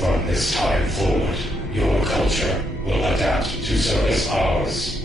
From this time forward, your culture will adapt to service ours.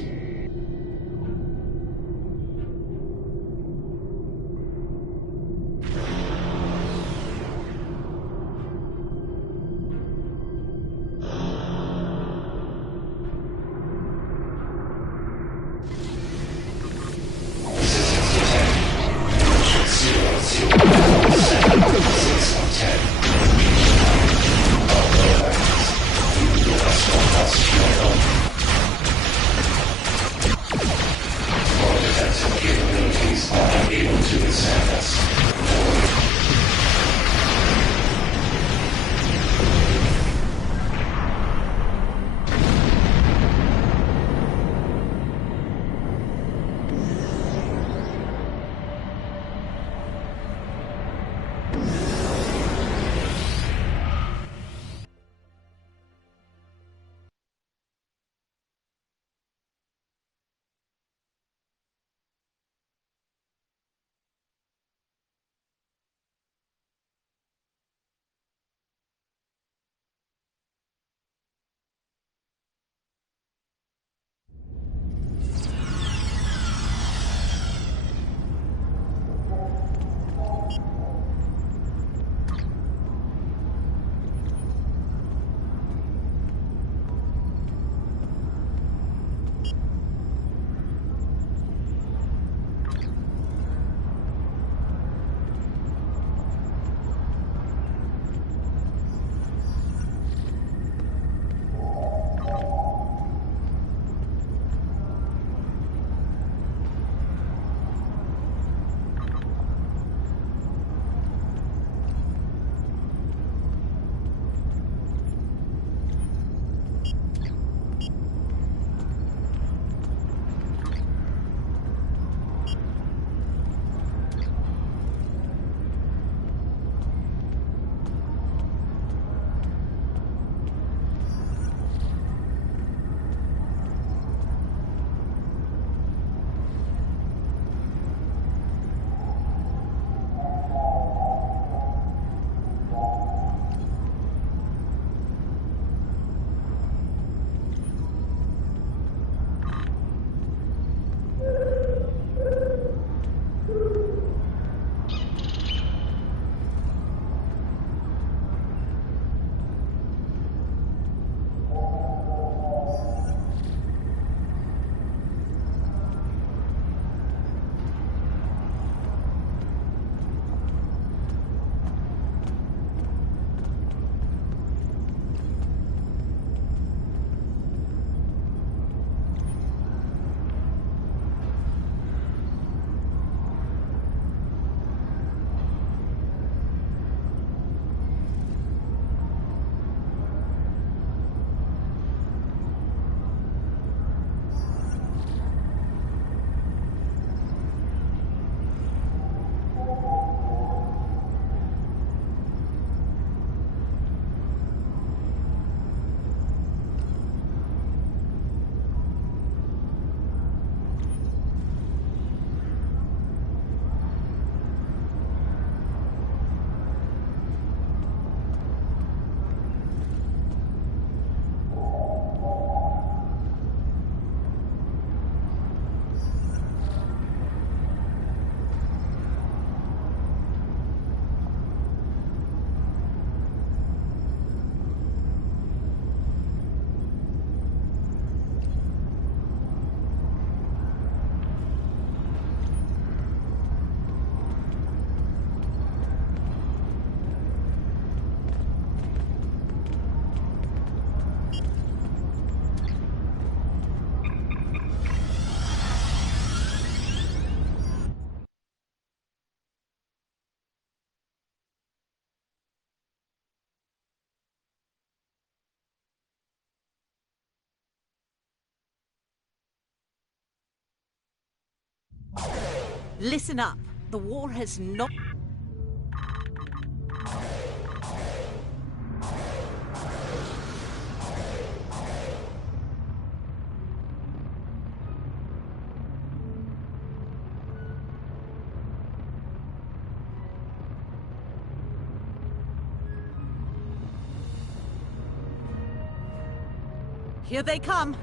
Listen up. The war has not... Here they come.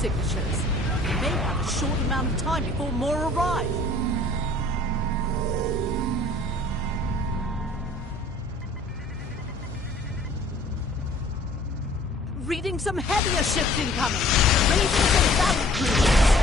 Signatures. They have a short amount of time before more arrive. Reading some heavier ships incoming. Raising some battle crews.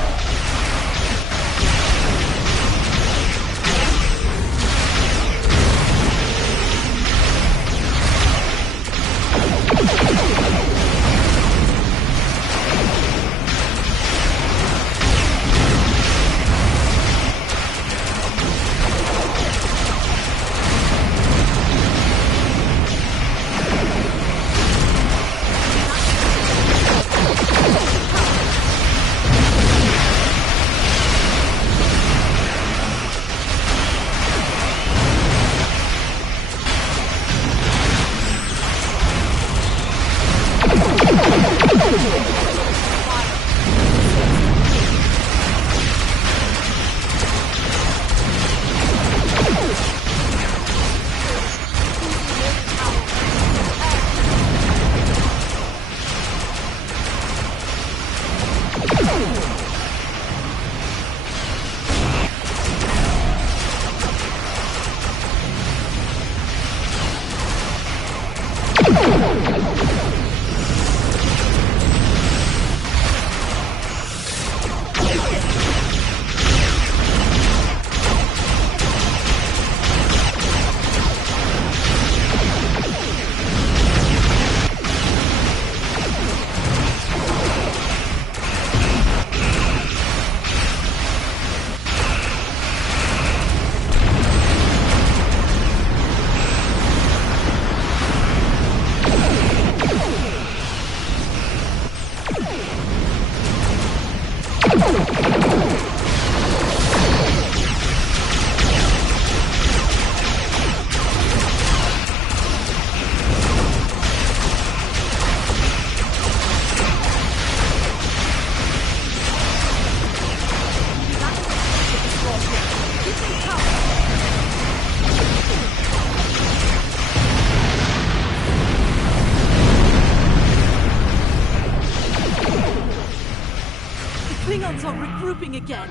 Klingons are regrouping again.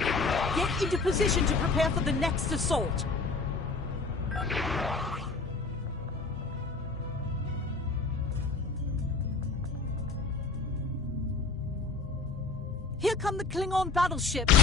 Get into position to prepare for the next assault. Here Here come the Klingon battleships.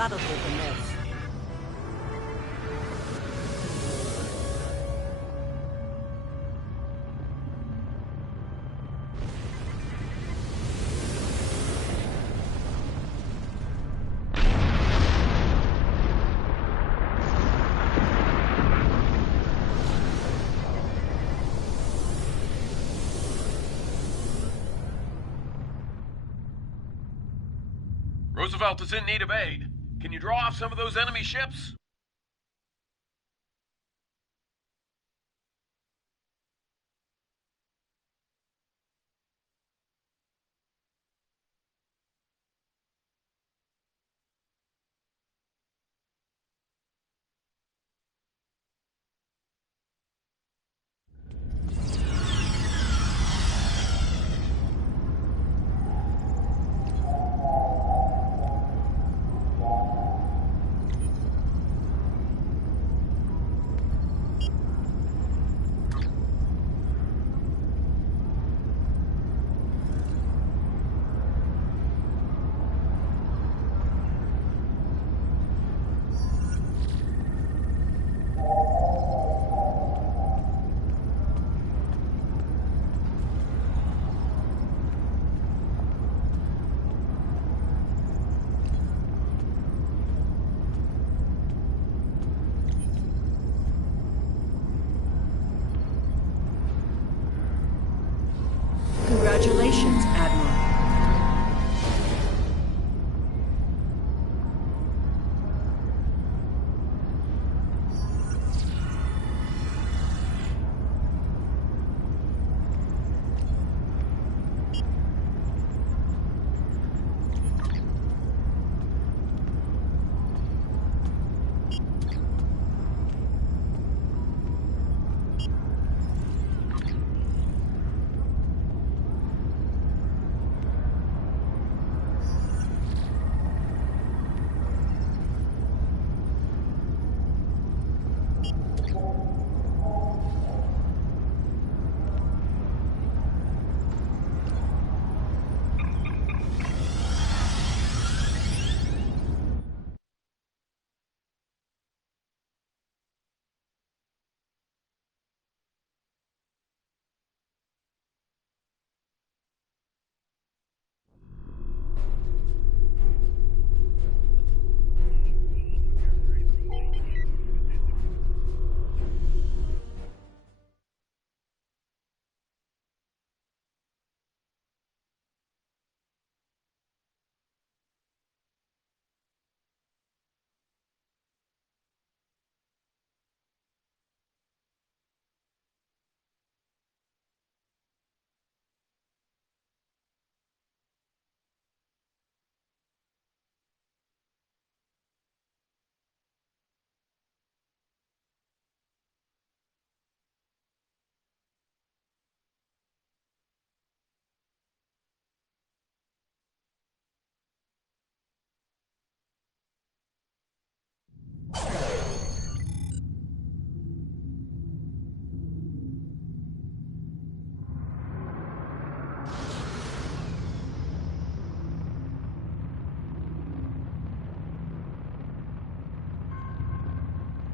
Battlefield the North. Roosevelt is in need of aid. Can you draw off some of those enemy ships?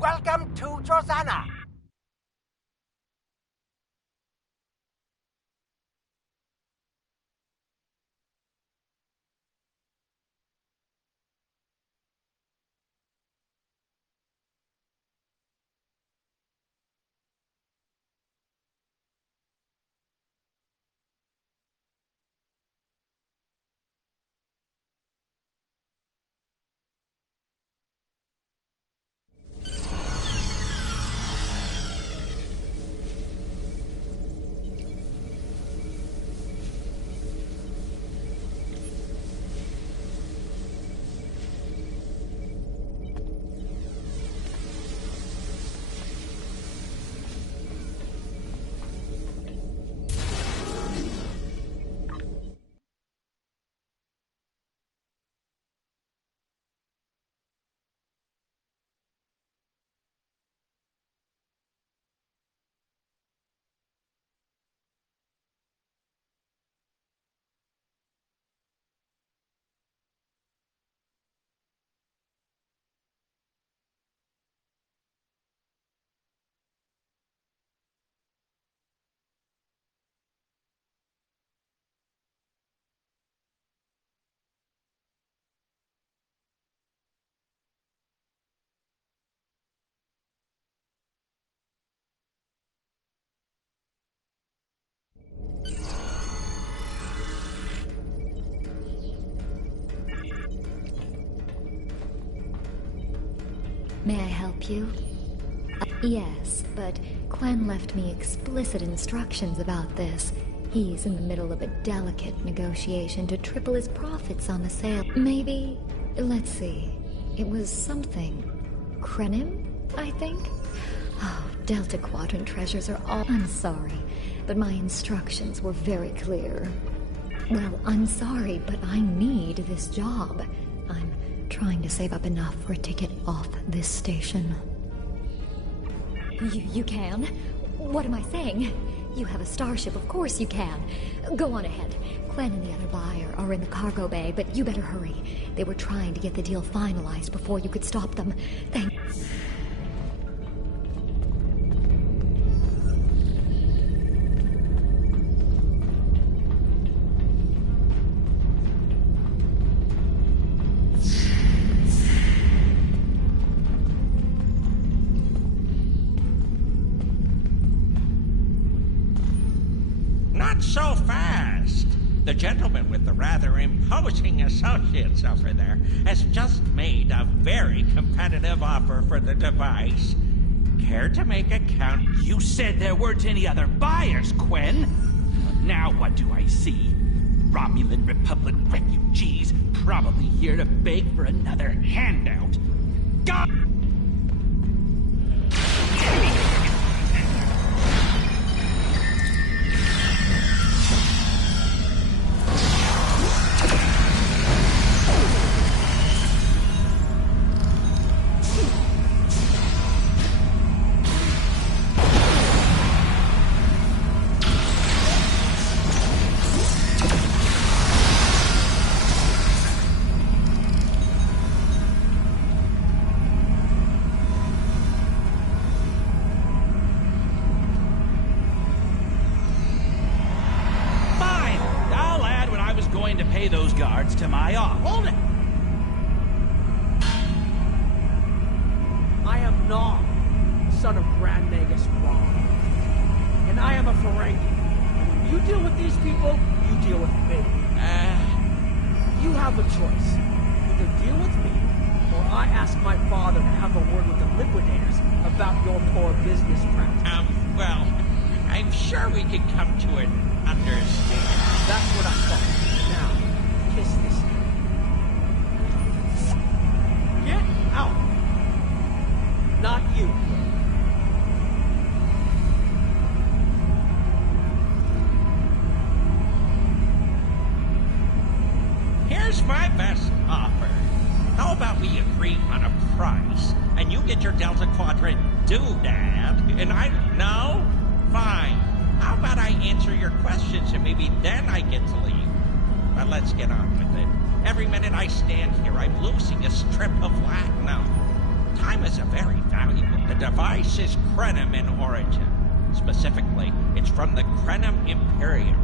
welcome to Josana. May I help you? Yes, but Quen left me explicit instructions about this. He's in the middle of a delicate negotiation to triple his profits on the sale. Maybe, let's see, it was something. Krenim, I think? Oh, Delta Quadrant treasures are all... I'm sorry, but my instructions were very clear. Well, I'm sorry, but I need this job. I'm trying to save up enough for a ticket off this station. You can? What am I saying? You have a starship, of course you can. Go on ahead. Quen and the other buyer are in the cargo bay, but you better hurry. They were trying to get the deal finalized before you could stop them. Thanks. Not so fast. The gentleman with the rather imposing associates over there has just made a very competitive offer for the device. Care to make a count? You said there weren't any other buyers, Quen. Now what do I see? Romulan Republic refugees, probably here to beg for another handout. God! To pay those guards to my office. Hold it! I am not son of Grand Magus Ron. And I am a Ferengi. When you deal with these people, you deal with me. You have a choice. Either deal with me, or I ask my father to have a word with the liquidators about your poor business practice. Well, I'm sure we can come to an understanding. That's what I thought. Now, kiss this. Get out. Not you. Here's my best offer. How about we agree on a price, and you get your Delta Quadrant doodad, and I... No? Fine. How about I answer your questions, and maybe then I get to leave? But let's get on with it. Every minute I stand here, I'm losing a strip of latinum. Time is a very valuable device is Krenim in origin. Specifically, it's from the Krenim Imperium.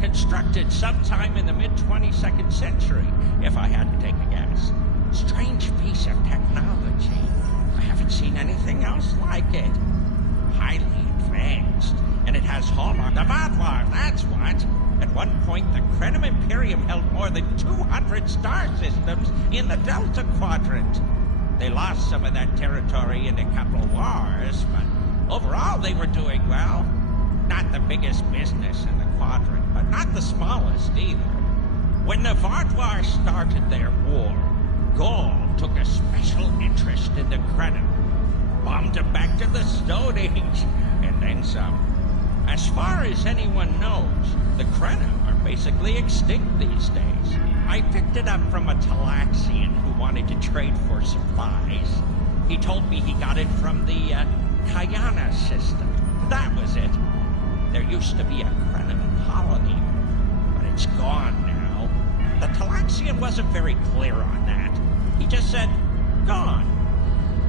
Constructed sometime in the mid-22nd century, if I had to take a guess. Strange piece of technology. I haven't seen anything else like it. Highly advanced, and it has hallmark. The Vatlar, that's what. At one point, the Krenim Imperium held more than 200 star systems in the Delta Quadrant. They lost some of that territory in a couple of wars, but overall they were doing well. Not the biggest business in the quadrant, but not the smallest either. When the Vatlar started their war, Gaul took a special interest in the Krenim. Bombed them back to the Stone Age, and then some. As far as anyone knows, the Krenim are basically extinct these days. I picked it up from a Talaxian who wanted to trade for supplies. He told me he got it from the Kyana system. That was it. There used to be a Krenim colony, but it's gone now. The Talaxian wasn't very clear on that. He just said, gone.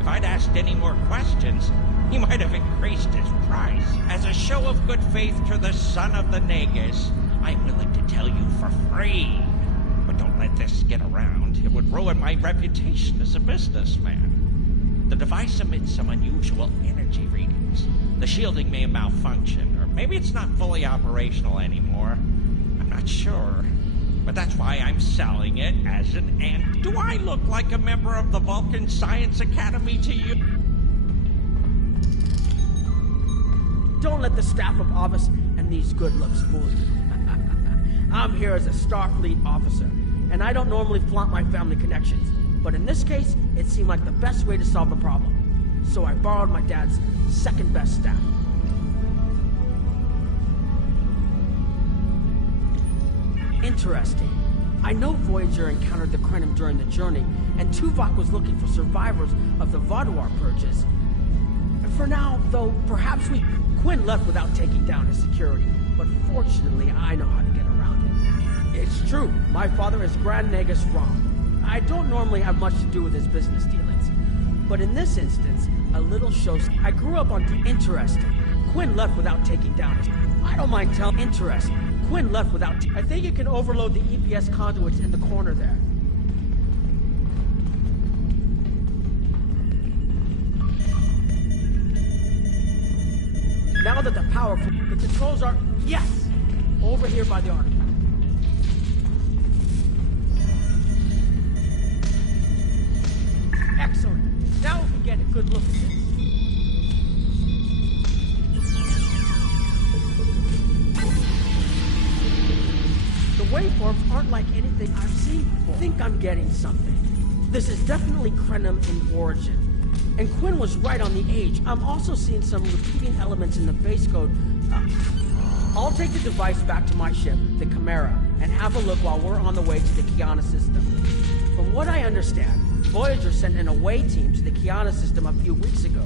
If I'd asked any more questions, he might have increased his price. As a show of good faith to the son of the Nagus, I'm willing to tell you for free. But don't let this get around. It would ruin my reputation as a businessman. The device emits some unusual energy readings. The shielding may malfunction, or maybe it's not fully operational anymore. I'm not sure. But that's why I'm selling it as an ant. Do I look like a member of the Vulcan Science Academy to you? Don't let the staff of Avis and these good looks fool you. I'm here as a Starfleet officer, and I don't normally flaunt my family connections. But in this case, it seemed like the best way to solve the problem. So I borrowed my dad's second best staff. Interesting. I know Voyager encountered the Krenim during the journey, and Tuvok was looking for survivors of the Vatlar purges. For now, though, perhaps Quinn left without taking down his security, but fortunately, I know how to get around it. It's true, my father is Grand Nagus Rom. I don't normally have much to do with his business dealings, but in this instance, a little shows. I grew up on interesting. Quinn left without taking down his. I don't mind telling. Interesting. Quinn left without. I think you can overload the EPS conduits in the corner there. Now that the controls are, yes, over here by the artifact. Excellent. Now we can get a good look at this. The waveforms aren't like anything I've seen before. I think I'm getting something. This is definitely Krenim in origin. And Quinn was right on the age. I'm also seeing some repeating elements in the base code. I'll take the device back to my ship, the Chimera, and have a look while we're on the way to the Kyana system. From what I understand, Voyager sent an away team to the Kyana system a few weeks ago,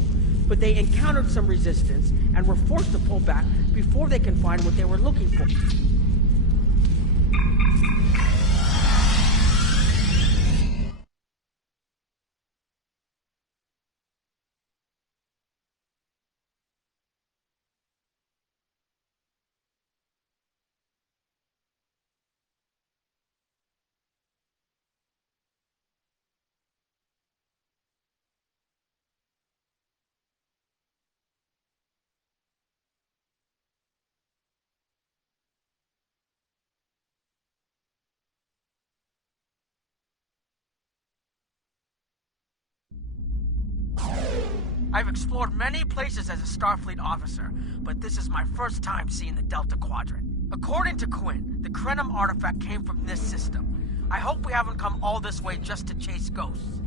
but they encountered some resistance and were forced to pull back before they can find what they were looking for. I've explored many places as a Starfleet officer, but this is my first time seeing the Delta Quadrant. According to Quinn, the Krenim artifact came from this system. I hope we haven't come all this way just to chase ghosts.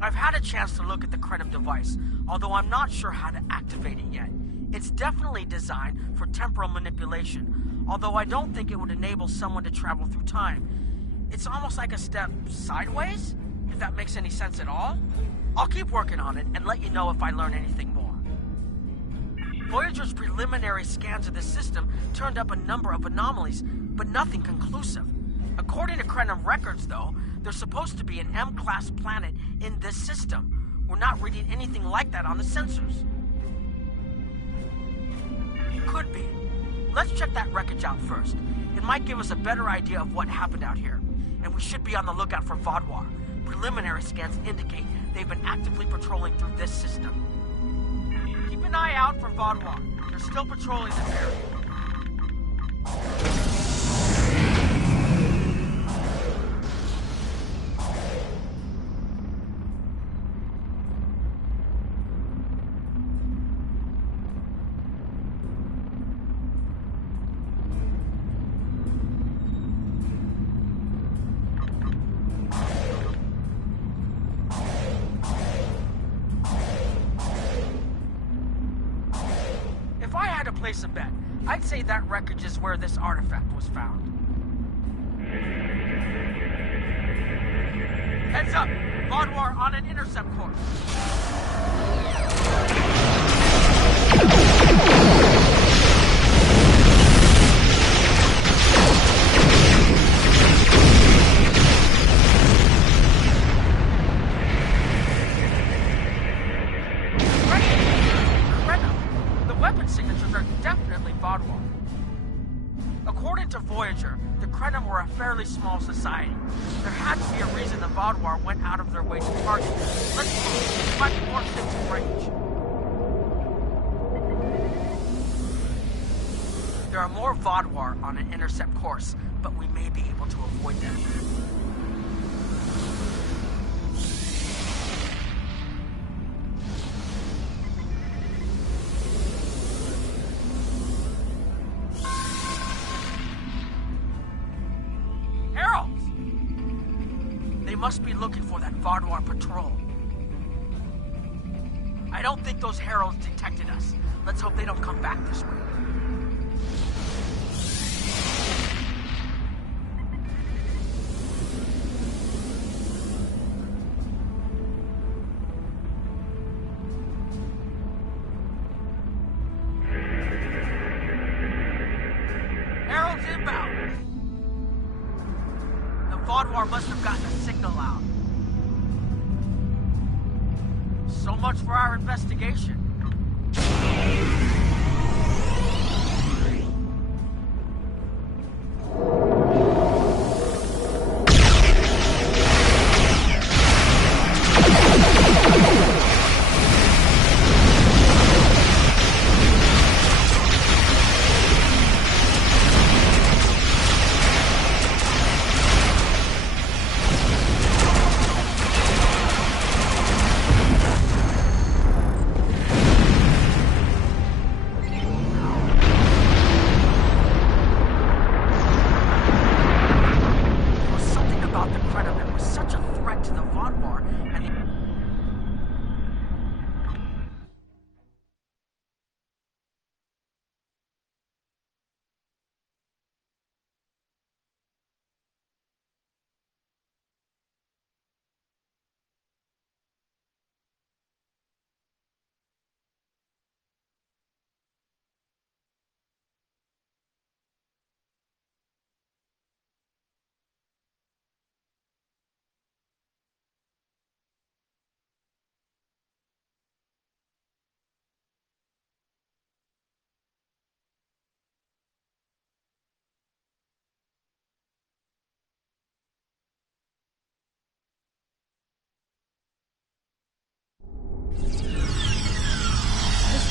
I've had a chance to look at the Krenim device, although I'm not sure how to activate it yet. It's definitely designed for temporal manipulation, although I don't think it would enable someone to travel through time. It's almost like a step sideways, if that makes any sense at all. I'll keep working on it and let you know if I learn anything more. Voyager's preliminary scans of this system turned up a number of anomalies, but nothing conclusive. According to Krenim records, though, there's supposed to be an M-class planet in this system, We're not reading anything like that on the sensors. Could be. Let's check that wreckage out first. It might give us a better idea of what happened out here. And we should be on the lookout for Vaudouar. Preliminary scans indicate they've been actively patrolling through this system. Keep an eye out for Vaudouar. They're still patrolling this area. Place a bet. I'd say that wreckage is where this artifact was found. Heads up! Vaudouar on an intercept course. Fairly small society. There had to be a reason the Vaudouar went out of their way to target them. Let's move. There might be more ships in range. There are more Vaudouar on an intercept course, but we may be able to avoid them. Must be looking for that Vaudouar patrol. I don't think those heralds detected us. Let's hope they don't come back this way. Heralds inbound! The Vaudouar must have gotten a signal out. So much for our investigation.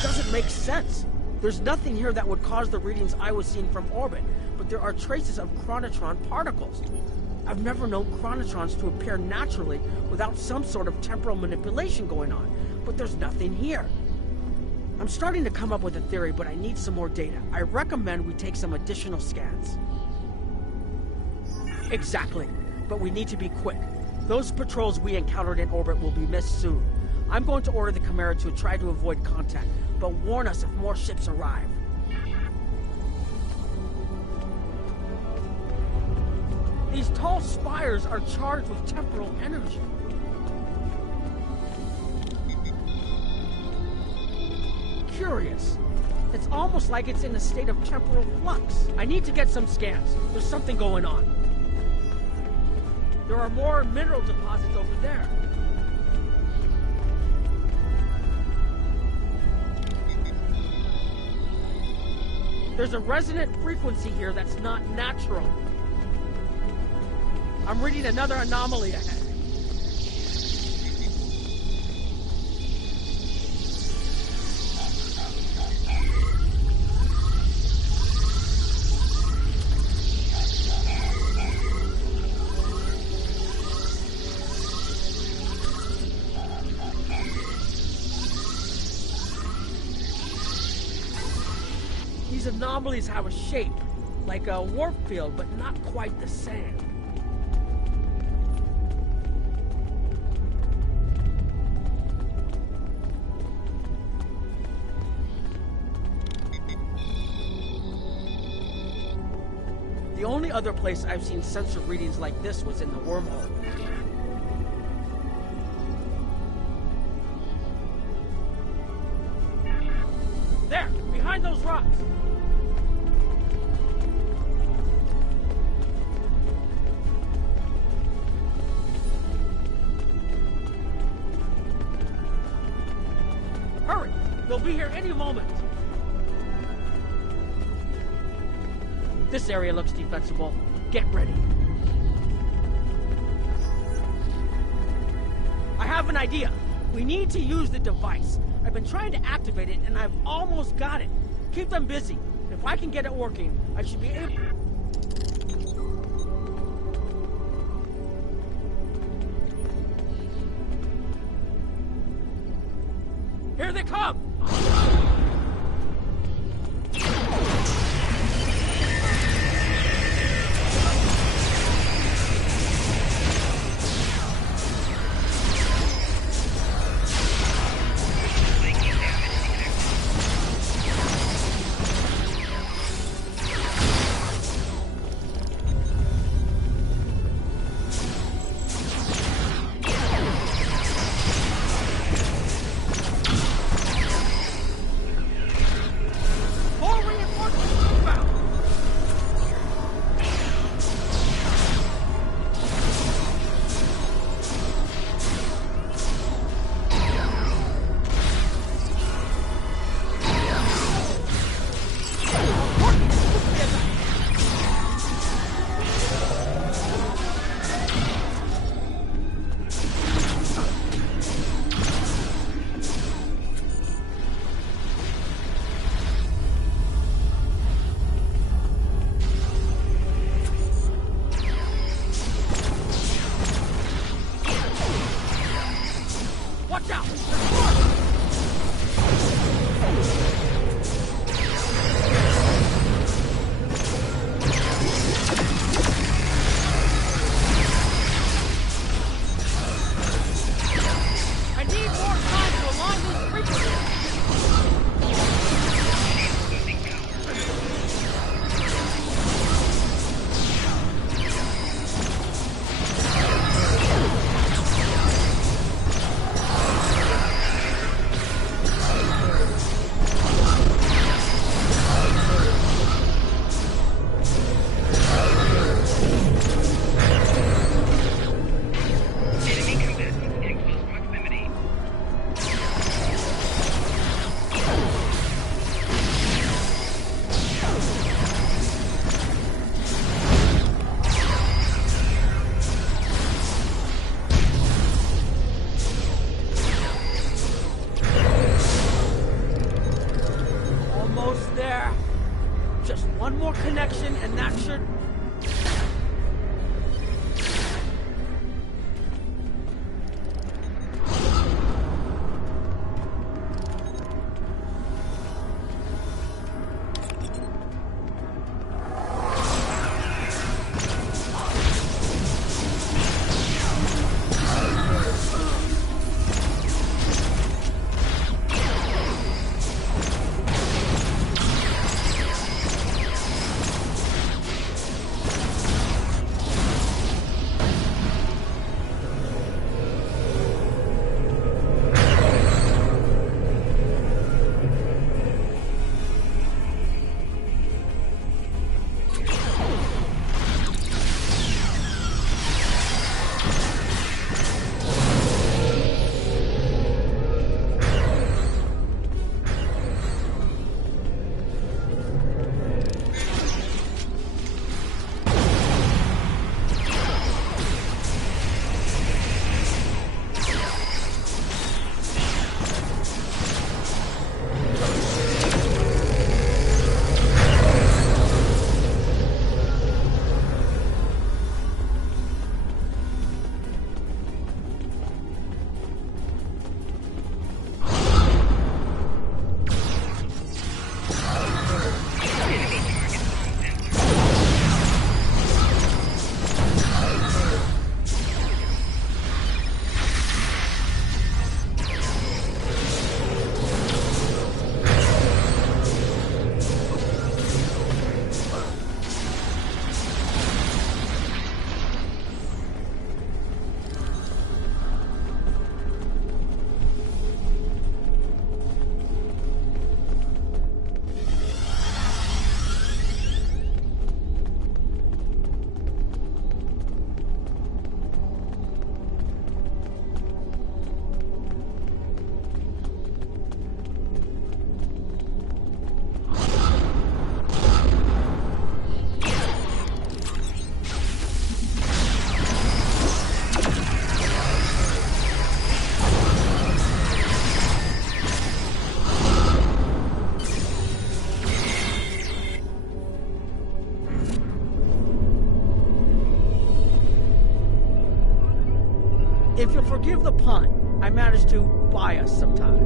Doesn't make sense. There's nothing here that would cause the readings I was seeing from orbit, but there are traces of chronotron particles. I've never known chronotrons to appear naturally without some sort of temporal manipulation going on, but there's nothing here. I'm starting to come up with a theory, but I need some more data. I recommend we take some additional scans. Exactly, but we need to be quick. Those patrols we encountered in orbit will be missed soon. I'm going to order the Chimera to try to avoid contact, but warn us if more ships arrive. These tall spires are charged with temporal energy. Curious. It's almost like it's in a state of temporal flux. I need to get some scans. There's something going on. There are more mineral deposits over there. There's a resonant frequency here that's not natural. I'm reading another anomaly ahead. These anomalies have a shape, like a warp field, but not quite the same. The only other place I've seen sensor readings like this was in the wormhole. There, behind those rocks. Hurry, they'll be here any moment. This area looks defensible. Get ready. I have an idea. We need to use the device. I've been trying to activate it, and I've almost got it. Keep them busy. If I can get it working, I should be able... Here they come! Watch out! I need more time to align these frequencies. Almost there. Just one more connection and that should... the pun, I managed to buy us some time.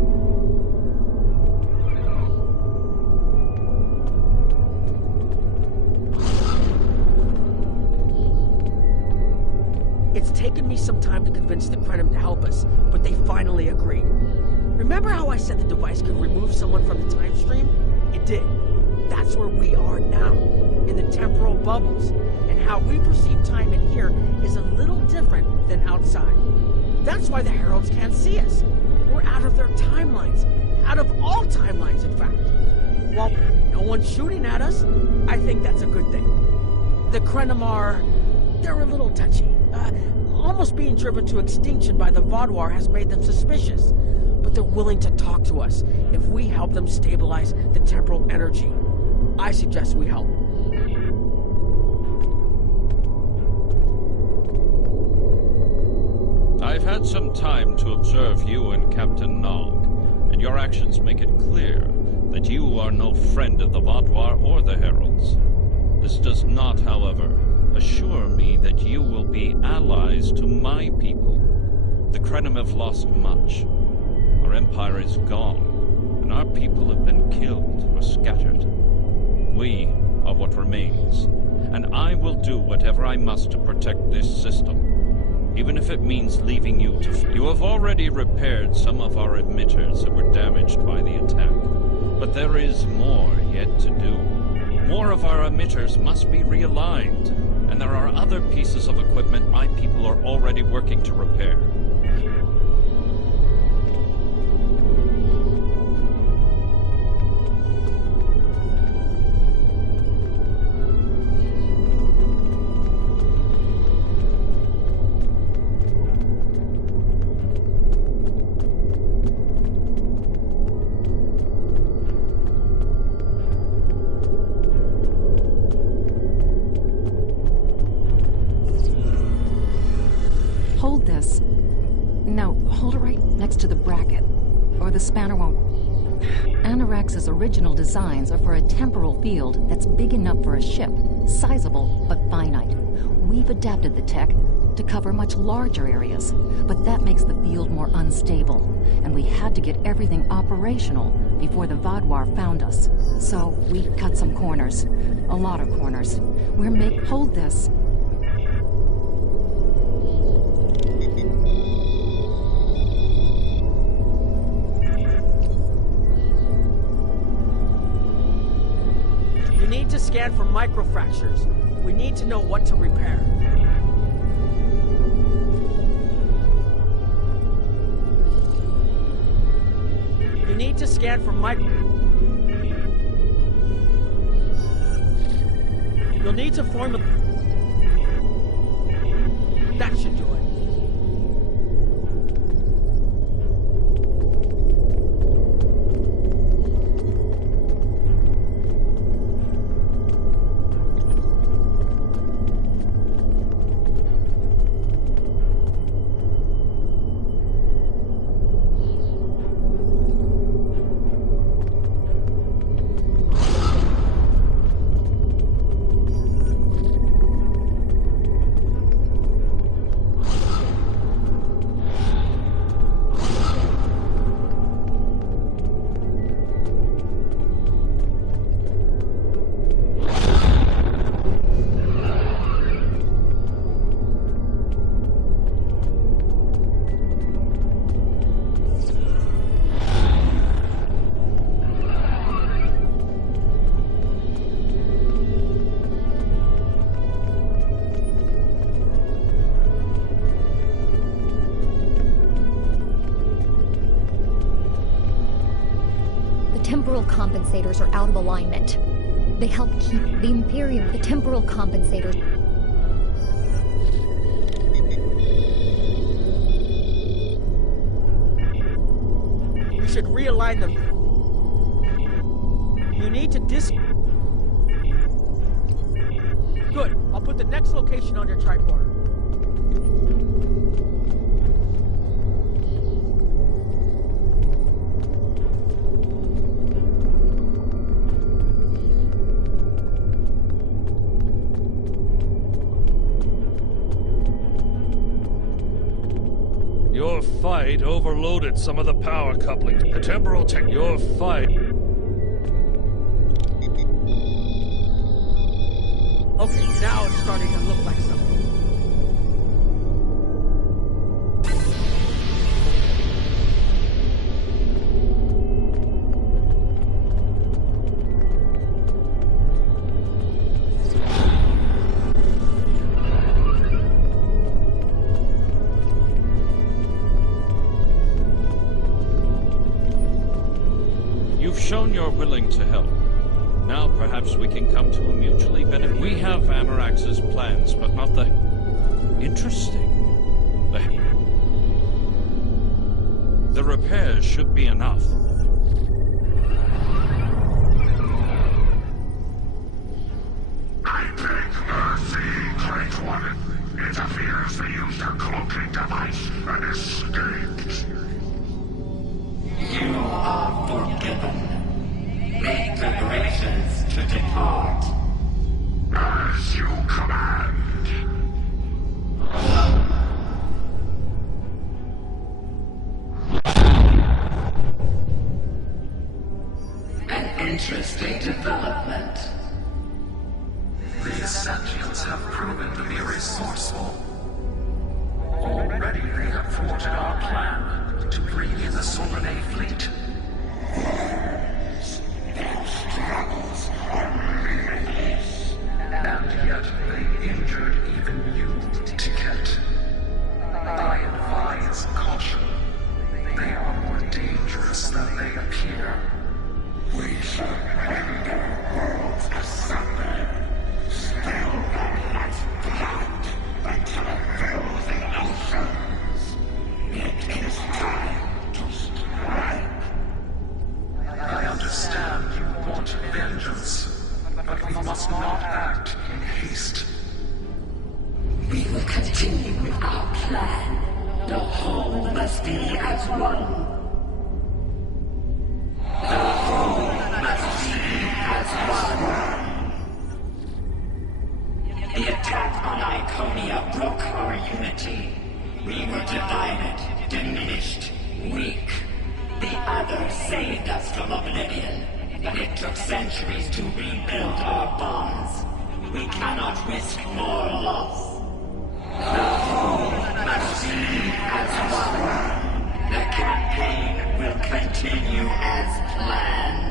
It's taken me some time to convince the Krenim to help us, but they finally agreed. Remember how I said the device could remove someone from the time stream? It did. That's where we are now, in the temporal bubbles. And how we perceive time in here is a little different than outside. That's why the Heralds can't see us. We're out of their timelines. Out of all timelines, in fact. While no one's shooting at us, I think that's a good thing. The Krenim are... they're a little touchy. Almost being driven to extinction by the Vaadwaur has made them suspicious. But they're willing to talk to us if we help them stabilize the temporal energy. I suggest we help. I've had some time to observe you and Captain Nog, and your actions make it clear that you are no friend of the Vaadwaur or the Heralds. This does not, however, assure me that you will be allies to my people. The Krenim have lost much. Our empire is gone, and our people have been killed or scattered. We are what remains, and I will do whatever I must to protect this system, even if it means leaving you to... You have already repaired some of our emitters that were damaged by the attack, but there is more yet to do. More of our emitters must be realigned, and there are other pieces of equipment my people are already working to repair. Hold this. No, hold it right next to the bracket, or the spanner won't... Anorax's original designs are for a temporal field that's big enough for a ship, sizable but finite. We've adapted the tech to cover much larger areas, but that makes the field more unstable, and we had to get everything operational before the Vaadwaur found us. So we cut some corners. A lot of corners. Hold this. You need to scan for microfractures. We need to know what to repair. You need to scan for You'll need to form a... That should do it. Temporal compensators are out of alignment. They help keep the Imperium, the temporal compensators. We should realign them. You need to Good. I'll put the next location on your tricorder. Your fight overloaded some of the power couplings. The temporal tech. Your fight. Okay, now it's starting to look like something. You've shown you're willing to help. Now perhaps we can come to a mutually beneficial... We have Amarax's plans, but not the... Interesting. The repairs should be enough. I beg mercy, Great One. It appears they used a cloaking device and escaped. You are forgiven. Make preparations to depart. As you command. An interesting development. These sentients have proven to be resourceful. Already they have thwarted our plan to bring in the Solanae fleet. Their struggles are limitless. And yet they injured even you, Ticket. I advise caution. They are more dangerous than they appear. We shall render worlds asunder. Still not blood until it fills the oceans. It is time to strike. I understand you want vengeance, but we must not act in haste. We will continue with our plan. The whole must be as one. The whole must be as one. The attack on Iconia broke our unity. We were divided, diminished, weak. The others saved us from oblivion, but it took centuries to rebuild our bonds. We cannot risk more loss. The whole must be as one. The campaign will continue as planned.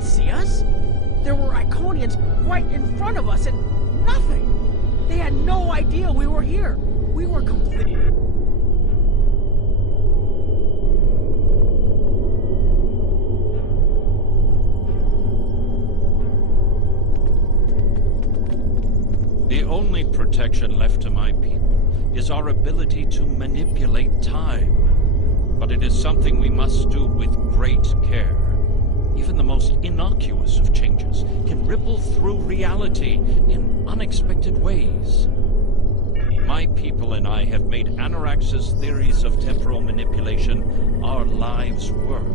See us? There were Iconians right in front of us and nothing. They had no idea we were here. We were completely... The only protection left to my people is our ability to manipulate time. But it is something we must do with great care. Even the most innocuous of changes can ripple through reality in unexpected ways. My people and I have made Anarax's theories of temporal manipulation our lives' work.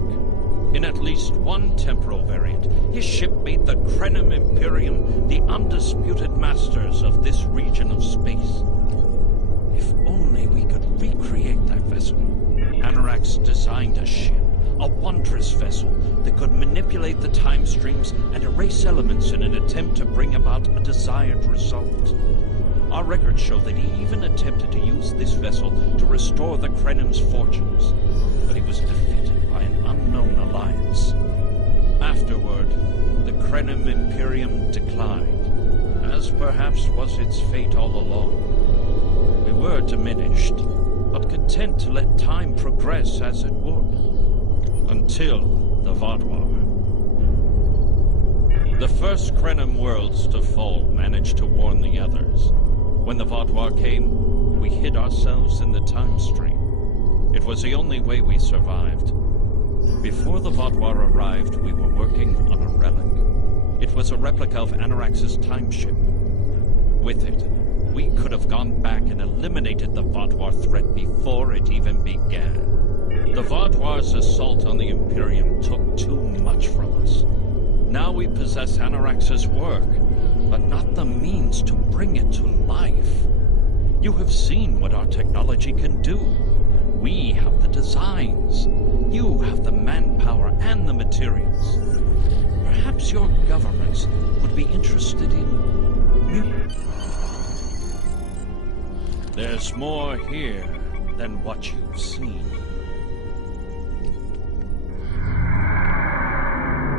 In at least one temporal variant, his ship made the Krenim Imperium the undisputed masters of this region of space. If only we could recreate that vessel. Anarax designed a ship. A wondrous vessel that could manipulate the time streams and erase elements in an attempt to bring about a desired result. Our records show that he even attempted to use this vessel to restore the Krenim's fortunes, but he was defeated by an unknown alliance. Afterward, the Krenim Imperium declined, as perhaps was its fate all along. We were diminished, but content to let time progress as it would. Until the Vaadwaur. The first Krenim worlds to fall managed to warn the others. When the Vaadwaur came, we hid ourselves in the time stream. It was the only way we survived. Before the Vaadwaur arrived, we were working on a relic. It was a replica of Anarax's time ship. with it. We could have gone back and eliminated the Vaadwaur threat before it even began. The Vaadwaur's assault on the Imperium took too much from us. Now we possess Anorax's work, but not the means to bring it to life. You have seen what our technology can do. We have the designs. You have the manpower and the materials. Perhaps your governments would be interested in... There's more here than what you've seen.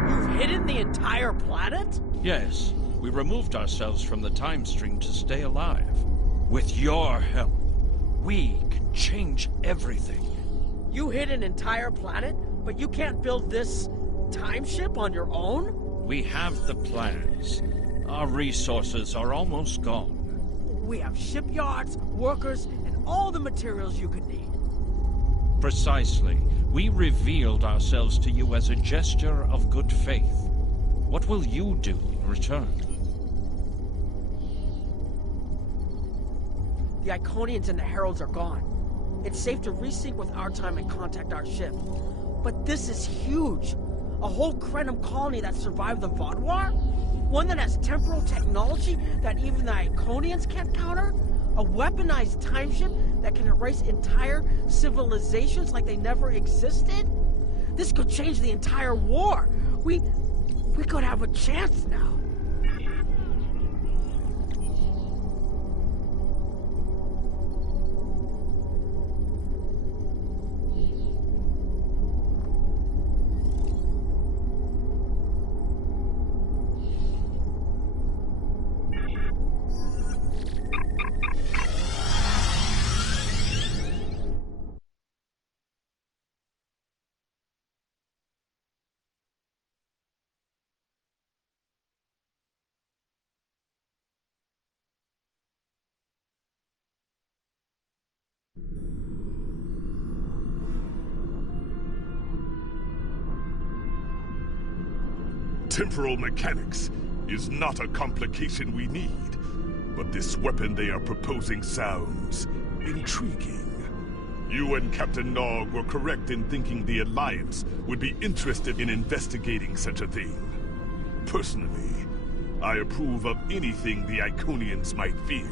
You've hidden the entire planet? Yes, we removed ourselves from the time stream to stay alive. With your help, we can change everything. You hid an entire planet, but you can't build this time ship on your own? We have the plans. Our resources are almost gone. We have shipyards, workers, and all the materials you could need. Precisely. We revealed ourselves to you as a gesture of good faith. What will you do in return? The Iconians and the Heralds are gone. It's safe to resync with our time and contact our ship. But this is huge. A whole Krenum colony that survived the Vaadwaur? One that has temporal technology that even the Iconians can't counter? A weaponized time ship that can erase entire civilizations like they never existed? This could change the entire war. We could have a chance now. Temporal mechanics is not a complication we need, but this weapon they are proposing sounds intriguing. You and Captain Nog were correct in thinking the Alliance would be interested in investigating such a thing. Personally, I approve of anything the Iconians might fear.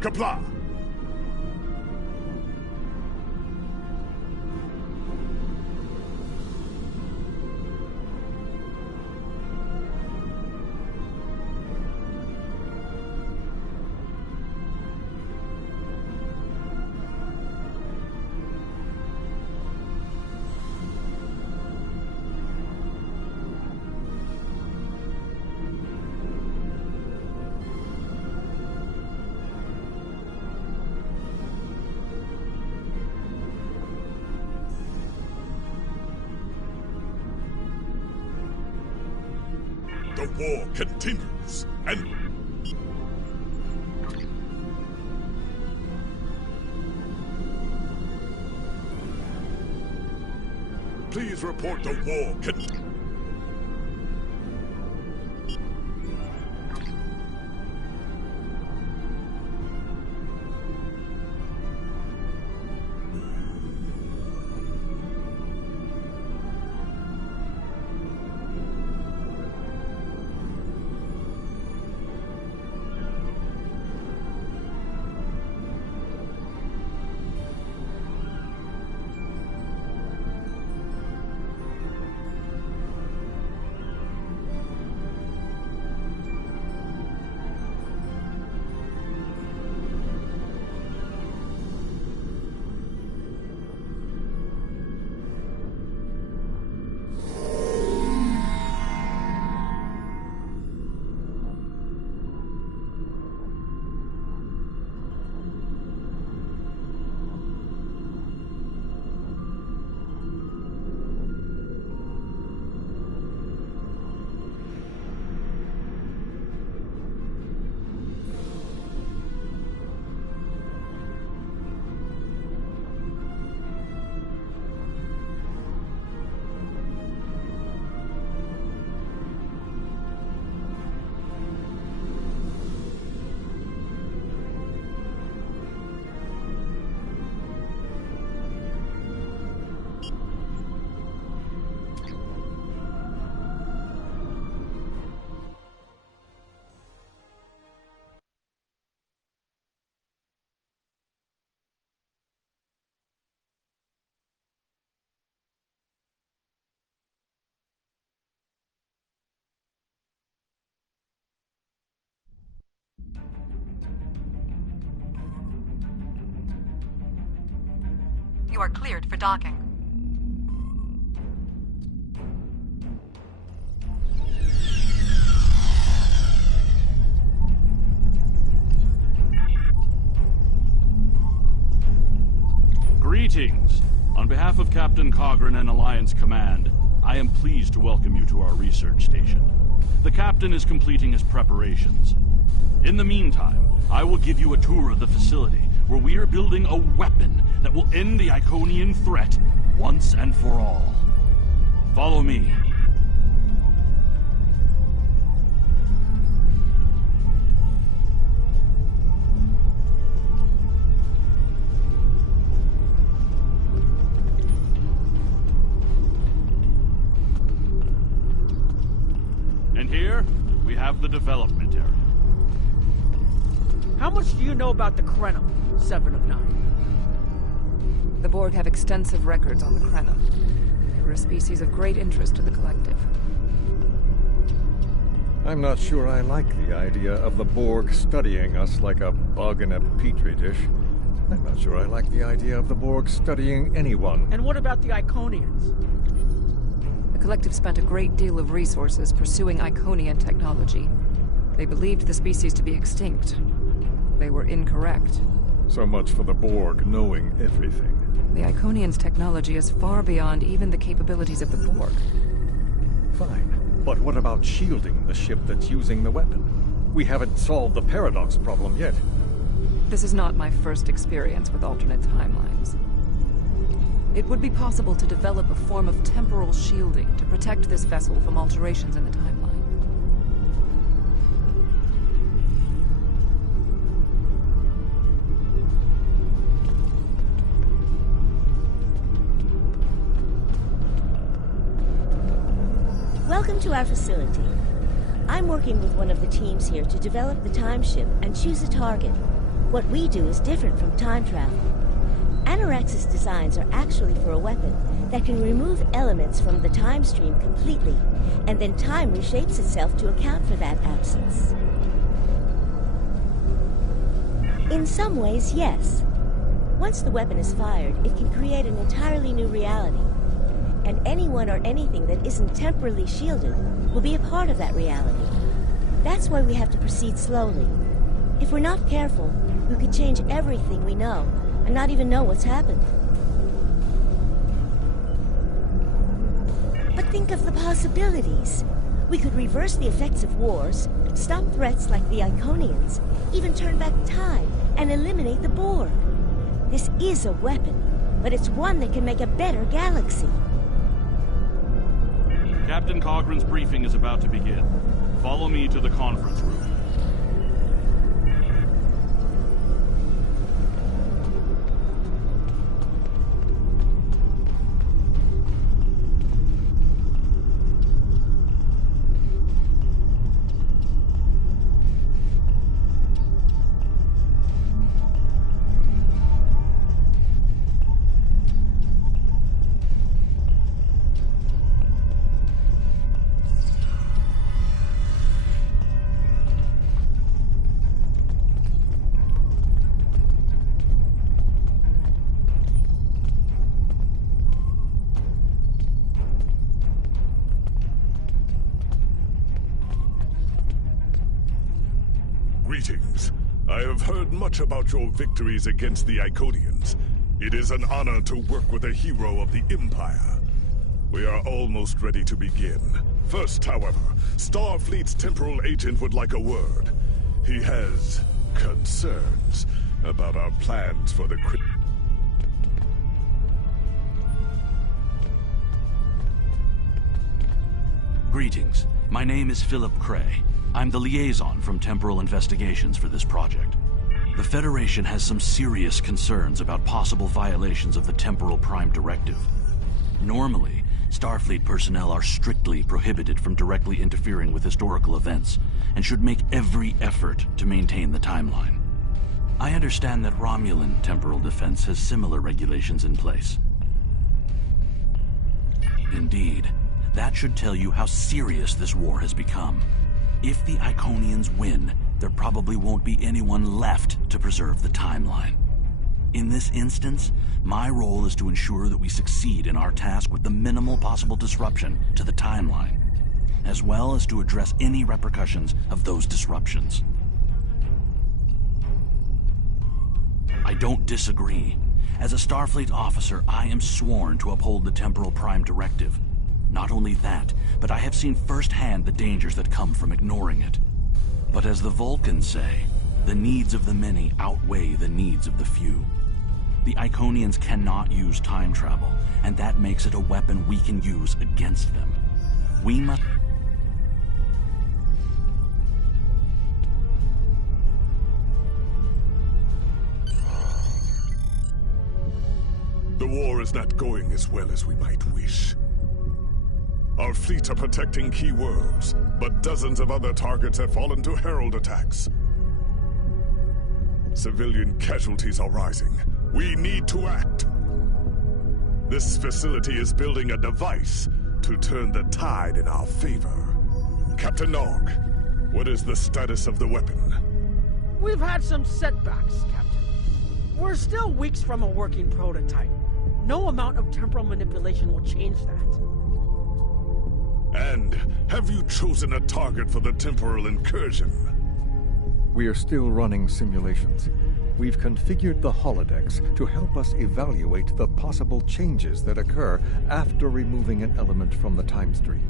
Qapla'! The war continues, and... Please report the war continues. You are cleared for docking. Greetings. On behalf of Captain Cogran and Alliance Command, I am pleased to welcome you to our research station. The Captain is completing his preparations. In the meantime, I will give you a tour of the facility, where we are building a weapon that will end the Iconian threat once and for all. Follow me. And here, we have the development area. How much do you know about the Krenim, 7 of 9? The Borg have extensive records on the Krenim. They were a species of great interest to the Collective. I'm not sure I like the idea of the Borg studying us like a bug in a petri dish. I'm not sure I like the idea of the Borg studying anyone. And what about the Iconians? The Collective spent a great deal of resources pursuing Iconian technology. They believed the species to be extinct. They were incorrect. So much for the Borg knowing everything. The Iconians' technology is far beyond even the capabilities of the Borg. Fine, but what about shielding the ship that's using the weapon? We haven't solved the paradox problem yet. This is not my first experience with alternate timelines. It would be possible to develop a form of temporal shielding to protect this vessel from alterations in the timeline. Welcome to our facility. I'm working with one of the teams here to develop the time ship and choose a target. What we do is different from time travel. Anorax's designs are actually for a weapon that can remove elements from the time stream completely, and then time reshapes itself to account for that absence. In some ways, yes. Once the weapon is fired, it can create an entirely new reality. And anyone or anything that isn't temporally shielded will be a part of that reality. That's why we have to proceed slowly. If we're not careful, we could change everything we know and not even know what's happened. But think of the possibilities. We could reverse the effects of wars, stop threats like the Iconians, even turn back time and eliminate the Borg. This is a weapon, but it's one that can make a better galaxy. Captain Cogran's briefing is about to begin. Follow me to the conference room. Greetings. I have heard much about your victories against the Iconians. It is an honor to work with a hero of the Empire. We are almost ready to begin. First, however, Starfleet's temporal agent would like a word. He has concerns about our plans for the Greetings. My name is Philip Cray. I'm the liaison from Temporal Investigations for this project. The Federation has some serious concerns about possible violations of the Temporal Prime Directive. Normally, Starfleet personnel are strictly prohibited from directly interfering with historical events, and should make every effort to maintain the timeline. I understand that Romulan temporal defense has similar regulations in place. Indeed, that should tell you how serious this war has become. If the Iconians win, there probably won't be anyone left to preserve the timeline. In this instance, my role is to ensure that we succeed in our task with the minimal possible disruption to the timeline, as well as to address any repercussions of those disruptions. I don't disagree. As a Starfleet officer, I am sworn to uphold the Temporal Prime Directive. Not only that, but I have seen firsthand the dangers that come from ignoring it. But as the Vulcans say, the needs of the many outweigh the needs of the few. The Iconians cannot use time travel, and that makes it a weapon we can use against them. We must... The war is not going as well as we might wish. Our fleet are protecting key worlds, but dozens of other targets have fallen to Herald attacks. Civilian casualties are rising. We need to act. This facility is building a device to turn the tide in our favor. Captain Nog, what is the status of the weapon? We've had some setbacks, Captain. We're still weeks from a working prototype. No amount of temporal manipulation will change that. And have you chosen a target for the temporal incursion? We are still running simulations. We've configured the holodecks to help us evaluate the possible changes that occur after removing an element from the time stream.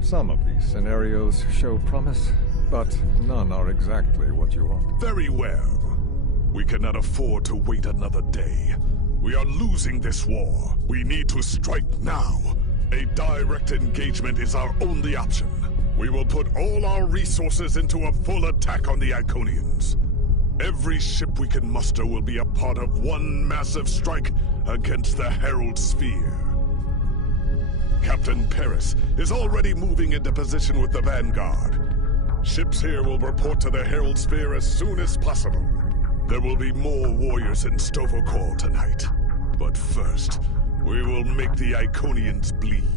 Some of these scenarios show promise, but none are exactly what you want. Very well. We cannot afford to wait another day. We are losing this war. We need to strike now. A direct engagement is our only option. We will put all our resources into a full attack on the Iconians. Every ship we can muster will be a part of one massive strike against the Herald Sphere. Captain Paris is already moving into position with the Vanguard. Ships here will report to the Herald Sphere as soon as possible. There will be more warriors in Stovokor tonight. But first, we will make the Iconians bleed.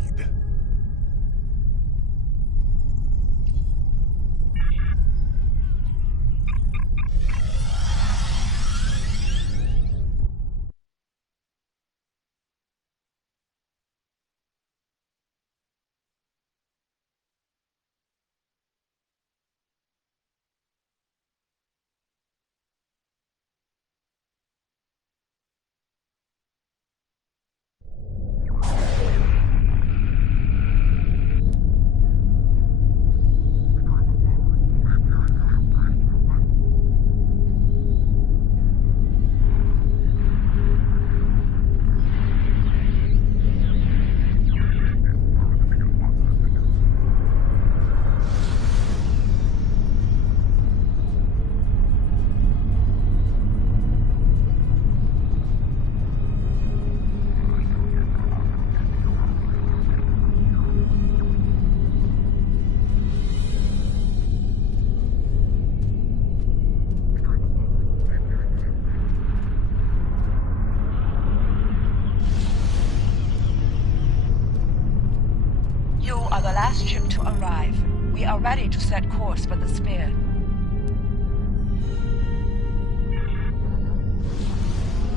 Last ship to arrive. We are ready to set course for the Sphere.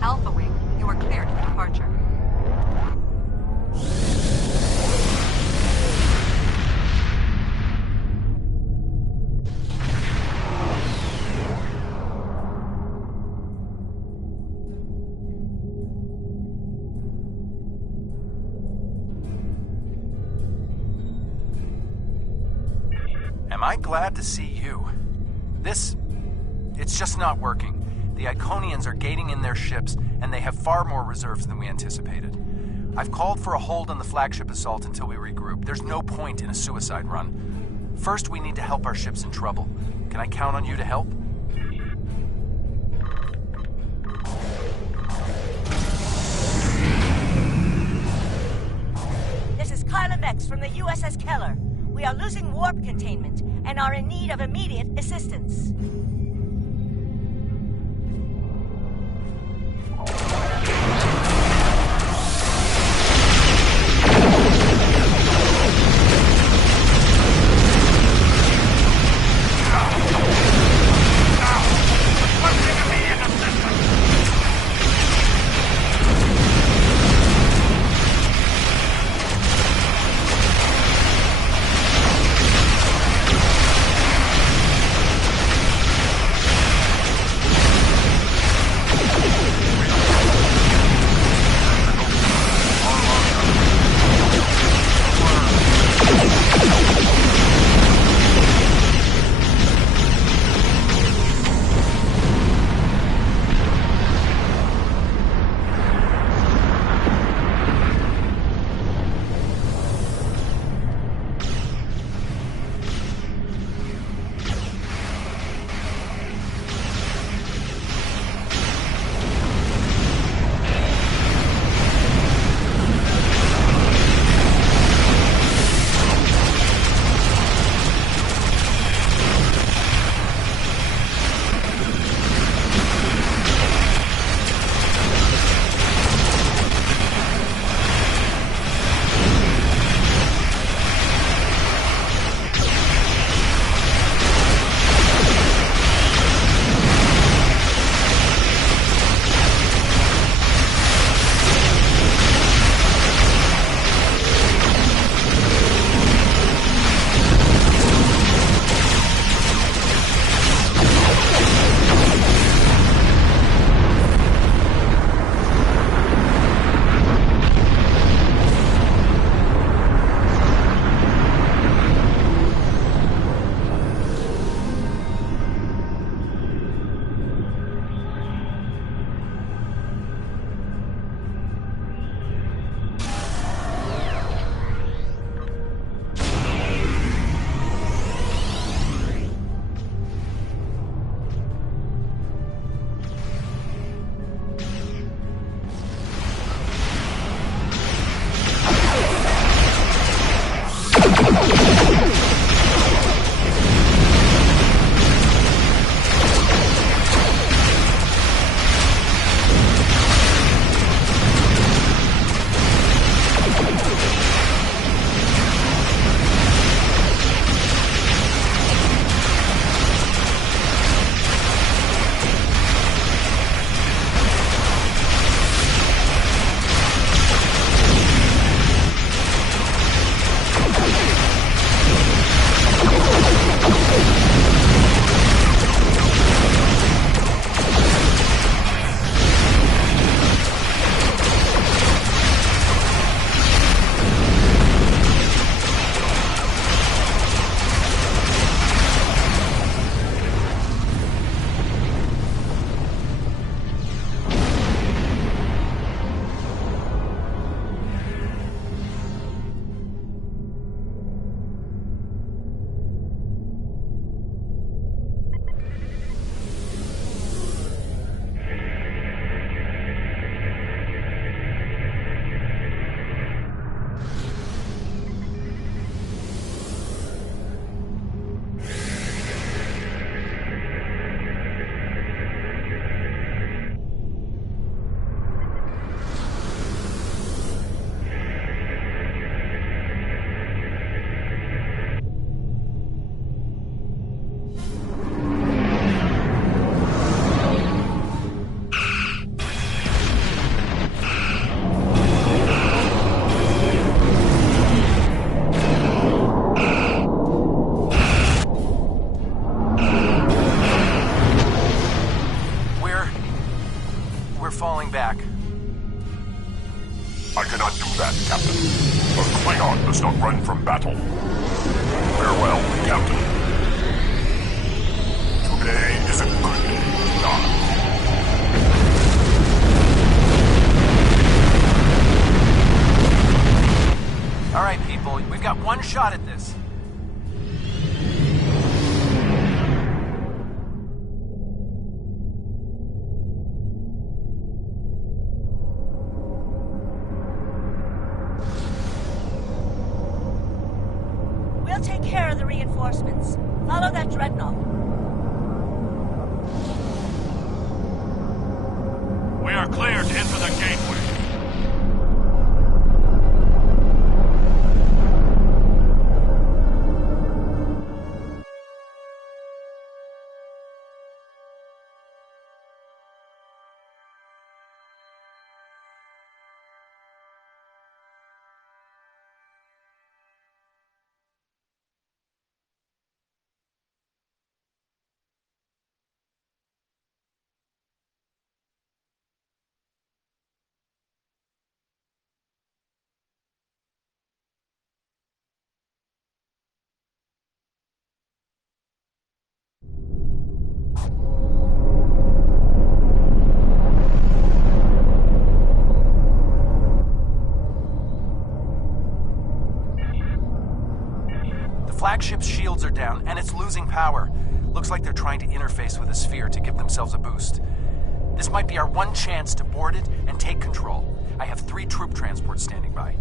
Alpha Wing, you are cleared for departure. Am I glad to see you? It's just not working. The Iconians are gating in their ships, and they have far more reserves than we anticipated. I've called for a hold on the flagship assault until we regroup. There's no point in a suicide run. First, we need to help our ships in trouble. Can I count on you to help? This is Kyla Vex from the USS Keller. We are losing warp containment and are in need of immediate assistance. we're falling back. I cannot do that, Captain. A Klingon does not run from battle. Farewell, Captain. Today is a good day to die. All right, people, we've got one shot at this. We'll take care of the reinforcements. Follow that dreadnought. We are clear to enter the gateway. Flagship's shields are down, and it's losing power. Looks like they're trying to interface with a sphere to give themselves a boost. This might be our one chance to board it and take control. I have 3 troop transports standing by.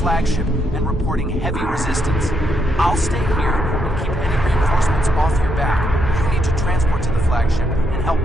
flagship and reporting heavy resistance. I'll stay here and keep any reinforcements off your back. You need to transport to the flagship and help.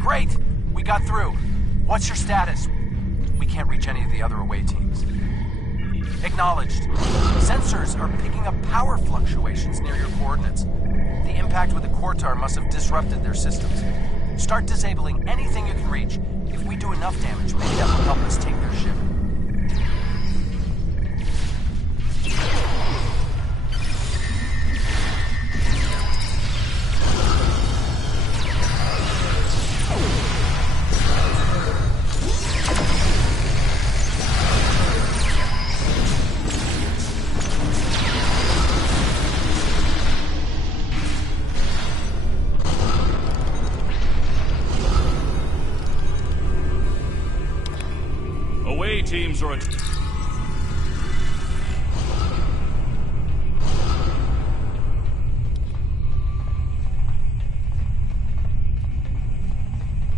Great! We got through. What's your status? We can't reach any of the other away teams. Acknowledged. Sensors are picking up power fluctuations near your coordinates. The impact with the Quartar must have disrupted their systems. Start disabling anything you can reach. If we do enough damage, maybe that will help us take their ship. Away teams are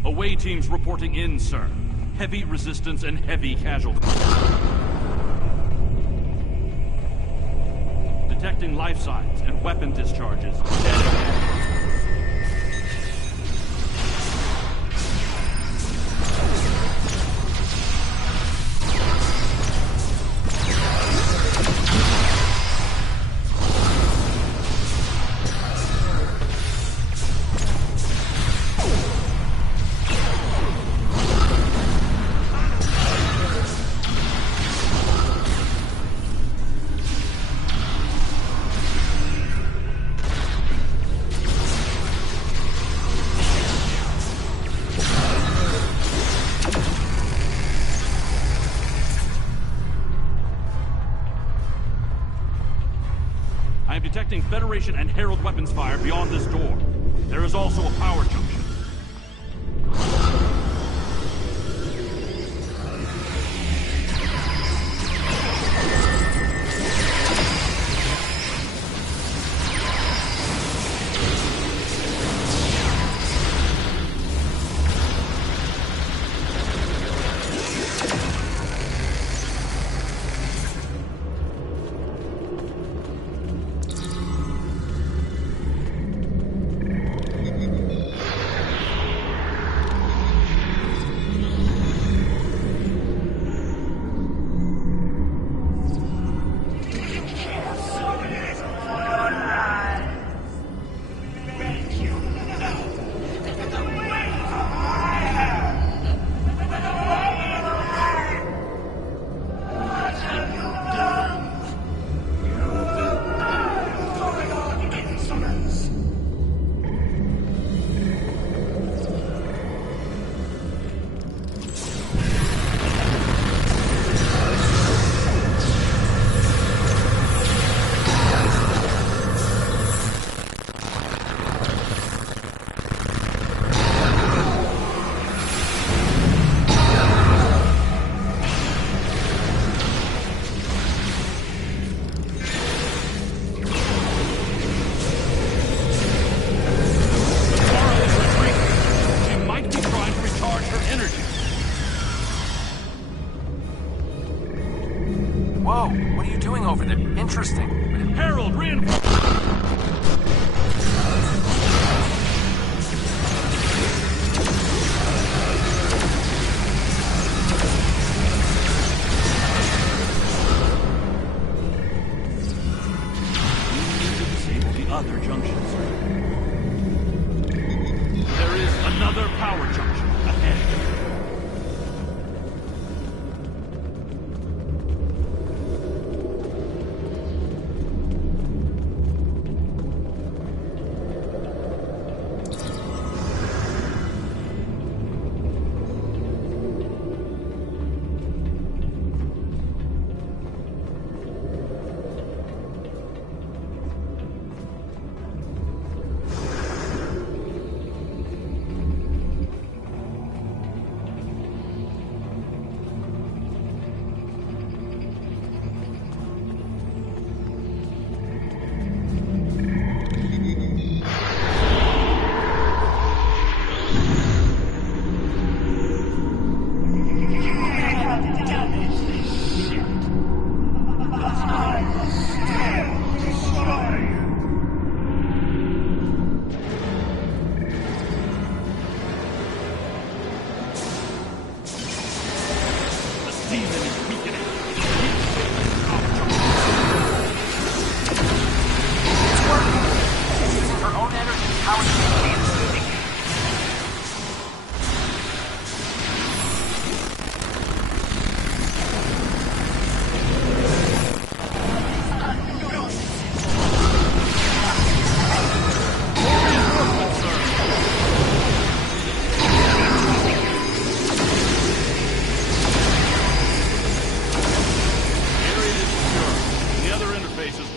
Away teams reporting in, sir. Heavy resistance and heavy casualties. Detecting life signs and weapon discharges. Dead ahead. I am detecting Federation and Herald weapons fire beyond this door. There is also a power junction. Whoa, what are you doing over there? Interesting. Herald, reinforce!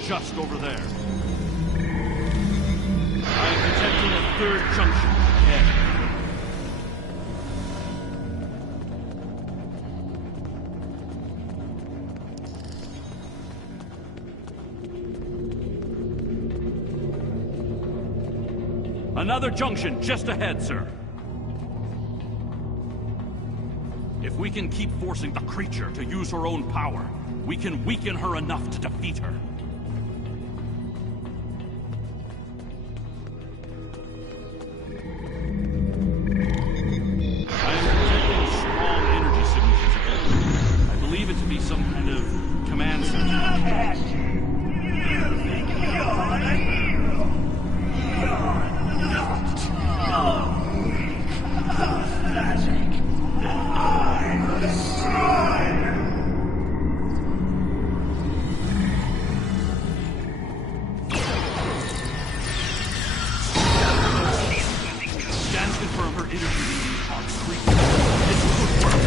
just over there. I am detecting a third junction ahead. Another junction just ahead, sir. If we can keep forcing the creature to use her own power, we can weaken her enough to defeat her. I am detecting strong energy signatures. I believe it to be some kind of command center. You think you're a hero? You're not. Oh, weak, pathetic. I'm the Strider. Scans confirm her energy readings are increasing. This could work.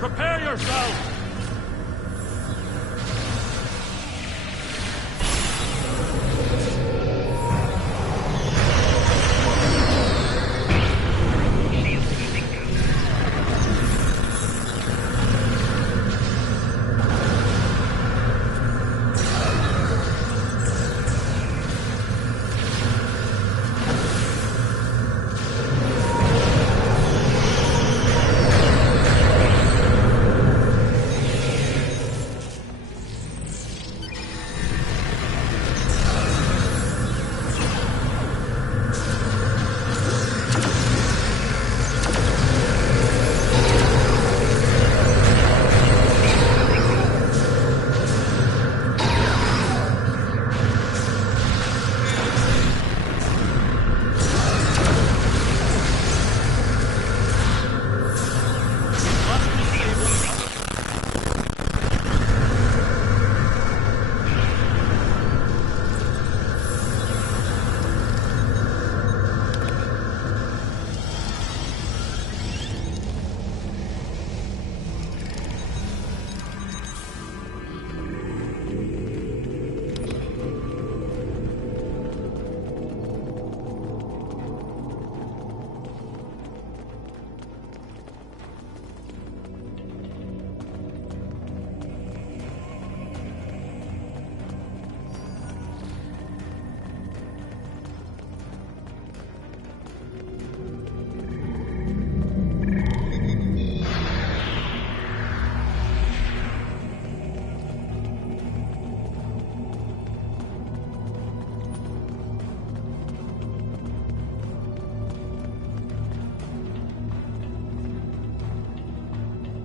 Prepare yourself!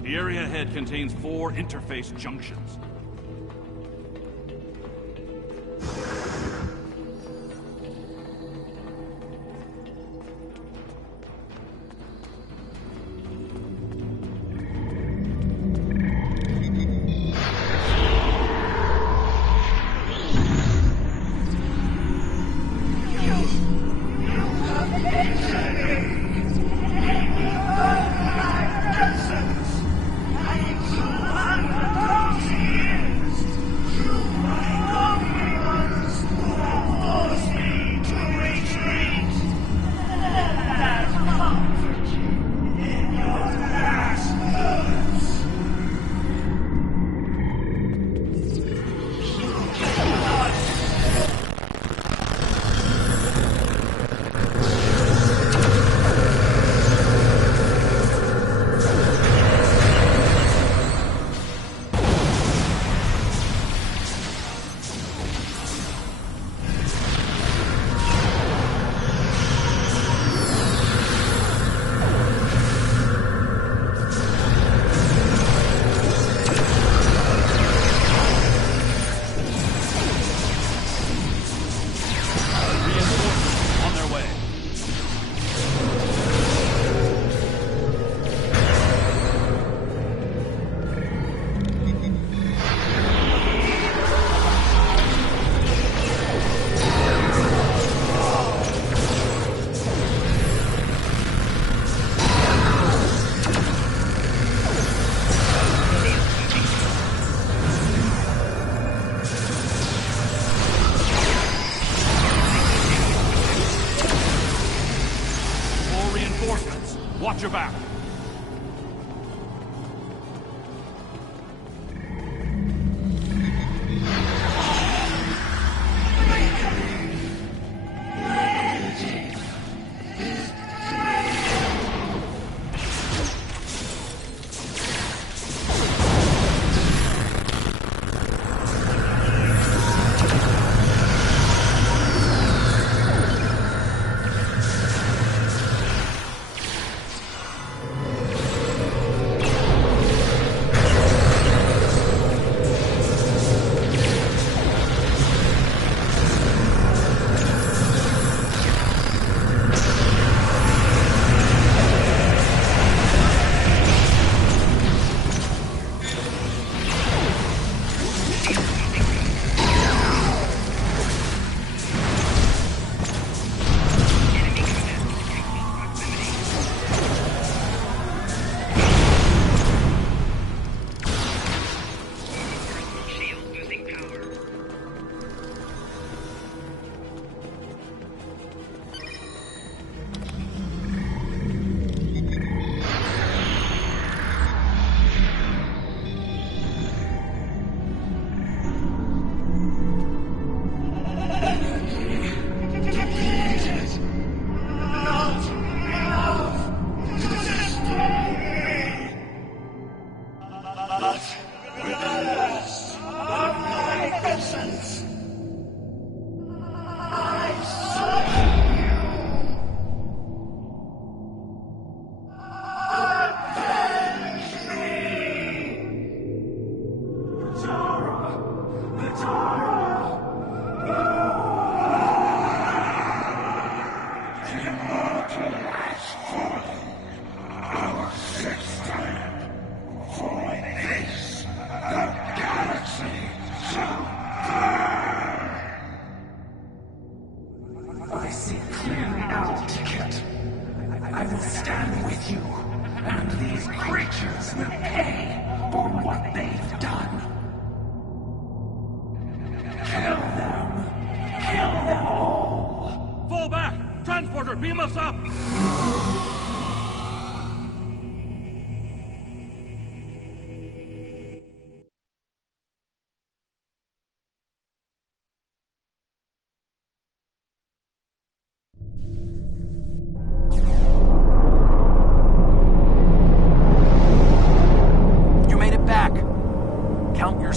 The area ahead contains 4 interface junctions. See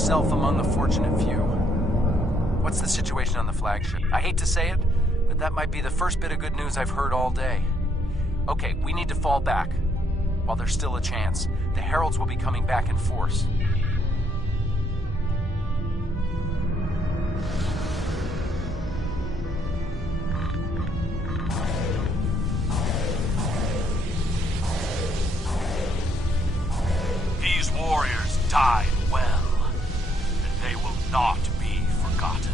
yourself among a fortunate few. What's the situation on the flagship? I hate to say it, but that might be the first bit of good news I've heard all day. Okay, we need to fall back. While there's still a chance. The Heralds will be coming back in force. These warriors died well, and they will not be forgotten.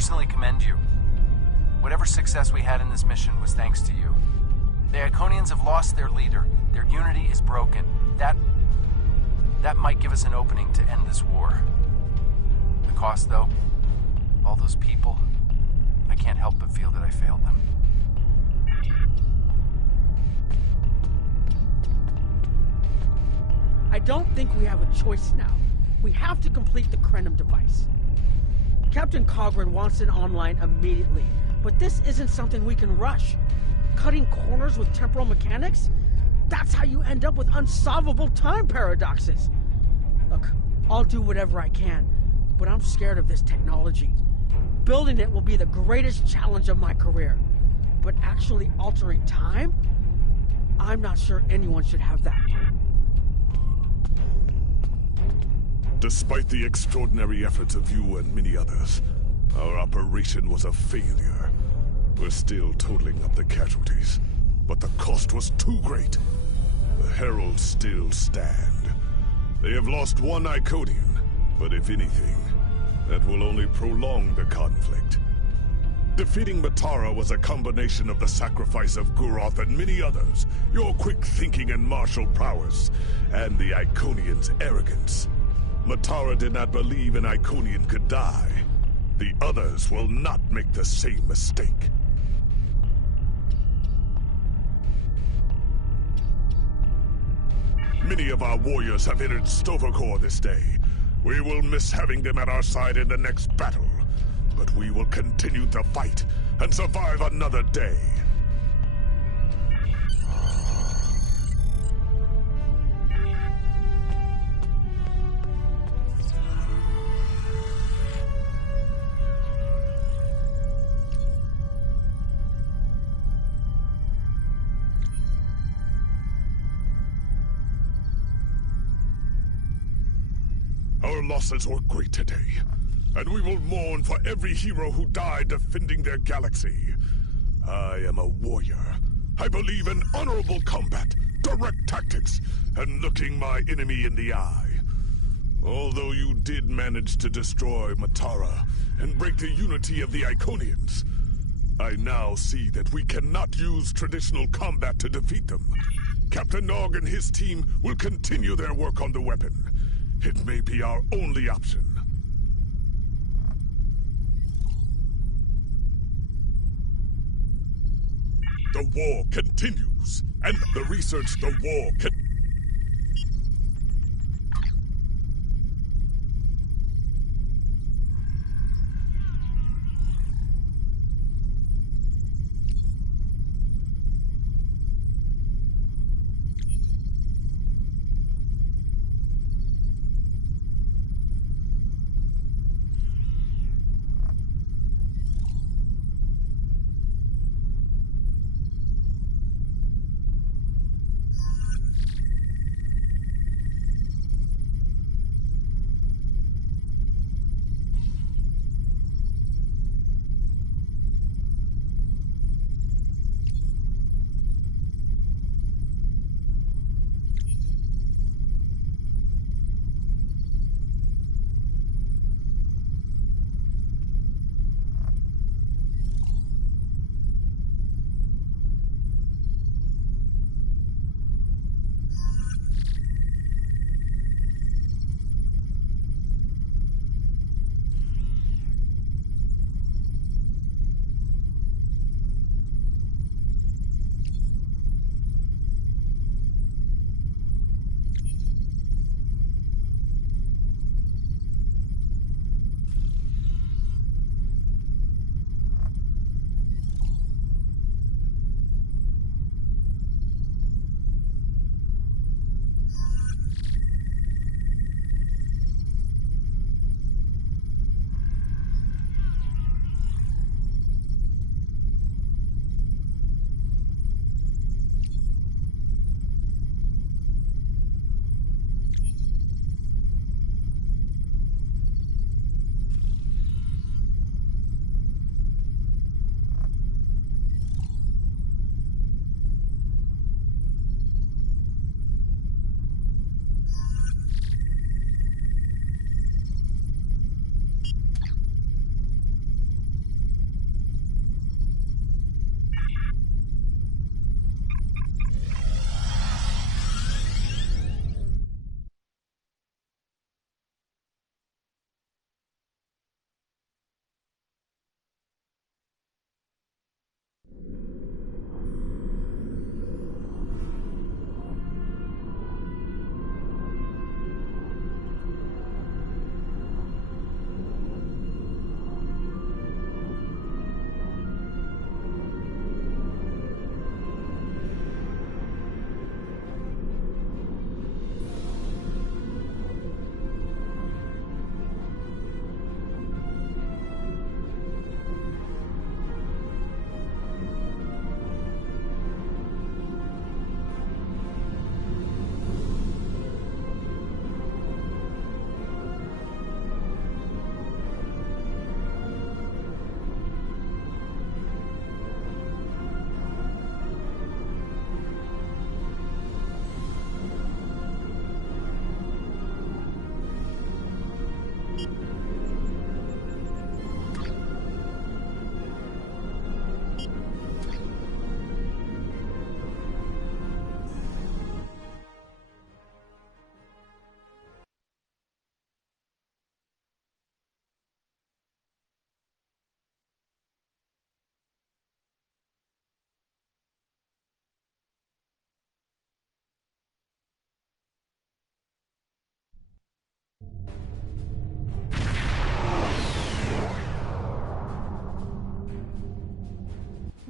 personally commend you. Whatever success we had in this mission was thanks to you. The Iconians have lost their leader. Their unity is broken. That might give us an opening to end this war. The cost, though? All those people? I can't help but feel that I failed them. I don't think we have a choice now. We have to complete the Krenim device. Captain Cogran wants it online immediately, but this isn't something we can rush. Cutting corners with temporal mechanics? That's how you end up with unsolvable time paradoxes. Look, I'll do whatever I can, but I'm scared of this technology. Building it will be the greatest challenge of my career. But actually altering time? I'm not sure anyone should have that. Despite the extraordinary efforts of you and many others, our operation was a failure. We're still totaling up the casualties, but the cost was too great. The Heralds still stand. They have lost one Iconian, but if anything, that will only prolong the conflict. Defeating Matara was a combination of the sacrifice of Guroth and many others, your quick thinking and martial prowess, and the Iconian's arrogance. Matara did not believe an Iconian could die. The others will not make the same mistake. Many of our warriors have entered Stavokor this day. We will miss having them at our side in the next battle. But we will continue to fight and survive another day. Our losses were great today. And we will mourn for every hero who died defending their galaxy. I am a warrior. I believe in honorable combat, direct tactics, and looking my enemy in the eye. Although you did manage to destroy Matara and break the unity of the Iconians, I now see that we cannot use traditional combat to defeat them. Captain Nog and his team will continue their work on the weapon. It may be our only option. The war continues, and the research the war can...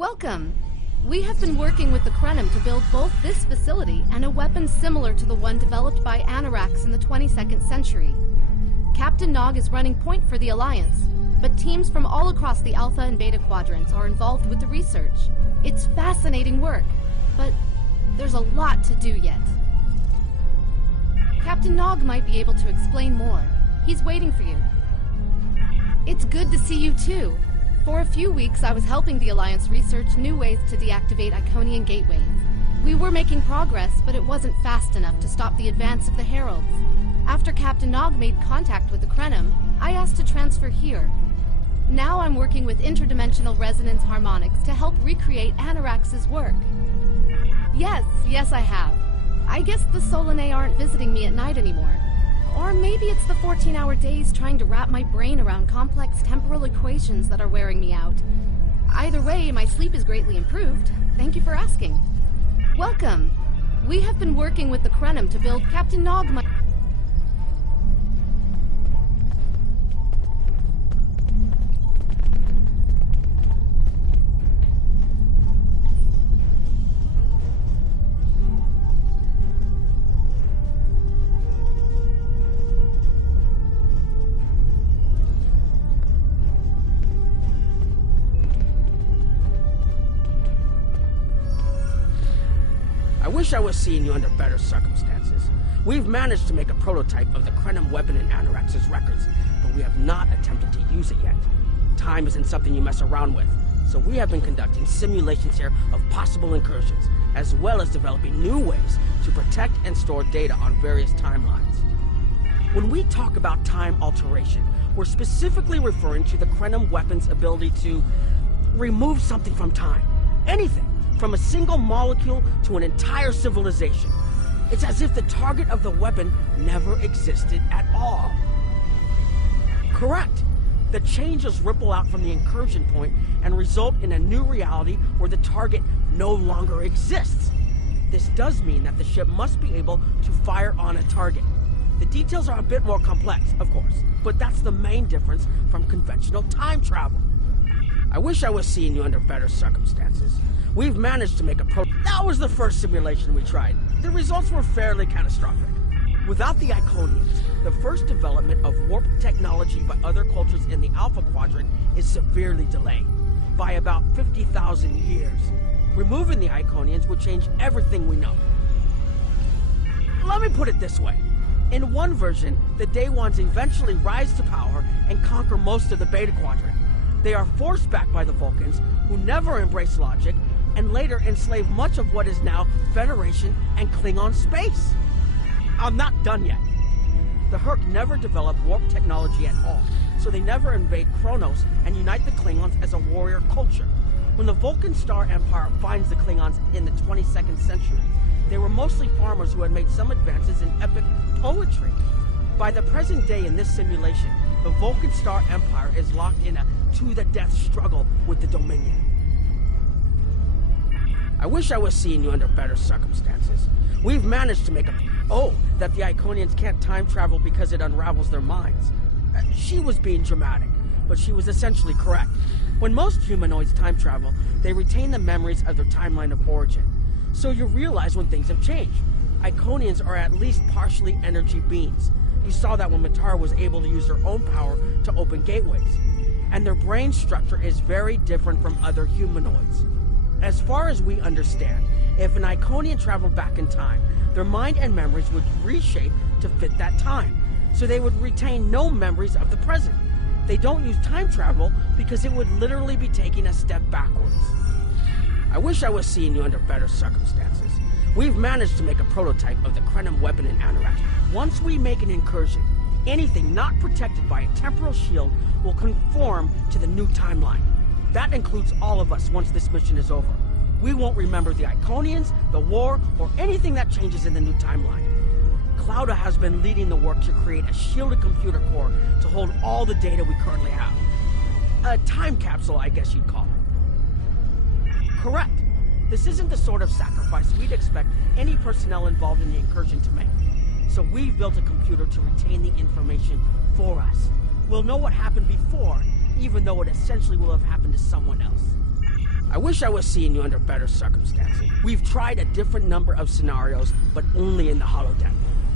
Welcome. We have been working with the Krenim to build both this facility and a weapon similar to the one developed by Anorax in the 22nd century. Captain Nog is running point for the Alliance, but teams from all across the Alpha and Beta quadrants are involved with the research. It's fascinating work, but there's a lot to do yet. Captain Nog might be able to explain more. He's waiting for you. It's good to see you too. For a few weeks, I was helping the Alliance research new ways to deactivate Iconian gateways. We were making progress, but it wasn't fast enough to stop the advance of the Heralds. After Captain Nog made contact with the Krenim, I asked to transfer here. Now I'm working with interdimensional resonance harmonics to help recreate Anorax's work. Yes, I have. I guess the Solanae aren't visiting me at night anymore. Or maybe it's the 14-hour days trying to wrap my brain around complex temporal equations that are wearing me out. Either way, my sleep is greatly improved. Thank you for asking. Welcome. We have been working with the Krenim to build Captain Nog. I wish I was seeing you under better circumstances. We've managed to make a prototype of the Krenim weapon in Anorax's records, but we have not attempted to use it yet. Time isn't something you mess around with, so we have been conducting simulations here of possible incursions, as well as developing new ways to protect and store data on various timelines. When we talk about time alteration, we're specifically referring to the Krenim weapon's ability to remove something from time. Anything. From a single molecule to an entire civilization. It's as if the target of the weapon never existed at all. Correct. The changes ripple out from the incursion point and result in a new reality where the target no longer exists. This does mean that the ship must be able to fire on a target. The details are a bit more complex, of course, but that's the main difference from conventional time travel. I wish I was seeing you under better circumstances. We've managed to make a That was the first simulation we tried. The results were fairly catastrophic. Without the Iconians, the first development of warp technology by other cultures in the Alpha Quadrant is severely delayed, by about 50,000 years. Removing the Iconians would change everything we know. Let me put it this way. In one version, the Day Ones eventually rise to power and conquer most of the Beta Quadrant. They are forced back by the Vulcans, who never embrace logic, and later enslave much of what is now Federation and Klingon space. I'm not done yet. The Herc never developed warp technology at all, so they never invade Kronos and unite the Klingons as a warrior culture. When the Vulcan Star Empire finds the Klingons in the 22nd century, they were mostly farmers who had made some advances in epic poetry. By the present day in this simulation, the Vulcan Star Empire is locked in a to-the-death struggle with the Dominion. I wish I was seeing you under better circumstances. We've managed to make that the Iconians can't time travel because it unravels their minds. She was being dramatic, but she was essentially correct. When most humanoids time travel, they retain the memories of their timeline of origin. So you realize when things have changed. Iconians are at least partially energy beings. You saw that when Matara was able to use her own power to open gateways. And their brain structure is very different from other humanoids. As far as we understand, if an Iconian traveled back in time, their mind and memories would reshape to fit that time, so they would retain no memories of the present. They don't use time travel because it would literally be taking a step backwards. I wish I was seeing you under better circumstances. We've managed to make a prototype of the Krenim weapon in Anorax. Once we make an incursion, anything not protected by a temporal shield will conform to the new timeline. That includes all of us once this mission is over. We won't remember the Iconians, the war, or anything that changes in the new timeline. Clouda has been leading the work to create a shielded computer core to hold all the data we currently have. A time capsule, I guess you'd call it. Correct. This isn't the sort of sacrifice we'd expect any personnel involved in the incursion to make. So we've built a computer to retain the information for us. We'll know what happened before, even though it essentially will have happened to someone else. I wish I was seeing you under better circumstances. We've tried a different number of scenarios, but only in the holodeck.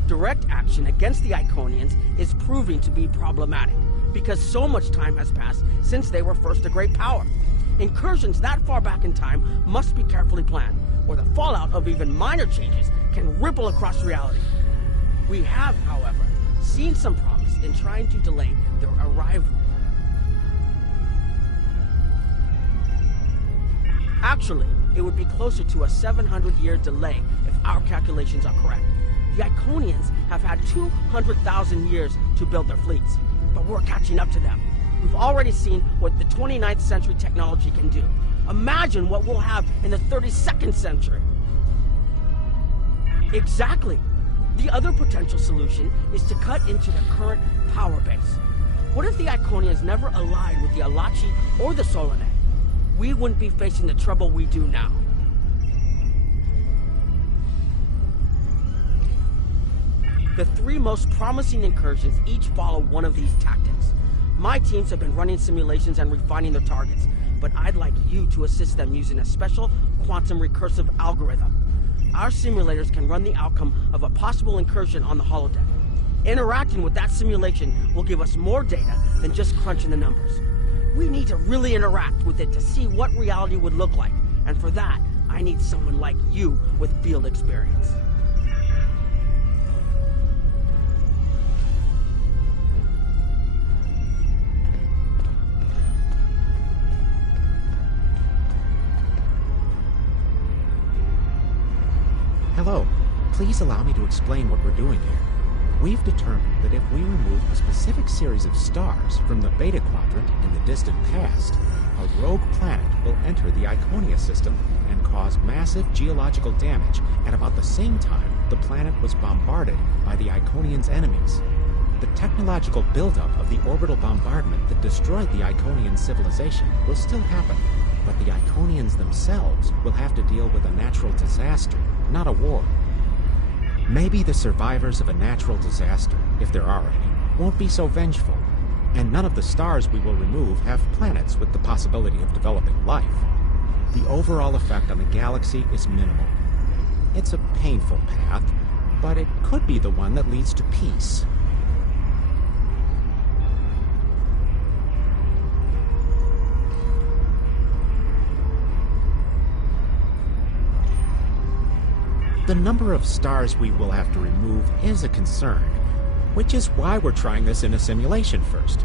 Direct action against the Iconians is proving to be problematic, because so much time has passed since they were first a great power. Incursions that far back in time must be carefully planned, or the fallout of even minor changes can ripple across reality. We have, however, seen some promise in trying to delay their arrival. Actually, it would be closer to a 700-year delay if our calculations are correct. The Iconians have had 200,000 years to build their fleets, but we're catching up to them. We've already seen what the 29th century technology can do. Imagine what we'll have in the 32nd century. Exactly. The other potential solution is to cut into the current power base. What if the Iconians never allied with the Alachi or the Solanae? We wouldn't be facing the trouble we do now. The three most promising incursions each follow one of these tactics. My teams have been running simulations and refining their targets, but I'd like you to assist them using a special quantum recursive algorithm. Our simulators can run the outcome of a possible incursion on the holodeck. Interacting with that simulation will give us more data than just crunching the numbers. We need to really interact with it to see what reality would look like, and for that, I need someone like you with field experience. Hello. Please allow me to explain what we're doing here. We've determined that if we remove a specific series of stars from the Beta Quadrant in the distant past, a rogue planet will enter the Iconia system and cause massive geological damage at about the same time the planet was bombarded by the Iconians' enemies. The technological buildup of the orbital bombardment that destroyed the Iconian civilization will still happen, but the Iconians themselves will have to deal with a natural disaster, not a war. Maybe the survivors of a natural disaster, if there are any, won't be so vengeful, and none of the stars we will remove have planets with the possibility of developing life. The overall effect on the galaxy is minimal. It's a painful path, but it could be the one that leads to peace. The number of stars we will have to remove is a concern, which is why we're trying this in a simulation first.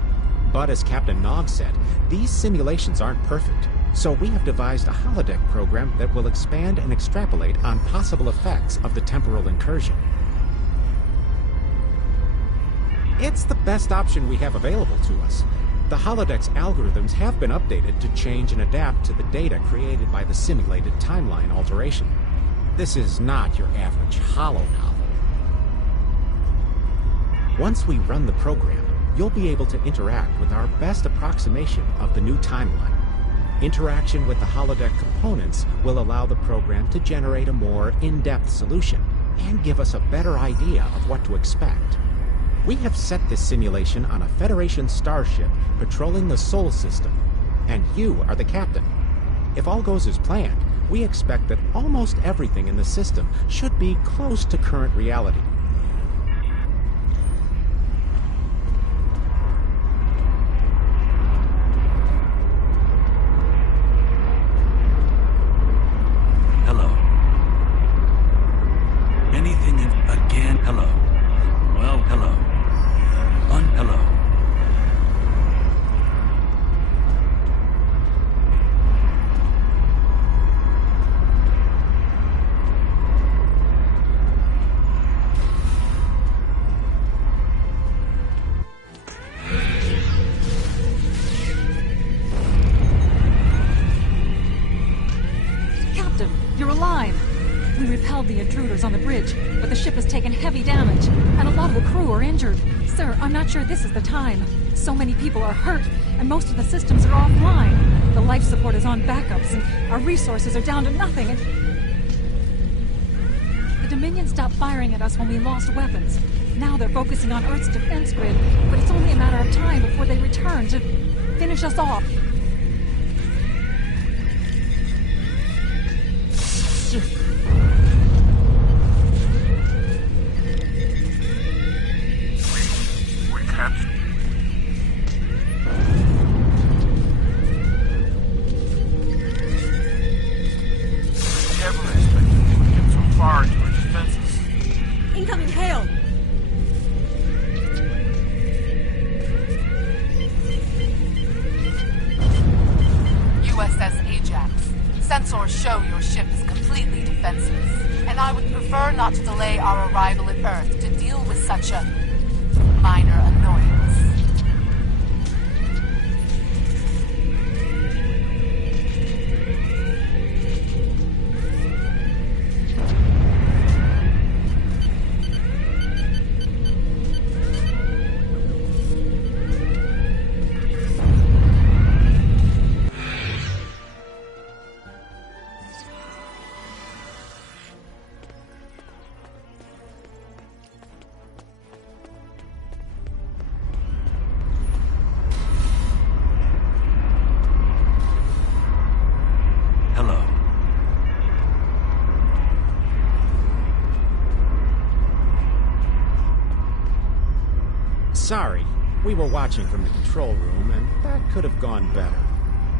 But as Captain Nog said, these simulations aren't perfect, so we have devised a holodeck program that will expand and extrapolate on possible effects of the temporal incursion. It's the best option we have available to us. The holodeck's algorithms have been updated to change and adapt to the data created by the simulated timeline alteration. This is not your average holo novel. Once we run the program, you'll be able to interact with our best approximation of the new timeline. Interaction with the holodeck components will allow the program to generate a more in-depth solution and give us a better idea of what to expect. We have set this simulation on a Federation starship patrolling the Sol system, and you are the captain. If all goes as planned, we expect that almost everything in the system should be close to current reality. Hello. Anything in... Again, hello. Well, hello. Hello. The intruders on the bridge, but the ship has taken heavy damage, and a lot of the crew are injured. Sir, I'm not sure this is the time. So many people are hurt, and most of the systems are offline. The life support is on backups, and our resources are down to nothing, and... The Dominion stopped firing at us when we lost weapons. Now they're focusing on Earth's defense grid, but it's only a matter of time before they return to finish us off. show your ship is completely defenseless, and I would prefer not to delay our arrival at Earth to deal with such a minor annoyance. Sorry, we were watching from the control room, and that could have gone better.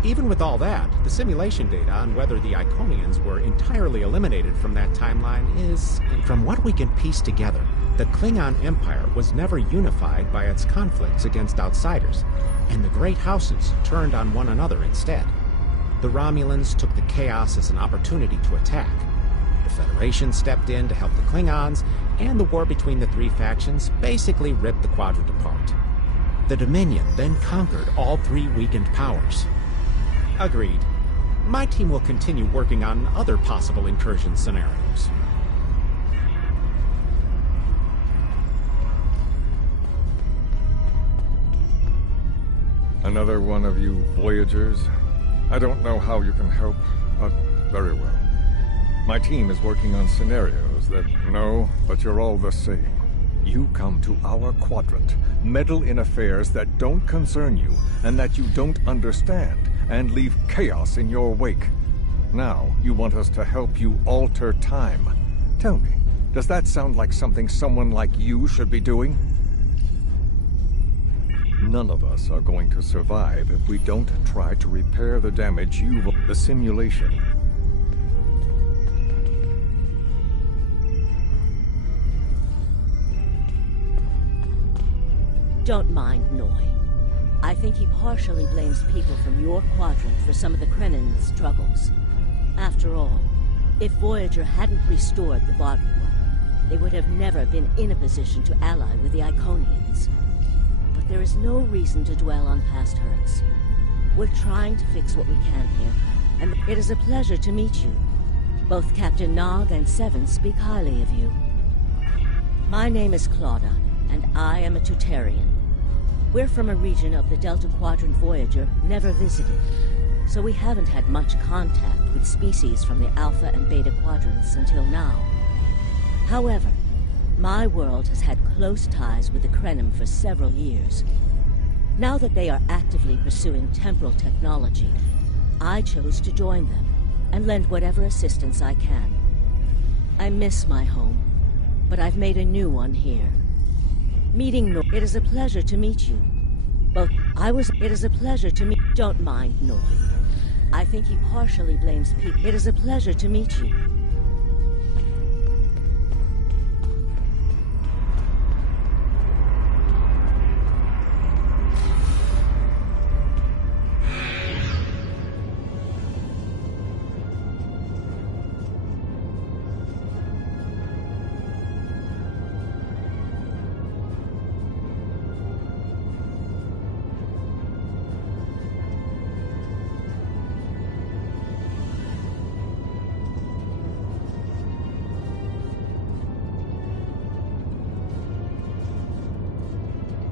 Even with all that, the simulation data on whether the Iconians were entirely eliminated from that timeline is, and from what we can piece together, the Klingon Empire was never unified by its conflicts against outsiders, and the great houses turned on one another instead. The Romulans took the chaos as an opportunity to attack. The Federation stepped in to help the Klingons, and the war between the three factions basically ripped the quadrant apart. The Dominion then conquered all three weakened powers. Agreed. My team will continue working on other possible incursion scenarios. Another one of you Voyagers? I don't know how you can help, but very well. My team is working on scenarios that... No, but you're all the same. You come to our quadrant, meddle in affairs that don't concern you, and that you don't understand, and leave chaos in your wake. Now, you want us to help you alter time. Tell me, does that sound like something someone like you should be doing? None of us are going to survive if we don't try to repair the damage you've... The simulation. Don't mind Noy. I think he partially blames people from your quadrant for some of the Krennin's struggles. After all, if Voyager hadn't restored the Vought War, they would have never been in a position to ally with the Iconians. But there is no reason to dwell on past hurts. We're trying to fix what we can here, and it is a pleasure to meet you. Both Captain Nog and Seven speak highly of you. My name is Claudia, and I am a Tutarian. We're from a region of the Delta Quadrant Voyager never visited, so we haven't had much contact with species from the Alpha and Beta Quadrants until now. However, my world has had close ties with the Krenim for several years. Now that they are actively pursuing temporal technology, I chose to join them and lend whatever assistance I can. I miss my home, but I've made a new one here. Meeting Noy, it is a pleasure to meet you. It is a pleasure to meet... Don't mind Noy. I think he partially blames people. It is a pleasure to meet you.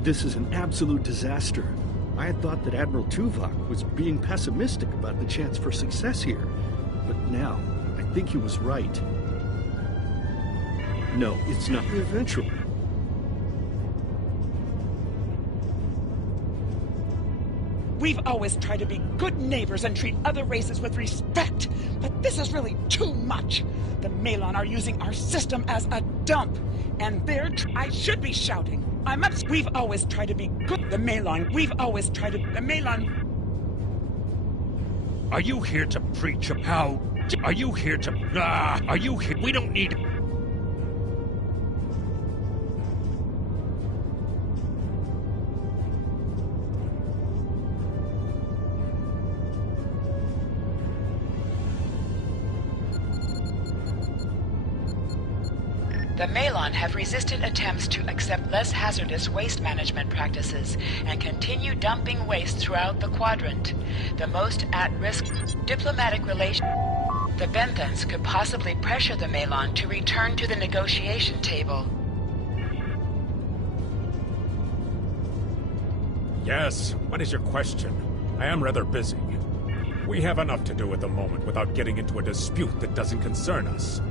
This is an absolute disaster. I had thought that Admiral Tuvok was being pessimistic about the chance for success here. But now, I think he was right. No, it's not. Eventually. We've always tried to be good neighbors and treat other races with respect, but this is really too much. The Malon are using our system as a dump, and I should be shouting. I'm up. We've always tried to be good. The Malon. We've always tried to. The Malon. Are you here to preach of how? Are you here to? Are you here? We don't need. The Malon have resisted attempts to accept less hazardous waste management practices and continue dumping waste throughout the quadrant. The most at-risk diplomatic relations. The Benthans could possibly pressure the Malon to return to the negotiation table. Yes, what is your question? I am rather busy. We have enough to do at the moment without getting into a dispute that doesn't concern us.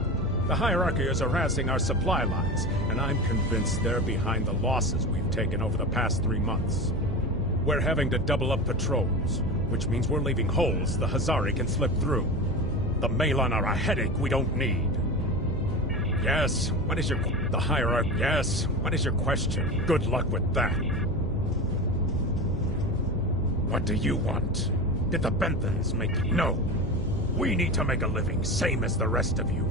The hierarchy is harassing our supply lines, and I'm convinced they're behind the losses we've taken over the past 3 months. We're having to double up patrols, which means we're leaving holes the Hazari can slip through. The Malon are a headache we don't need. Yes, what is your... The hierarchy... Yes, what is your question? Good luck with that. What do you want? Did the Benthans make... No. We need to make a living, same as the rest of you.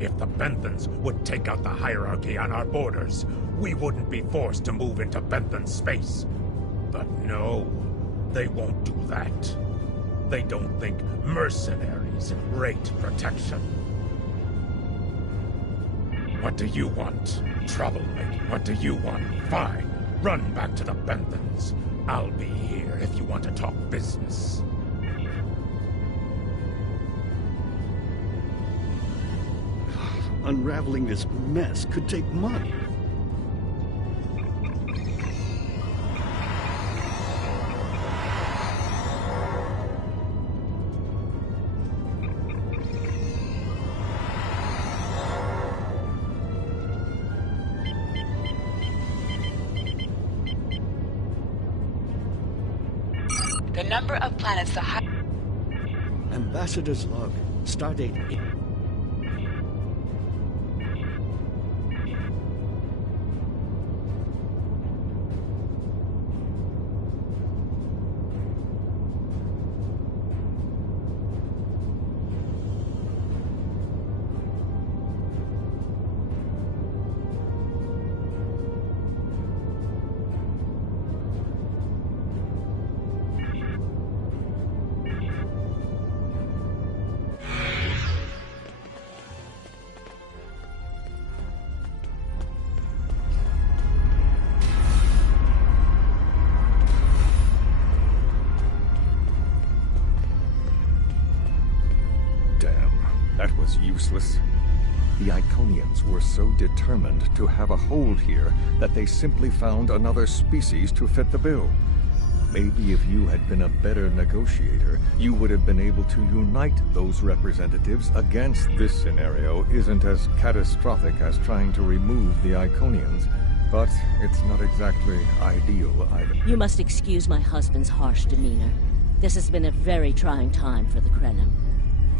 If the Benthans would take out the hierarchy on our borders, we wouldn't be forced to move into Benthan space. But no, they won't do that. They don't think mercenaries rate protection. What do you want? Troublemaker. What do you want? Fine. Run back to the Benthans. I'll be here if you want to talk business. Unraveling this mess could take months. The number of planets the Ambassador's log. Stardate. That was useless. The Iconians were so determined to have a hold here that they simply found another species to fit the bill. Maybe if you had been a better negotiator, you would have been able to unite those representatives against this scenario isn't as catastrophic as trying to remove the Iconians, but it's not exactly ideal either. You must excuse my husband's harsh demeanor. This has been a very trying time for the Krenim.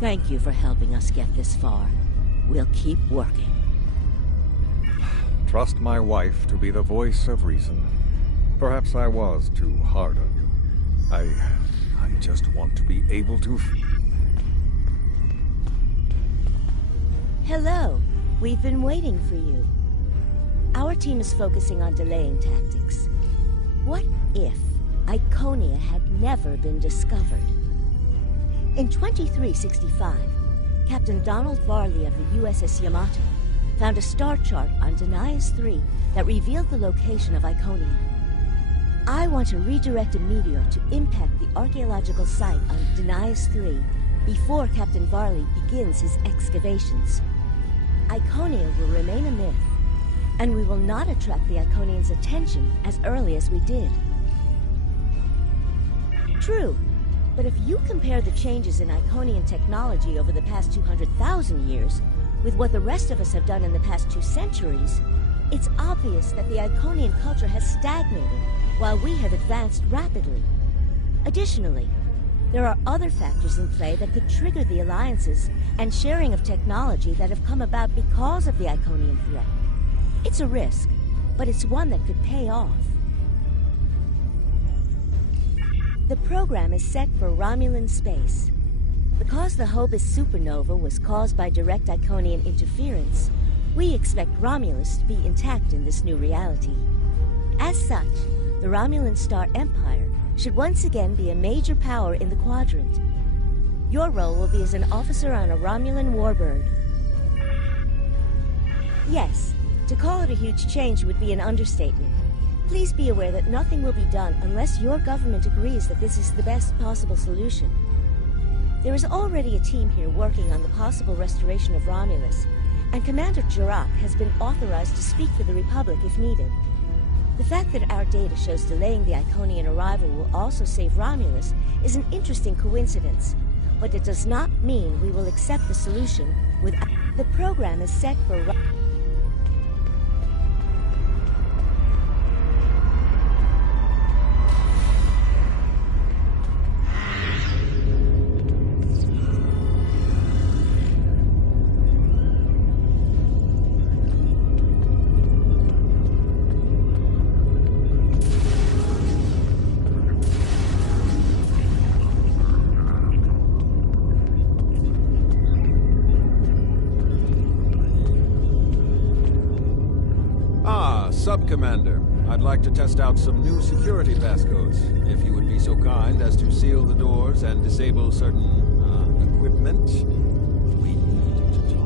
Thank you for helping us get this far. We'll keep working. Trust my wife to be the voice of reason. Perhaps I was too hard on you. I just want to be able to... Hello. We've been waiting for you. Our team is focusing on delaying tactics. What if Iconia had never been discovered? In 2365, Captain Donald Varley of the USS Yamato found a star chart on Denias 3 that revealed the location of Iconia. I want to redirect a meteor to impact the archaeological site on Denias 3 before Captain Varley begins his excavations. Iconia will remain a myth, and we will not attract the Iconians' attention as early as we did. True. But if you compare the changes in Iconian technology over the past 200,000 years with what the rest of us have done in the past 2 centuries, it's obvious that the Iconian culture has stagnated while we have advanced rapidly. Additionally, there are other factors in play that could trigger the alliances and sharing of technology that have come about because of the Iconian threat. It's a risk, but it's one that could pay off. The program is set for Romulan space. Because the Hobus supernova was caused by direct Iconian interference, we expect Romulus to be intact in this new reality. As such, the Romulan Star Empire should once again be a major power in the quadrant. Your role will be as an officer on a Romulan warbird. Yes. To call it a huge change would be an understatement. Please be aware that nothing will be done unless your government agrees that this is the best possible solution. There is already a team here working on the possible restoration of Romulus, and Commander Jurak has been authorized to speak for the Republic if needed. The fact that our data shows delaying the Iconian arrival will also save Romulus is an interesting coincidence, but it does not mean we will accept the solution without... The program is set for... Sub-Commander, I'd like to test out some new security passcodes. If you would be so kind as to seal the doors and disable certain, equipment. We need to talk.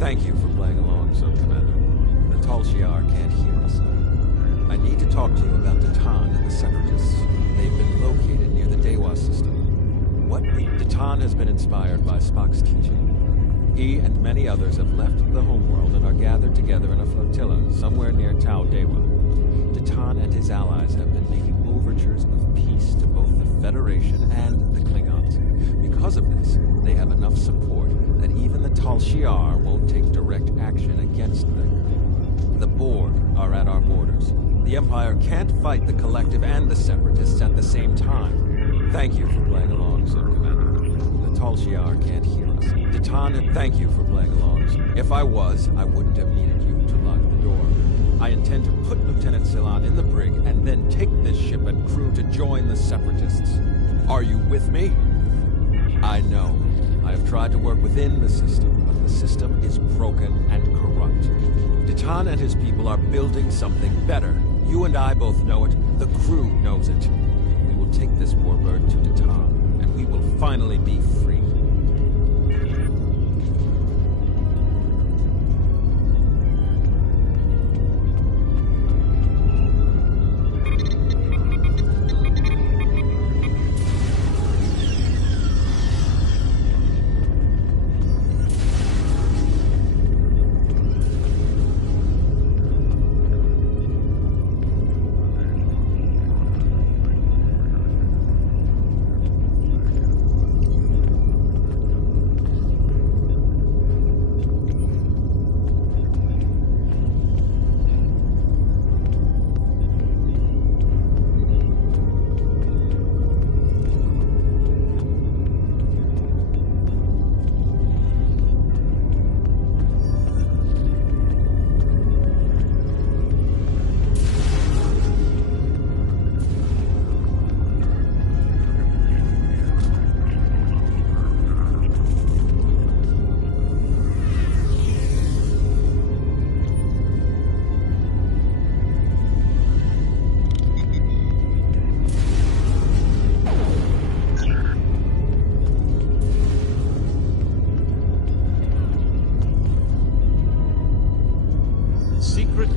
Thank you for playing along, Sub-Commander. The Tal-Shiar can't hear us. I need to talk to you about Datan and the Separatists. They've been located near the Dewa system. Datan has been inspired by Spock's teaching. He and many others have left the homeworld and are gathered together in a flotilla somewhere near Tau Dewa. Datan and his allies have been making overtures of peace to both the Federation and the Klingons. Because of this, they have enough support that even the Tal-Shiar won't take direct action against them. The Borg are at our borders. The Empire can't fight the Collective and the Separatists at the same time. Thank you for playing along, Sub-Commander. The Tal-Shiar can't hear us. Datan, thank you for playing along. If I was, I wouldn't have needed you to lock the door. I intend to put Lieutenant Silan in the brig and then take this ship and crew to join the Separatists. Are you with me? I know. I have tried to work within the system, but the system is broken and corrupt. Datan and his people are building something better. You and I both know it. The crew knows it. We will take this warbird to Datan, and we will finally be free.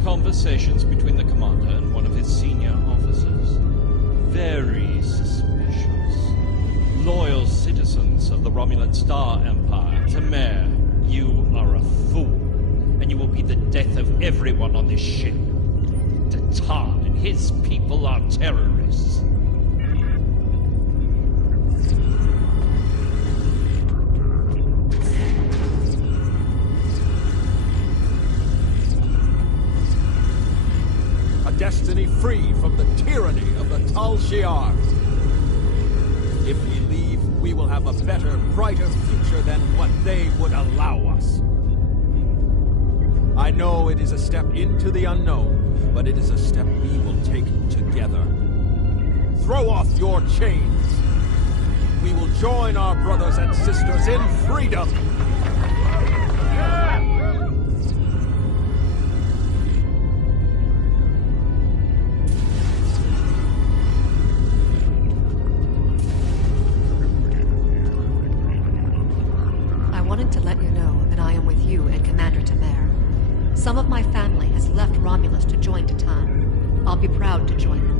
Conversations between the commander and one of his senior officers. Very suspicious. Loyal citizens of the Romulan Star Empire. Tamer, you are a fool, and you will be the death of everyone on this ship. Datan and his people are terrorists. Destiny free from the tyranny of the Tal-Shiar. If we leave, we will have a better, brighter future than what they would allow us. I know it is a step into the unknown, but it is a step we will take together. Throw off your chains. We will join our brothers and sisters in freedom. I wanted to let you know that I am with you and Commander Tamer. Some of my family has left Romulus to join Titan. I'll be proud to join them.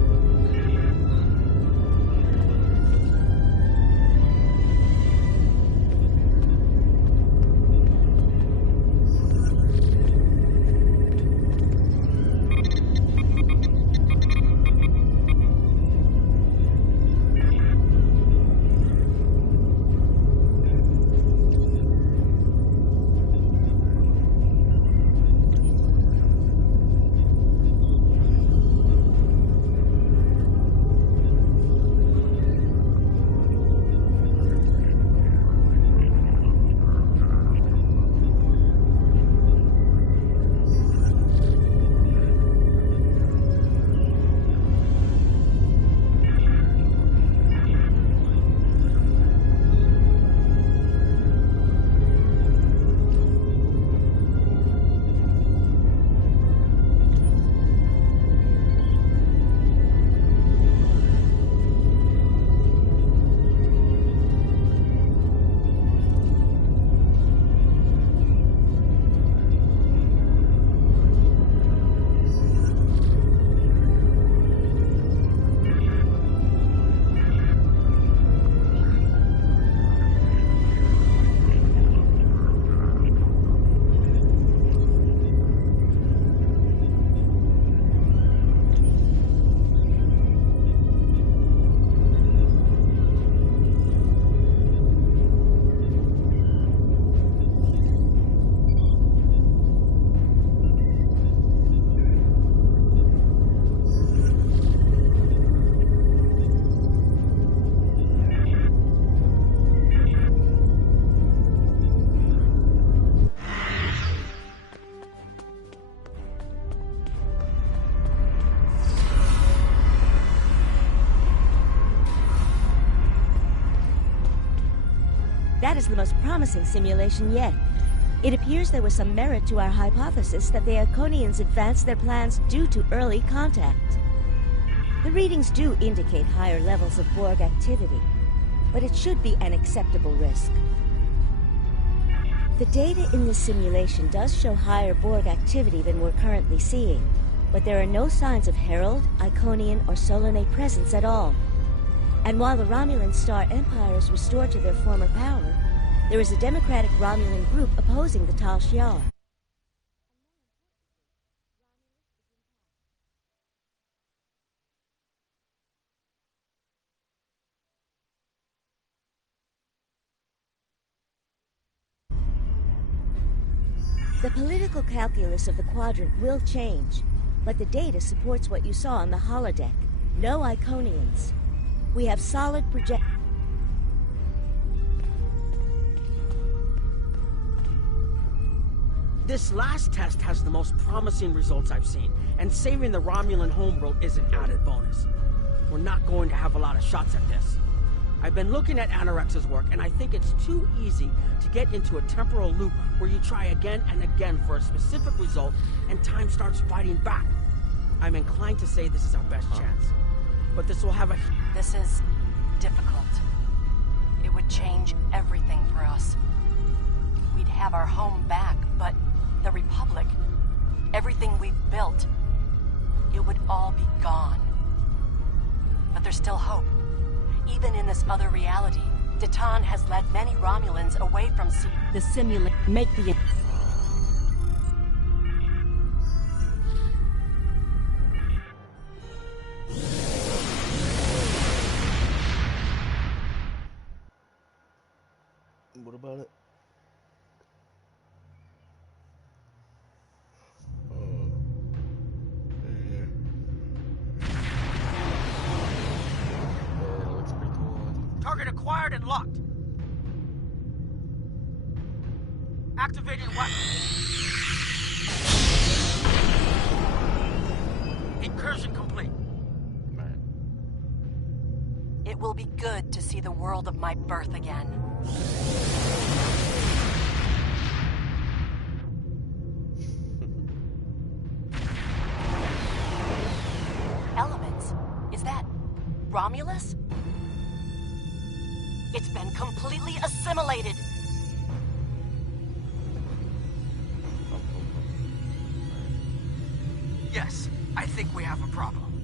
That is the most promising simulation yet. It appears there was some merit to our hypothesis that the Iconians advanced their plans due to early contact. The readings do indicate higher levels of Borg activity, but it should be an acceptable risk. The data in this simulation does show higher Borg activity than we're currently seeing, but there are no signs of Herald, Iconian, or Solanae presence at all. And while the Romulan Star Empire is restored to their former power, there is a democratic Romulan group opposing the Tal Shiar. The political calculus of the Quadrant will change, but the data supports what you saw on the holodeck. No Iconians. We have solid project... This last test has the most promising results I've seen, and saving the Romulan homeworld is an added bonus. We're not going to have a lot of shots at this. I've been looking at Anorex's work, and I think it's too easy to get into a temporal loop where you try again and again for a specific result, and time starts fighting back. I'm inclined to say this is our best chance. But this will have a... This is difficult. It would change everything for us. We'd have our home back, but the Republic, everything we've built, it would all be gone. But there's still hope. Even in this other reality, Titan has led many Romulans away from the simulation. Make the... What about it? Target acquired and locked. Activating weapon. it will be good to see the world of my birth again. Elements? Is that Romulus? It's been completely assimilated. Yes, I think we have a problem.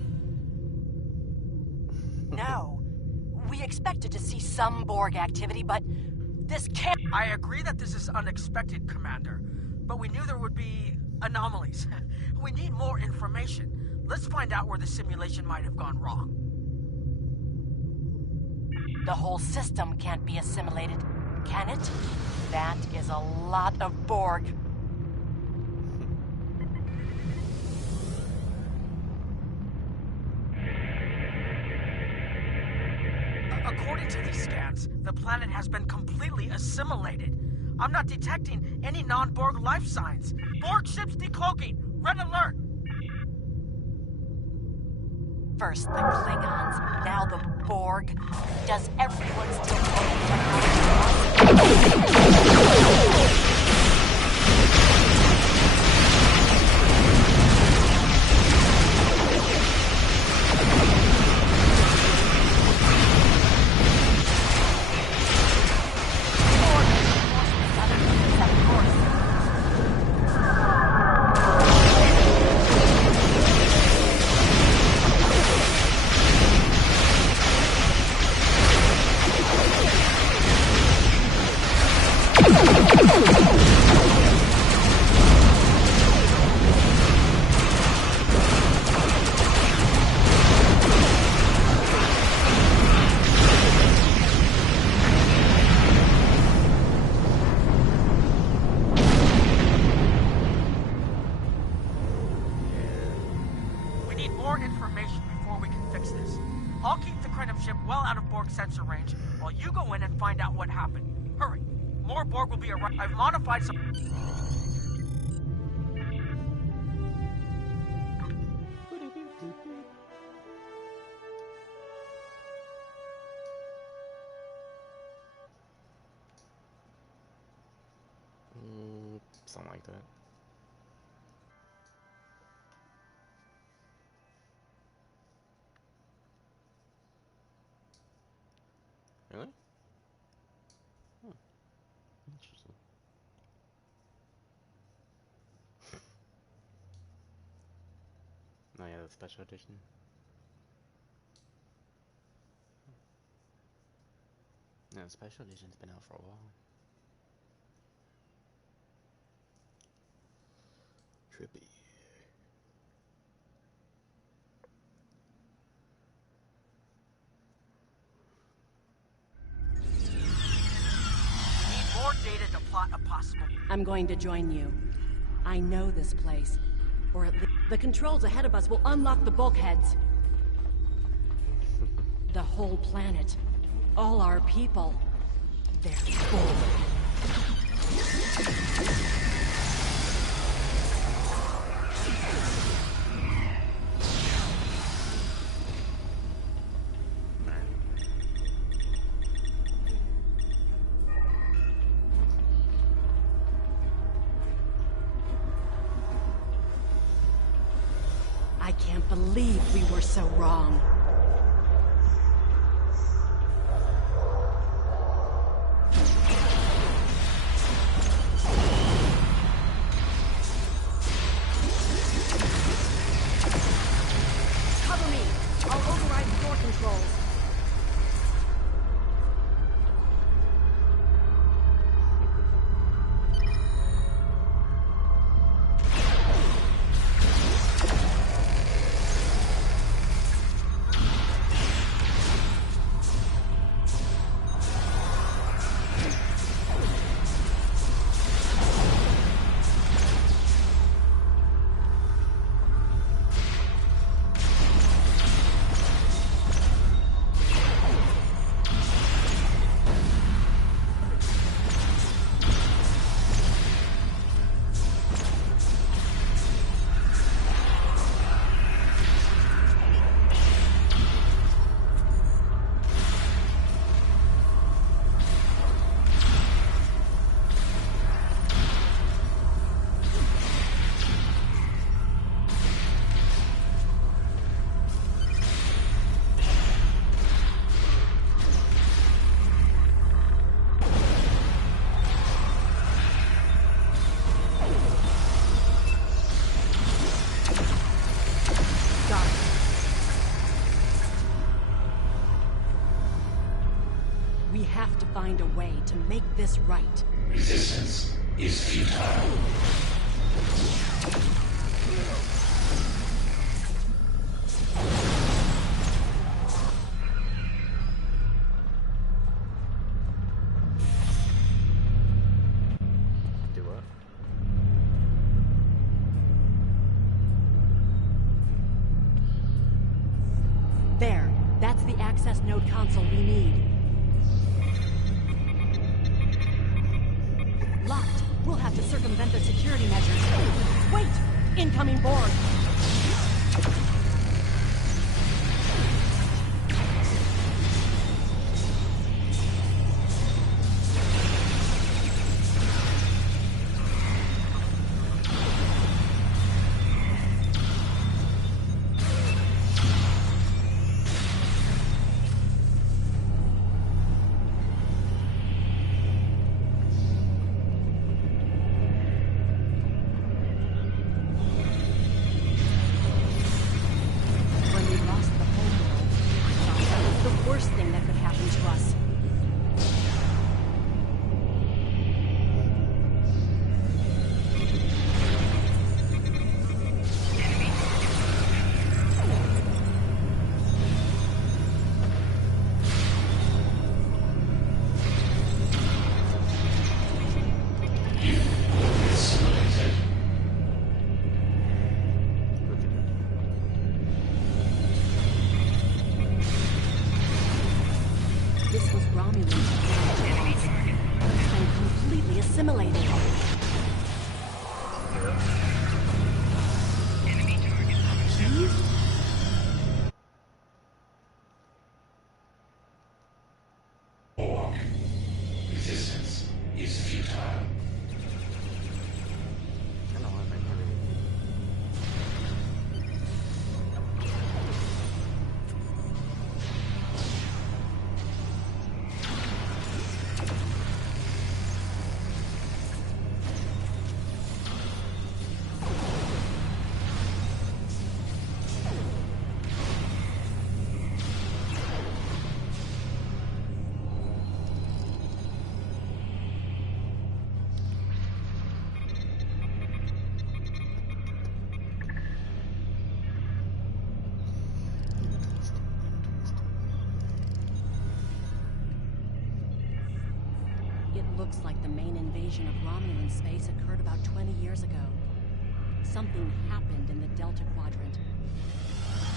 No. We expected to see some Borg activity, but this can't... I agree that this is unexpected, Commander, but we knew there would be anomalies. We need more information. Let's find out where the simulation might have gone wrong. The whole system can't be assimilated, can it? That is a lot of Borg. According to these scans, the planet has been completely assimilated. I'm not detecting any non-Borg life signs. Borg ships decloaking. Red alert. First the Klingons, now the Borg. Does everyone still know technology? Sensor range while you go in and find out what happened. Hurry. More Borg will be arriving. I've modified some... Something like that. Really? Huh. Interesting. Oh yeah, the special edition. Yeah, the special edition's been out for a while. Trippy. More data to plot a possible... I'm going to join you. I know this place. Or at least... The controls ahead of us will unlock the bulkheads. The whole planet. All our people. They're full. I can't believe we were so wrong. Cover me. I'll override the door controls. way to make this right. Resistance is futile. Do what? There. That's the access node console we need. Locked. We'll have to circumvent the security measures. Wait! Incoming Borg! This was Romulan technology. It's been completely assimilated. Jeez. Borg. Resistance is futile. It looks like the main invasion of Romulan space occurred about 20 years ago. Something happened in the Delta Quadrant.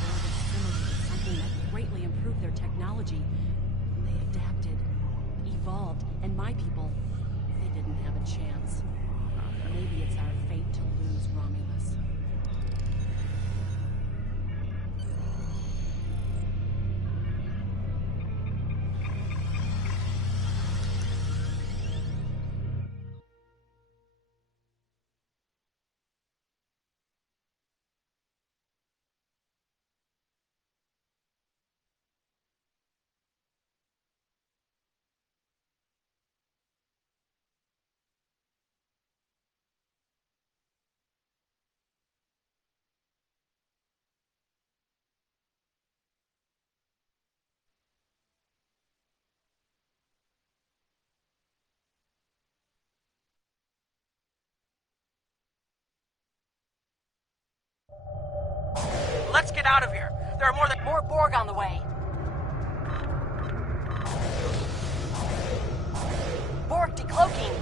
Borg assimilated something that greatly improved their technology. They adapted, evolved, and my people, they didn't have a chance. Maybe it's our fate to lose Romulus. Let's get out of here. There are more Borg on the way. Borg decloaking.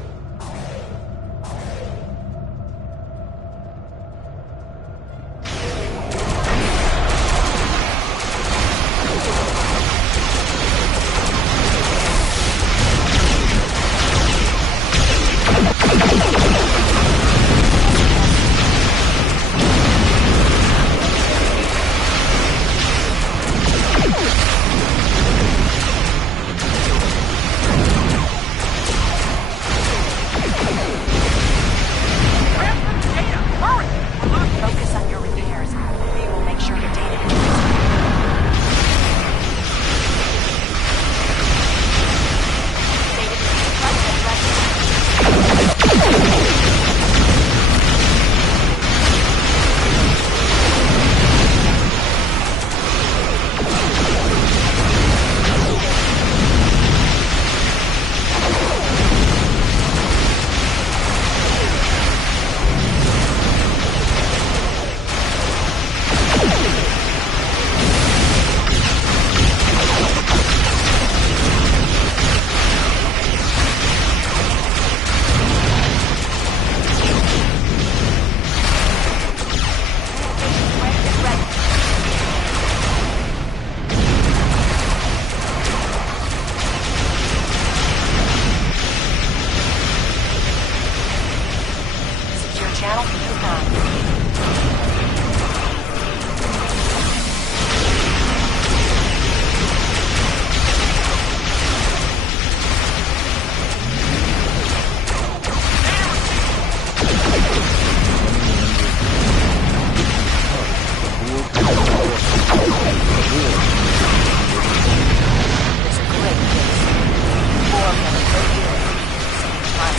Data Channel confirmed. It's a great case. 4 of them are located at the same time.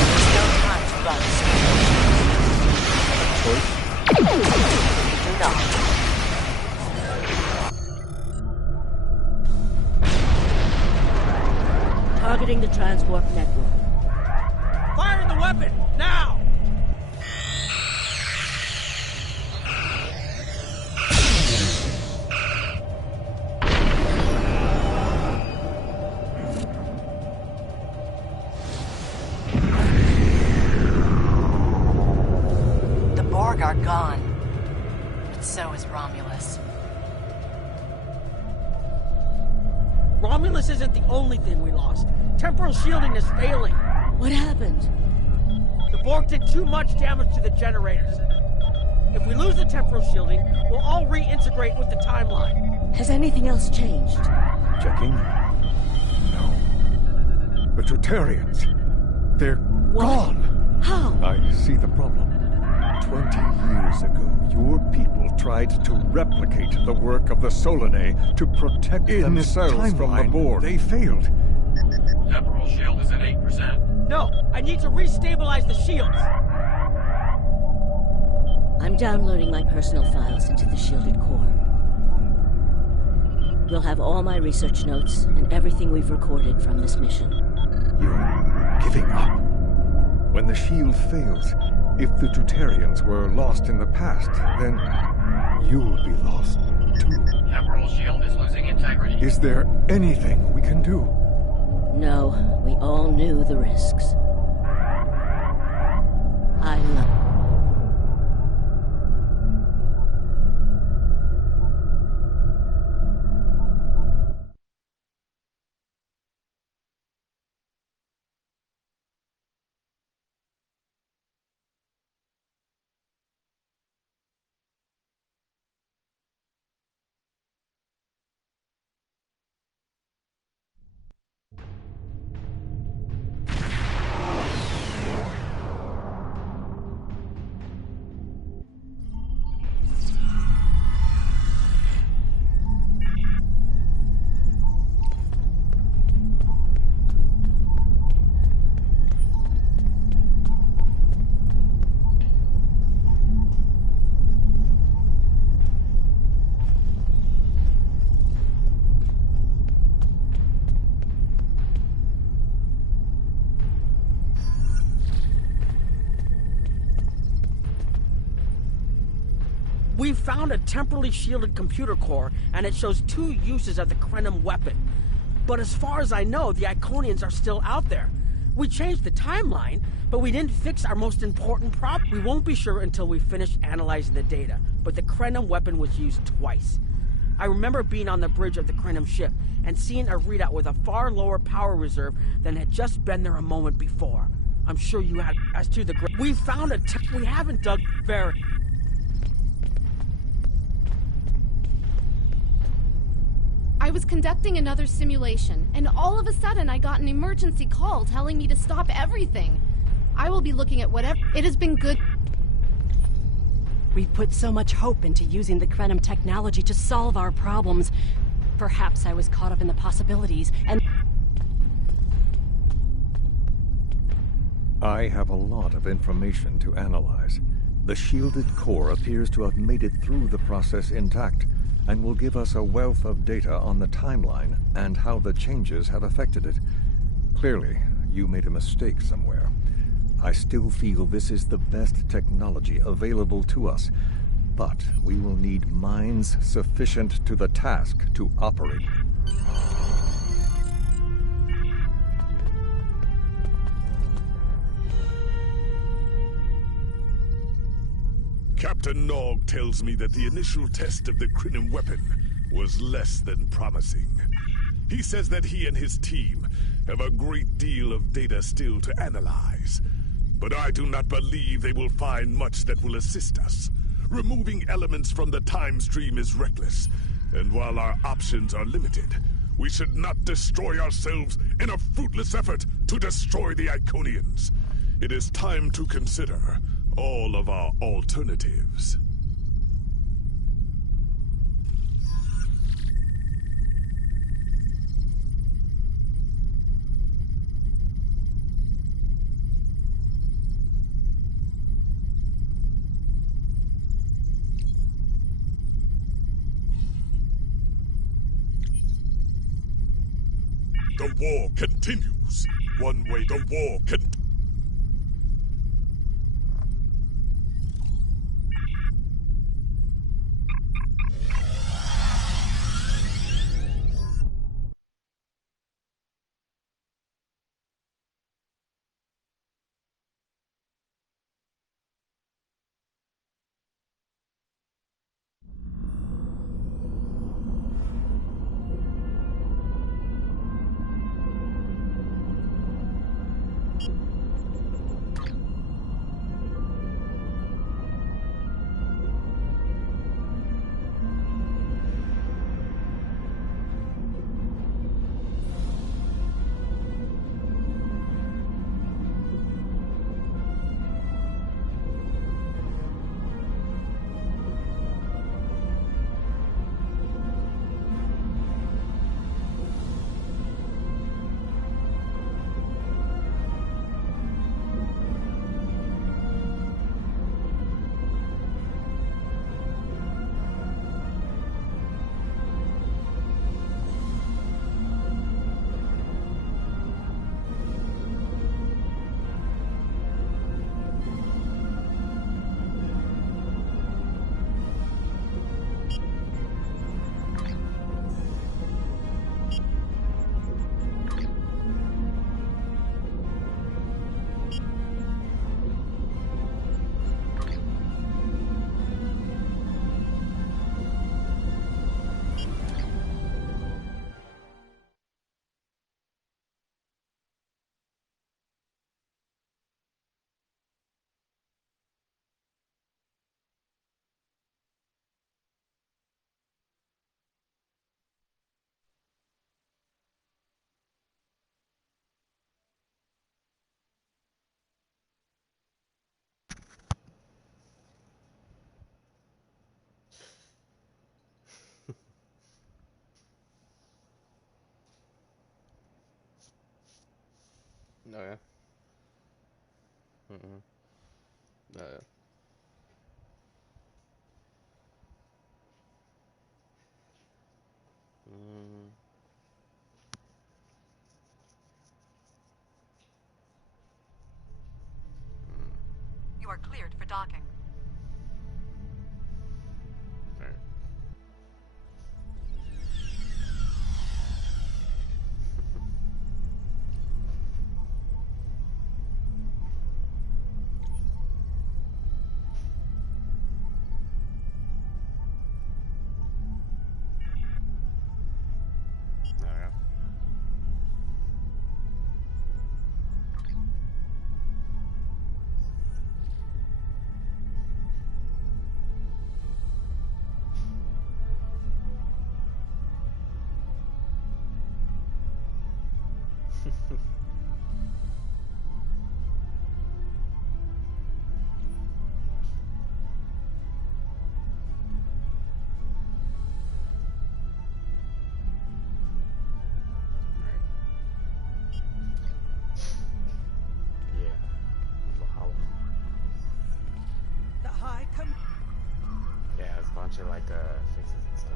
There's no time to run simulations. Do not. Targeting the transwarp network. Fire the weapon, now! The Borg are gone. But so is Romulus. Romulus isn't the only thing we lost. Temporal shielding is failing. What happened? The Borg did too much damage to the generators. If we lose the temporal shielding, we'll all reintegrate with the timeline. Has anything else changed? Checking? No. The Tutarians. They're gone. How? I see the problem. 20 years ago, your people tried to replicate the work of the Solanae to protect themselves from the Borg. They failed. Temporal shield is at 8%. No, I need to restabilize the shields. I'm downloading my personal files into the shielded core. We'll have all my research notes and everything we've recorded from this mission. You're giving up. When the shield fails, if the Tutarians were lost in the past, then you'll be lost too. Temporal shield is losing integrity. Is there anything we can do? No, we all knew the risks. I love... We found a temporally shielded computer core, and it shows 2 uses of the Krenim weapon. But as far as I know, the Iconians are still out there. We changed the timeline, but we didn't fix our most important problem. We won't be sure until we finish analyzing the data, but the Krenim weapon was used twice. I remember being on the bridge of the Krenim ship and seeing a readout with a far lower power reserve than had just been there a moment before. I'm sure you had. As to the... We found a... We haven't dug very... I was conducting another simulation, and all of a sudden I got an emergency call telling me to stop everything. I will be looking at whatever... It has been good... We've put so much hope into using the Krenim technology to solve our problems. Perhaps I was caught up in the possibilities, and... I have a lot of information to analyze. The shielded core appears to have made it through the process intact, and will give us a wealth of data on the timeline and how the changes have affected it. Clearly, you made a mistake somewhere. I still feel this is the best technology available to us, but we will need minds sufficient to the task to operate. Captain Nog tells me that the initial test of the Krenim weapon was less than promising. He says that he and his team have a great deal of data still to analyze. but I do not believe they will find much that will assist us. Removing elements from the time stream is reckless, and while our options are limited, we should not destroy ourselves in a fruitless effort to destroy the Iconians. It is time to consider all of our alternatives. The war continues. One way the war continues. No, yeah. Mm-mm. No, yeah. Mm. You are cleared for docking. Alright. No, yeah. The High Command. Yeah, it's a bunch of like fixes and stuff.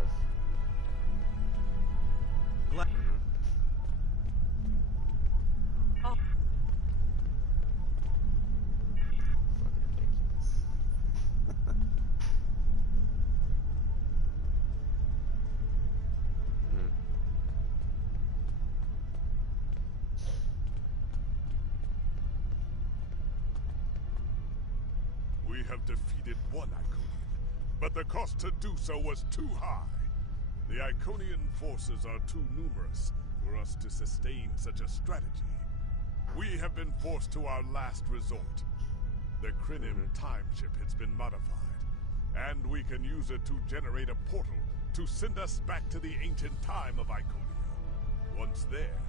Oh. Fucking ridiculous. We have defeated one Iconian, but the cost to do so was too high. The Iconian forces are too numerous for us to sustain such a strategy. We have been forced to our last resort. The Krinim time ship has been modified, and we can use it to generate a portal to send us back to the ancient time of Iconia. Once there,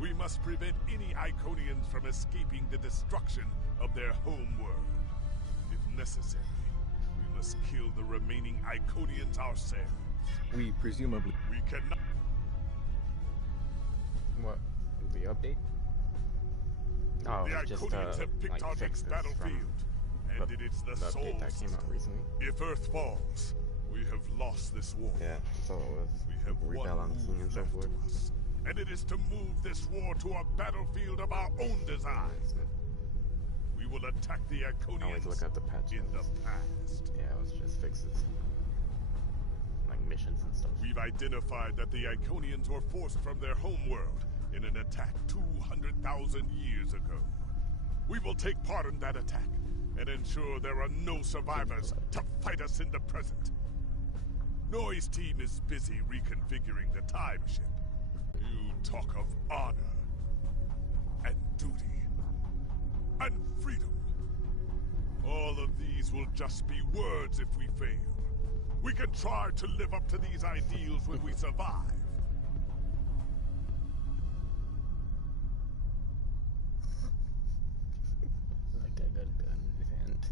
we must prevent any Iconians from escaping the destruction of their home world. If necessary, we must kill the remaining Iconians ourselves. We presumably... We cannot... What? The update? Oh, the it's just Iconians have picked like our next battlefield, and it is the Soul that came out recently. If Earth falls, we have lost this war. Yeah, so it was. We have Rebel on the scene and so forth. us, and it is to move this war to a battlefield of our own design. We will attack the Iconians always look at the patches. In the past. Yeah, it was just fixes. Like missions and stuff. We've identified that the Iconians were forced from their home world in an attack 200,000 years ago. We will take part in that attack and ensure there are no survivors to fight us in the present. Noise team is busy reconfiguring the time ship. You talk of honor and duty and freedom. All of these will just be words if we fail. We can try to live up to these ideals when we survive. Like I got a gun in his hand.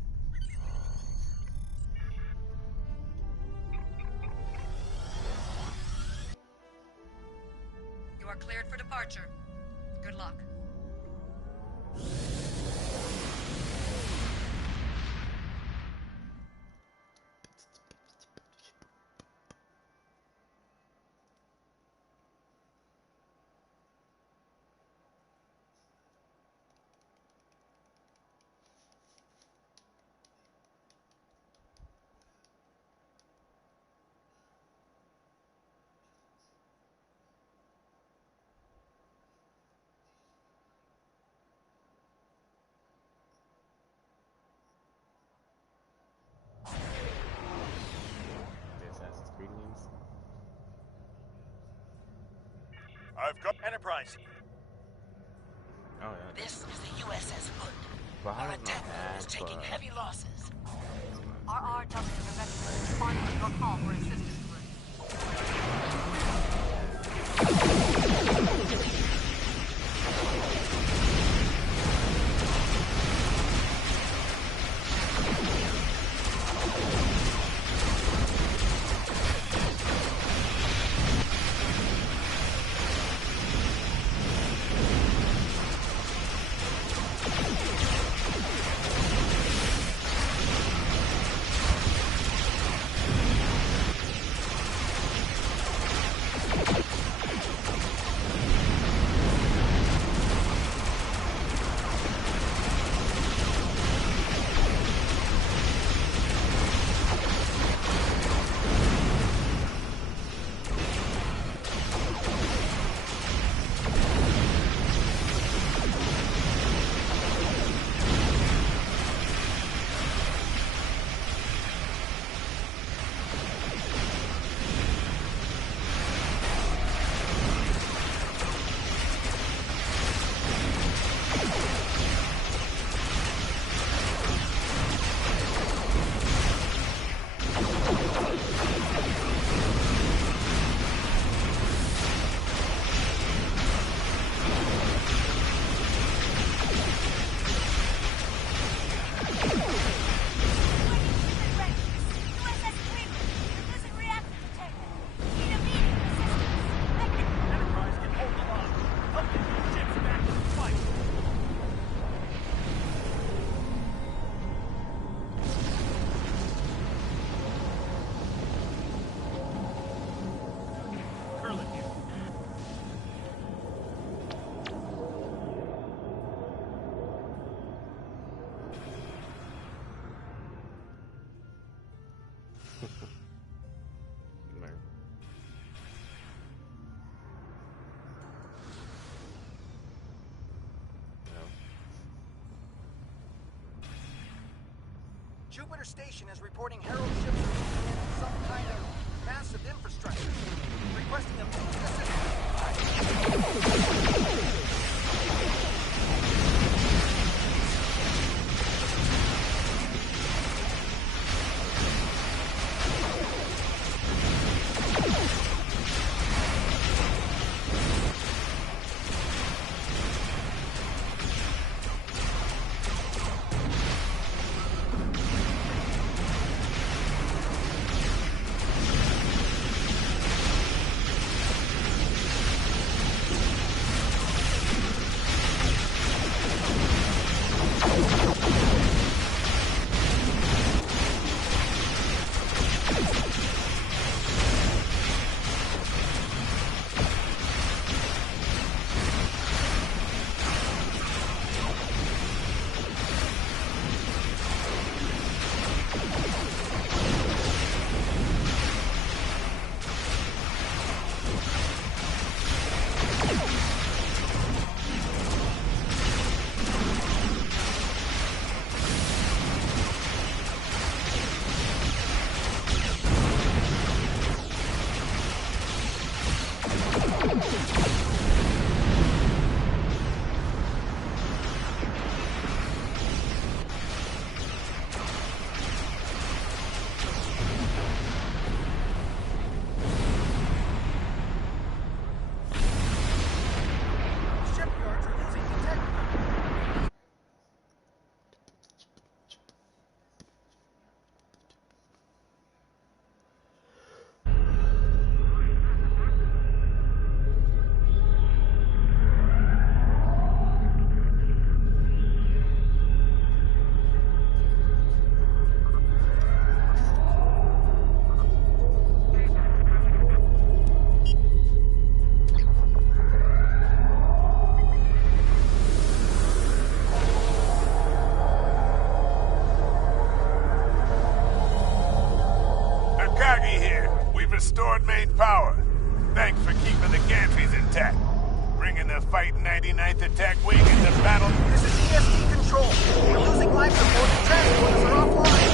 You are cleared for departure. Good luck. I've got Enterprise. Oh yeah. This is the USS Hood. Well, Our attack is taking heavy losses. RRW eventually responded to your call for assistance. Jupiter Station is reporting Herald ships are in some kind of massive infrastructure, requesting immediate assistance. restored main power. Thanks for keeping the gantries intact. Bringing the fight 99th Attack Wing into battle. This is EST Control. We're losing life support and transporters are offline.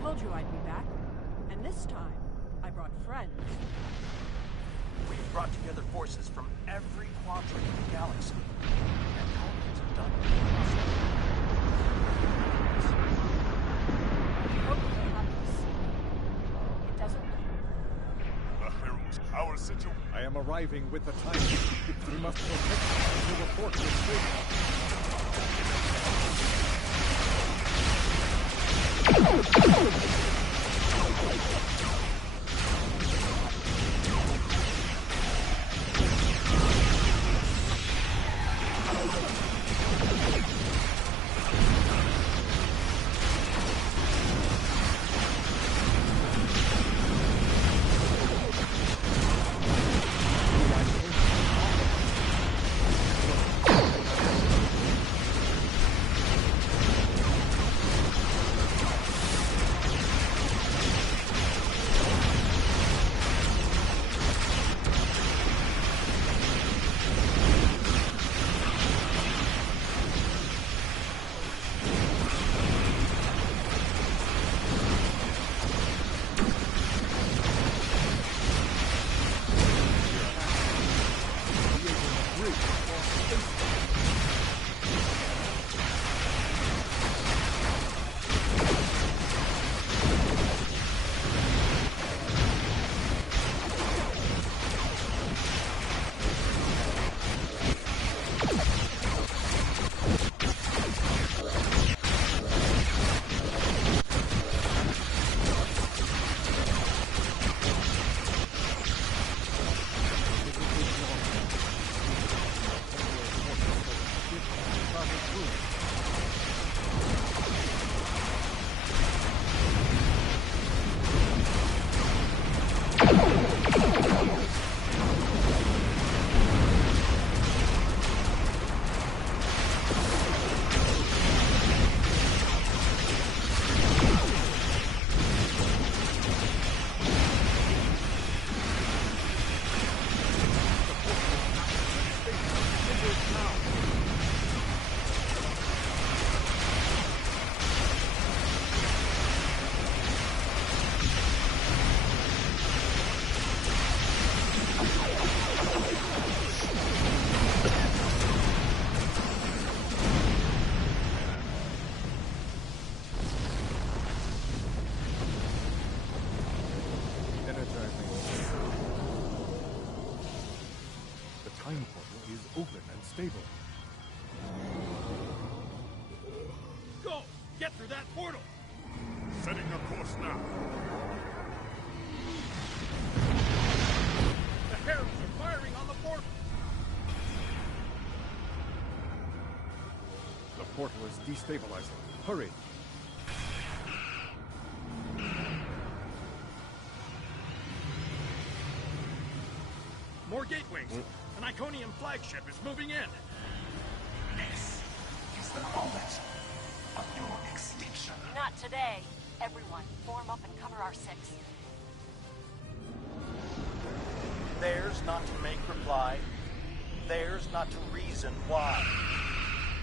told you I'd be back. And this time, I brought friends. We've brought together forces from every quadrant of the galaxy. And Colonians have done impossible. I hope you're happy to see me. It doesn't look... The Heralds, our situation. I am arriving with the time. We must protect until the fort is time portal is open and stable. Go! Get through that portal! Setting a course now. The Heralds are firing on the portal! The portal is destabilizing. Hurry! More gateways! An Iconian flagship is moving in! This is the moment of your extinction. Not today. Everyone, form up and cover our six. Theirs not to make reply. Theirs not to reason why.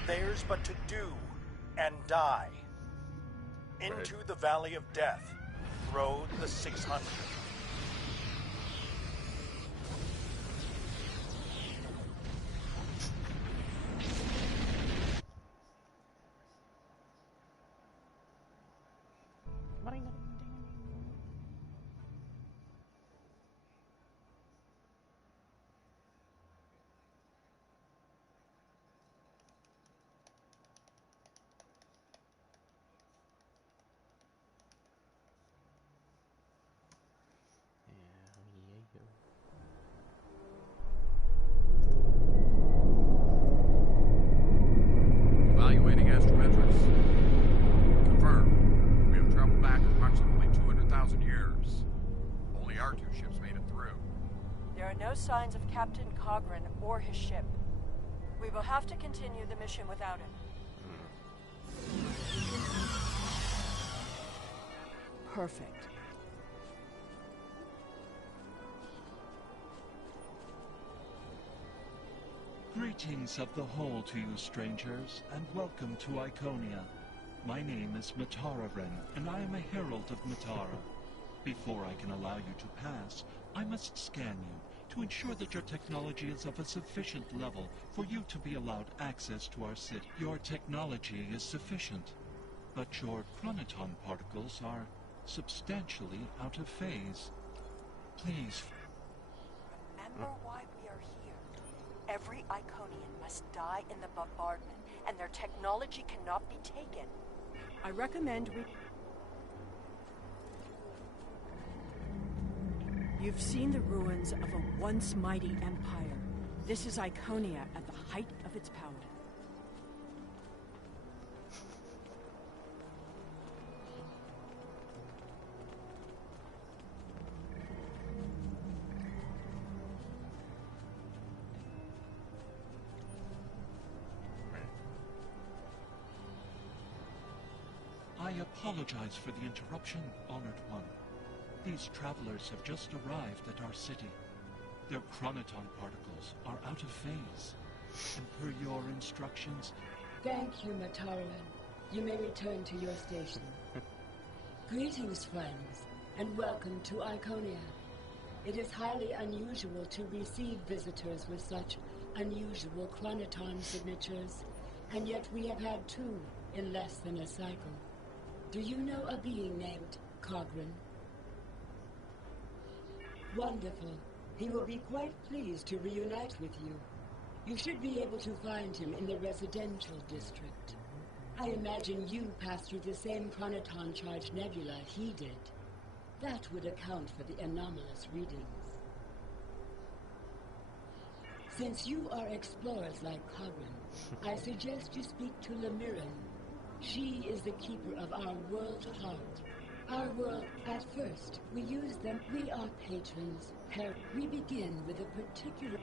Theirs but to do and die. Into the Valley of Death rode the 600. Evaluating astrometrics. Confirmed. We have traveled back approximately 200,000 years. Only our two ships made it through. There are no signs of Captain Cogran or his ship. We will have to continue the mission without him. Perfect. Greetings of the whole to you, strangers, and welcome to Iconia. My name is Matara-Ren, and I am a herald of Matara. Before I can allow you to pass, I must scan you to to ensure that your technology is of a sufficient level for you to be allowed access to our city. Your technology is sufficient, but your chronoton particles are substantially out of phase. Please. Remember why we are here. Every Iconian must die in the bombardment, and their technology cannot be taken. I recommend we... You've seen the ruins of a once mighty empire. This is Iconia at the height of its power. I apologize for the interruption, Honored One. These travelers have just arrived at our city. Their chronoton particles are out of phase. And per your instructions... Thank you, Mataran. You may return to your station. Greetings, friends, and welcome to Iconia. It is highly unusual to receive visitors with such unusual chronoton signatures, and yet we have had 2 in less than a cycle. Do you know a being named Cogran? Wonderful. He will be quite pleased to reunite with you. You should be able to find him in the residential district. I imagine you passed through the same chronoton-charged nebula he did. That would account for the anomalous readings. Since you are explorers like Cogran, I suggest you speak to Lemiran. She is the keeper of our world heart. Our world, at first, we use them. We are patrons. We begin with a particular...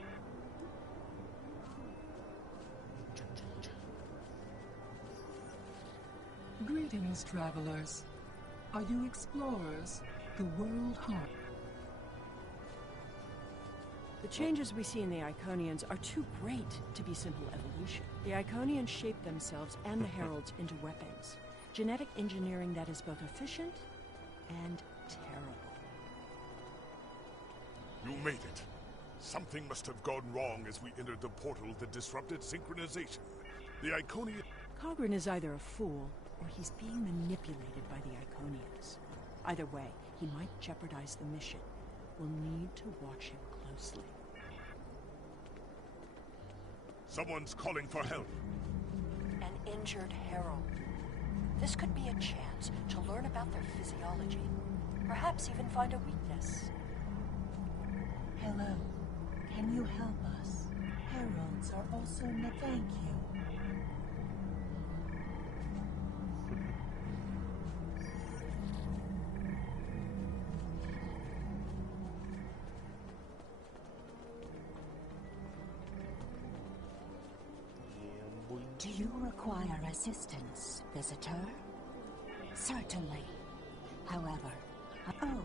Greetings, travelers. Are you explorers? The world heart. The changes we see in the Iconians are too great to be simple evolution. The Iconians shape themselves and the Heralds into weapons. Genetic engineering that is both efficient and terrible. You made it. Something must have gone wrong as we entered the portal that disrupted synchronization. The Iconian... Cogran is either a fool, or he's being manipulated by the Iconians. Either way, he might jeopardize the mission. We'll need to watch him closely. Someone's calling for help. An injured herald. This could be a chance to learn about their physiology. Perhaps even find a weakness. Hello. Can you help us? Heralds are also thank you. Do you require assistance, visitor? Certainly. However, oh,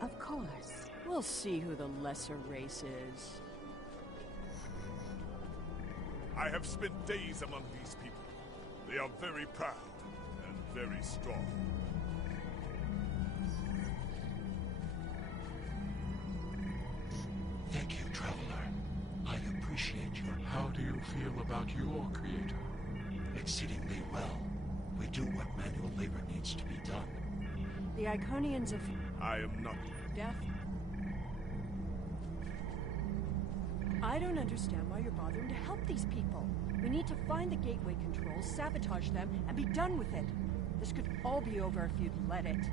of course. We'll see who the lesser race is. I have spent days among these people. They are very proud and very strong. Thank you, traveler. I appreciate your... How do you feel about your creator? Exceedingly well. We do what manual labor needs to be done. The Iconians of... I am not... Death? I don't understand why you're bothering to help these people. We need to find the gateway controls, sabotage them, and be done with it. This could all be over if you'd let it.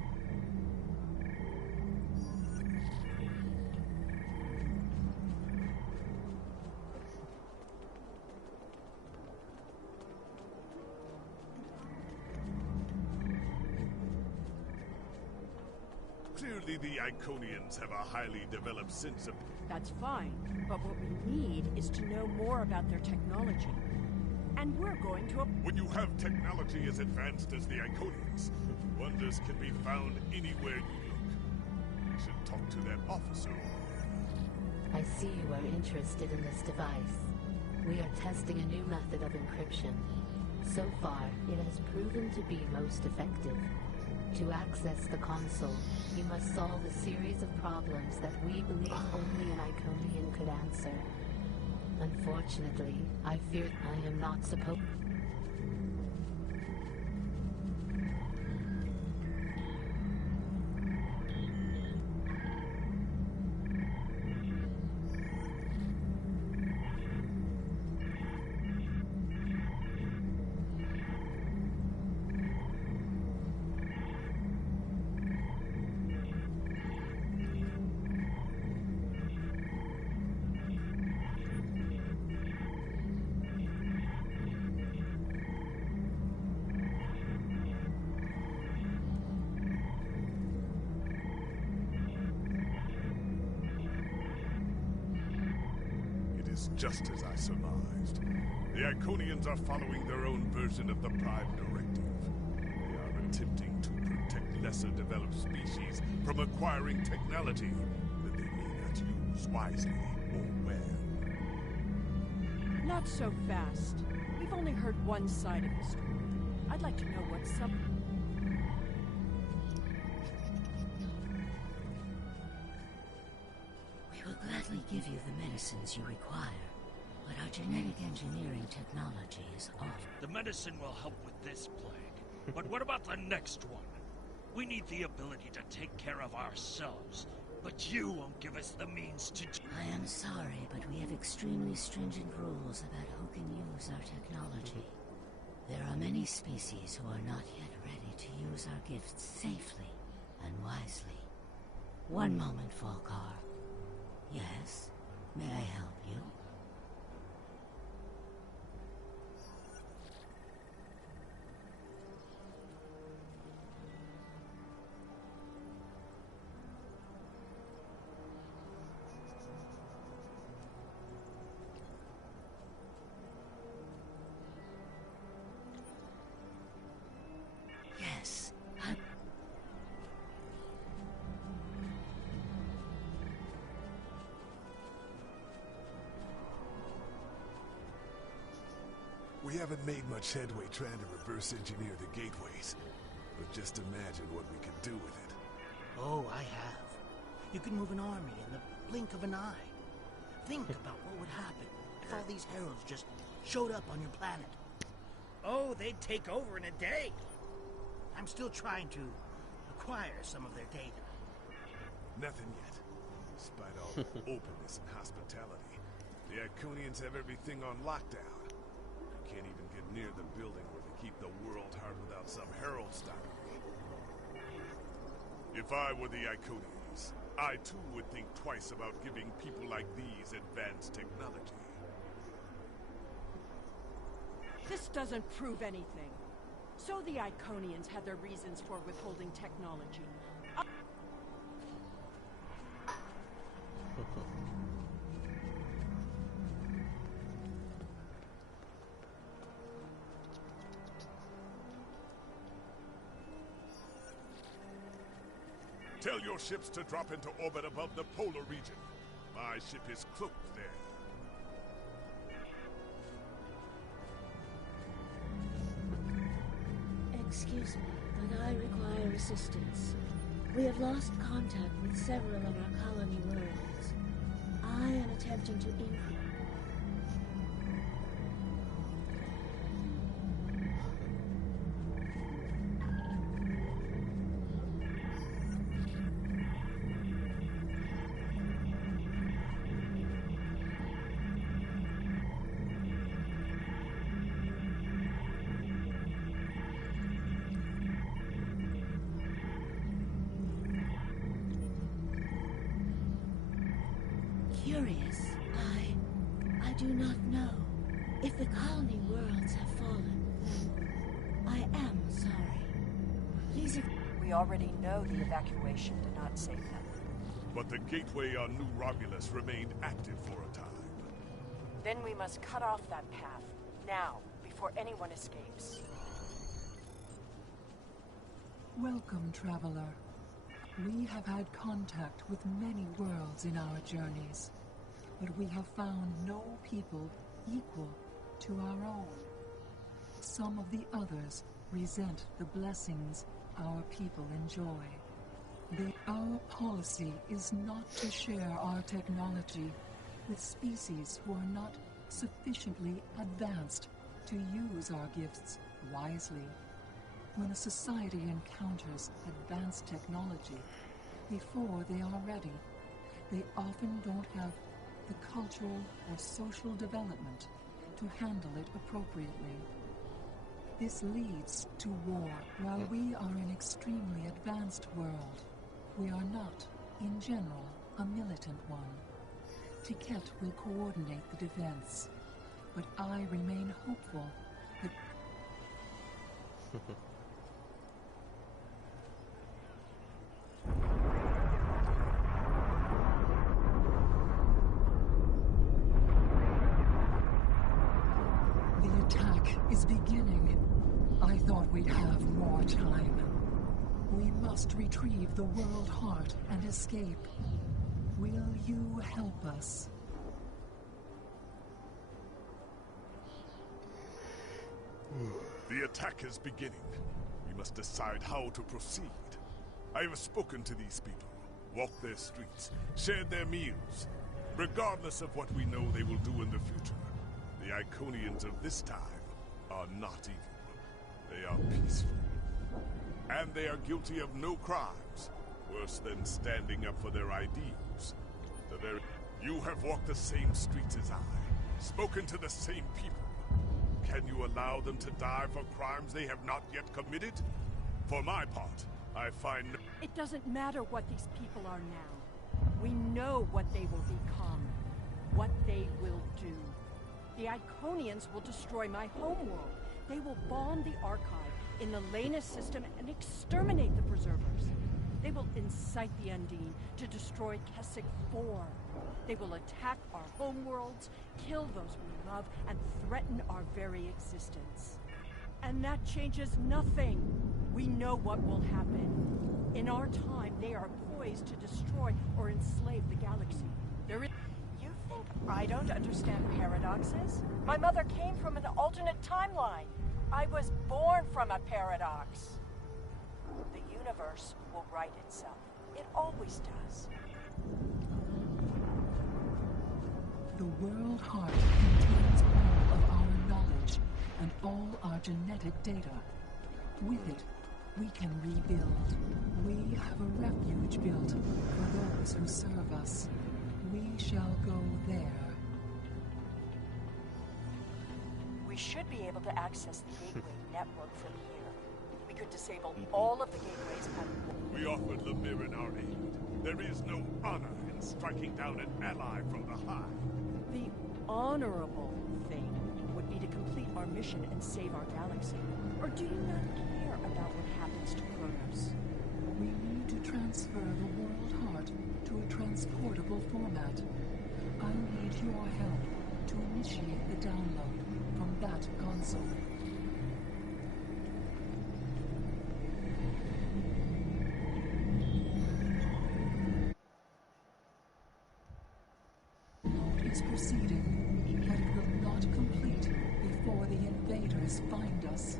Clearly the Iconians have a highly developed sense of... That's fine, but what we need is to know more about their technology. And we're going to... When you have technology as advanced as the Iconians, wonders can be found anywhere you look. You should talk to that officer. I see you are interested in this device. We are testing a new method of encryption. So far, it has proven to be most effective. To access the console, you must solve a series of problems that we believe only an Iconian could answer. Unfortunately, I fear I am not supposed... Just as I surmised. The Iconians are following their own version of the Prime Directive. They are attempting to protect lesser developed species from acquiring technology that they may not use wisely or well. Not so fast. We've only heard one side of the story. I'd like to know what some... We will gladly give you the medicines you require, but our genetic engineering technology is off. The medicine will help with this plague. But what about the next one? We need the ability to take care of ourselves, but you won't give us the means to do... I am sorry, but we have extremely stringent rules about who can use our technology. There are many species who are not yet ready to use our gifts safely and wisely. One moment, Volkar. Yes? May I help you? Yes, We haven't made much headway trying to reverse engineer the gateways, but just imagine what we could do with it. Oh, I have. You can move an army in the blink of an eye. Think about what would happen if all these heralds just showed up on your planet. Oh, they'd take over in a day. I'm still trying to acquire some of their data. Nothing yet. Despite all the openness and hospitality, the Iconians have everything on lockdown. I can't even get near the building where they keep the world heart without some herald stopping me. If I were the Iconians, I too would think twice about giving people like these advanced technology. This doesn't prove anything. So the Iconians had their reasons for withholding technology. Tell your ships to drop into orbit above the polar region. My ship is cloaked there. Excuse me, but I require assistance. We have lost contact with several of our colony worlds. I am attempting to increase... Curious. I do not know. If the colony worlds have fallen, then I am sorry. Please... We already know the evacuation did not save them. But the gateway on New Romulus remained active for a time. Then we must cut off that path, now, before anyone escapes. Welcome, traveler. We have had contact with many worlds in our journeys, but we have found no people equal to our own. Some of the others resent the blessings our people enjoy. Our policy is not to share our technology with species who are not sufficiently advanced to use our gifts wisely. When a society encounters advanced technology, before they are ready, they often don't have the cultural or social development to handle it appropriately. This leads to war. While we are an extremely advanced world, we are not, in general, a militant one. Tiquette will coordinate the defense, but I remain hopeful that... The attack is beginning. I thought we'd have more time. We must retrieve the World Heart and escape. Will you help us? The attack is beginning. We must decide how to proceed. I have spoken to these people, walked their streets, shared their meals. Regardless of what we know they will do in the future, the Iconians of this time are not evil. They are peaceful. And they are guilty of no crimes, worse than standing up for their ideals. You have walked the same streets as I, spoken to the same people. Can you allow them to die for crimes they have not yet committed? For my part, I find no... It doesn't matter what these people are now. We know what they will become, what they will do. The Iconians will destroy my homeworld. They will bomb the archive in the Lanus system and exterminate the preservers. They will incite the Undine to destroy Keswick 4. They will attack our homeworlds, kill those we love, and threaten our very existence. And that changes nothing. We know what will happen. In our time, they are poised to destroy or enslave the galaxy. You think I don't understand paradoxes? My mother came from an alternate timeline. I was born from a paradox. The universe will right itself. It always does. The World Heart contains all of our knowledge and all our genetic data. With it, we can rebuild. We have a refuge built for those who serve us. We shall go there. We should be able to access the gateway network from here. We could disable all of the gateways at once. We offered Lemirin our aid. There is no honor in striking down an ally from the Hive. The honorable thing would be to complete our mission and save our galaxy. Or do you not care about what happens to Kronos? We need to transfer the World Heart to a transportable format. I'll need your help to initiate the download from that console. Download is proceeding, but it will not complete before the invaders find us.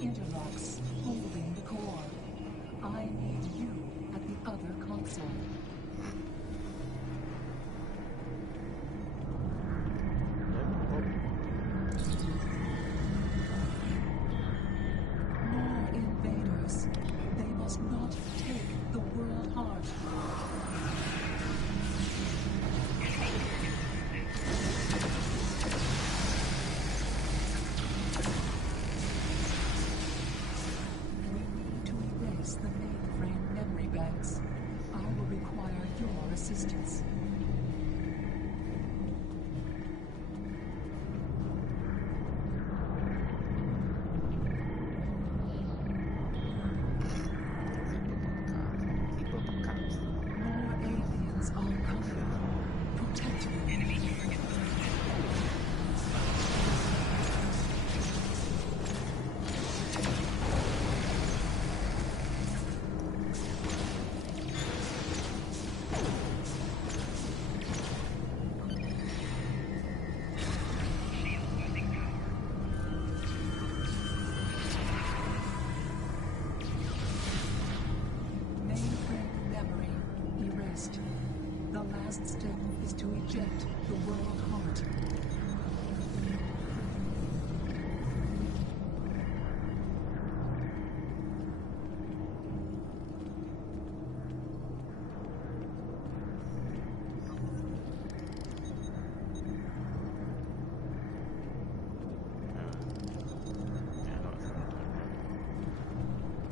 Interlocks holding the core. I need you at the other console. More invaders. They must not take the World Heart. The mainframe memory banks. I will require assistance. More aliens are coming. Protect them. Mainframe memory erased. The last step is to eject the world heart.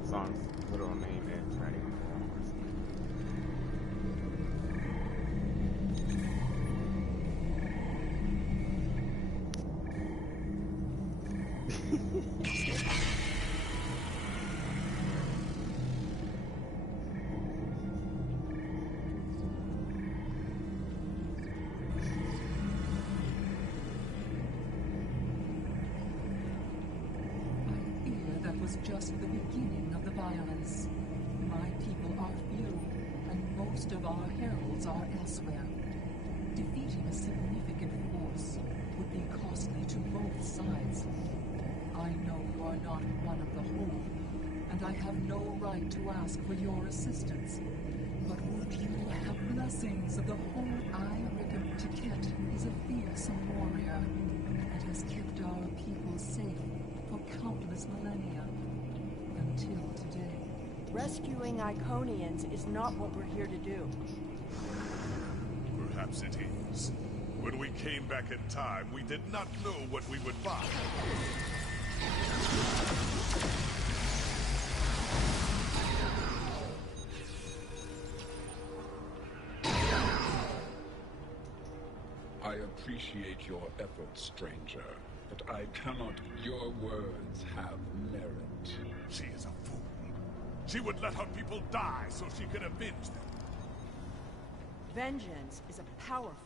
Song's literal name is Ready That was just the beginning of the violence. My people are few, and most of our heralds are elsewhere. Defeating a significant force would be costly to both sides. I know you are not one of the whole, and I have no right to ask for your assistance. But would you have blessings of the whole? I reckon Tiket is a fearsome warrior and has kept our people safe for countless millennia, until today. Rescuing Iconians is not what we're here to do. Perhaps it is. When we came back in time, we did not know what we would find. I appreciate your efforts, stranger. But I cannot. Your words have merit. She is a fool. She would let her people die so she could avenge them. Vengeance is a powerful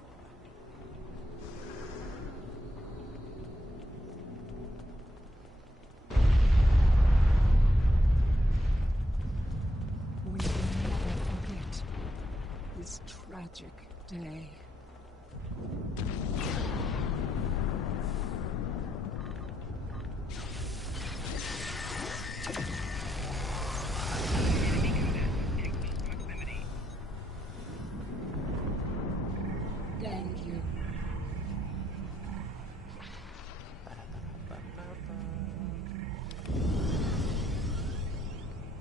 We will never forget this tragic day. Thank you.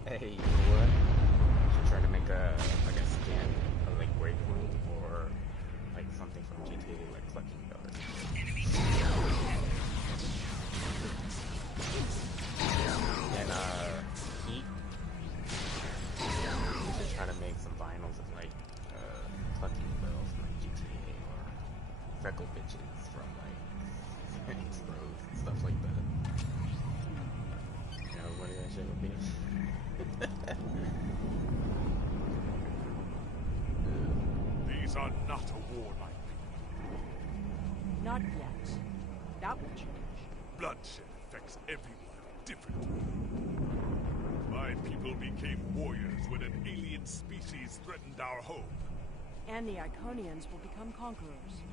Hey, you know what? Should try to make a scan, a like break room, or like something from GTA, like collecting dollars. And heat. Just try to make some vinyls of like collecting bells from like GTA or freckle bitches from like Saints Row and stuff like that. You know, what that shit would be. These are not a warlike people. Not yet. That will change. Bloodshed affects everyone differently. My people became warriors when an alien species threatened our home. And the Iconians will become conquerors.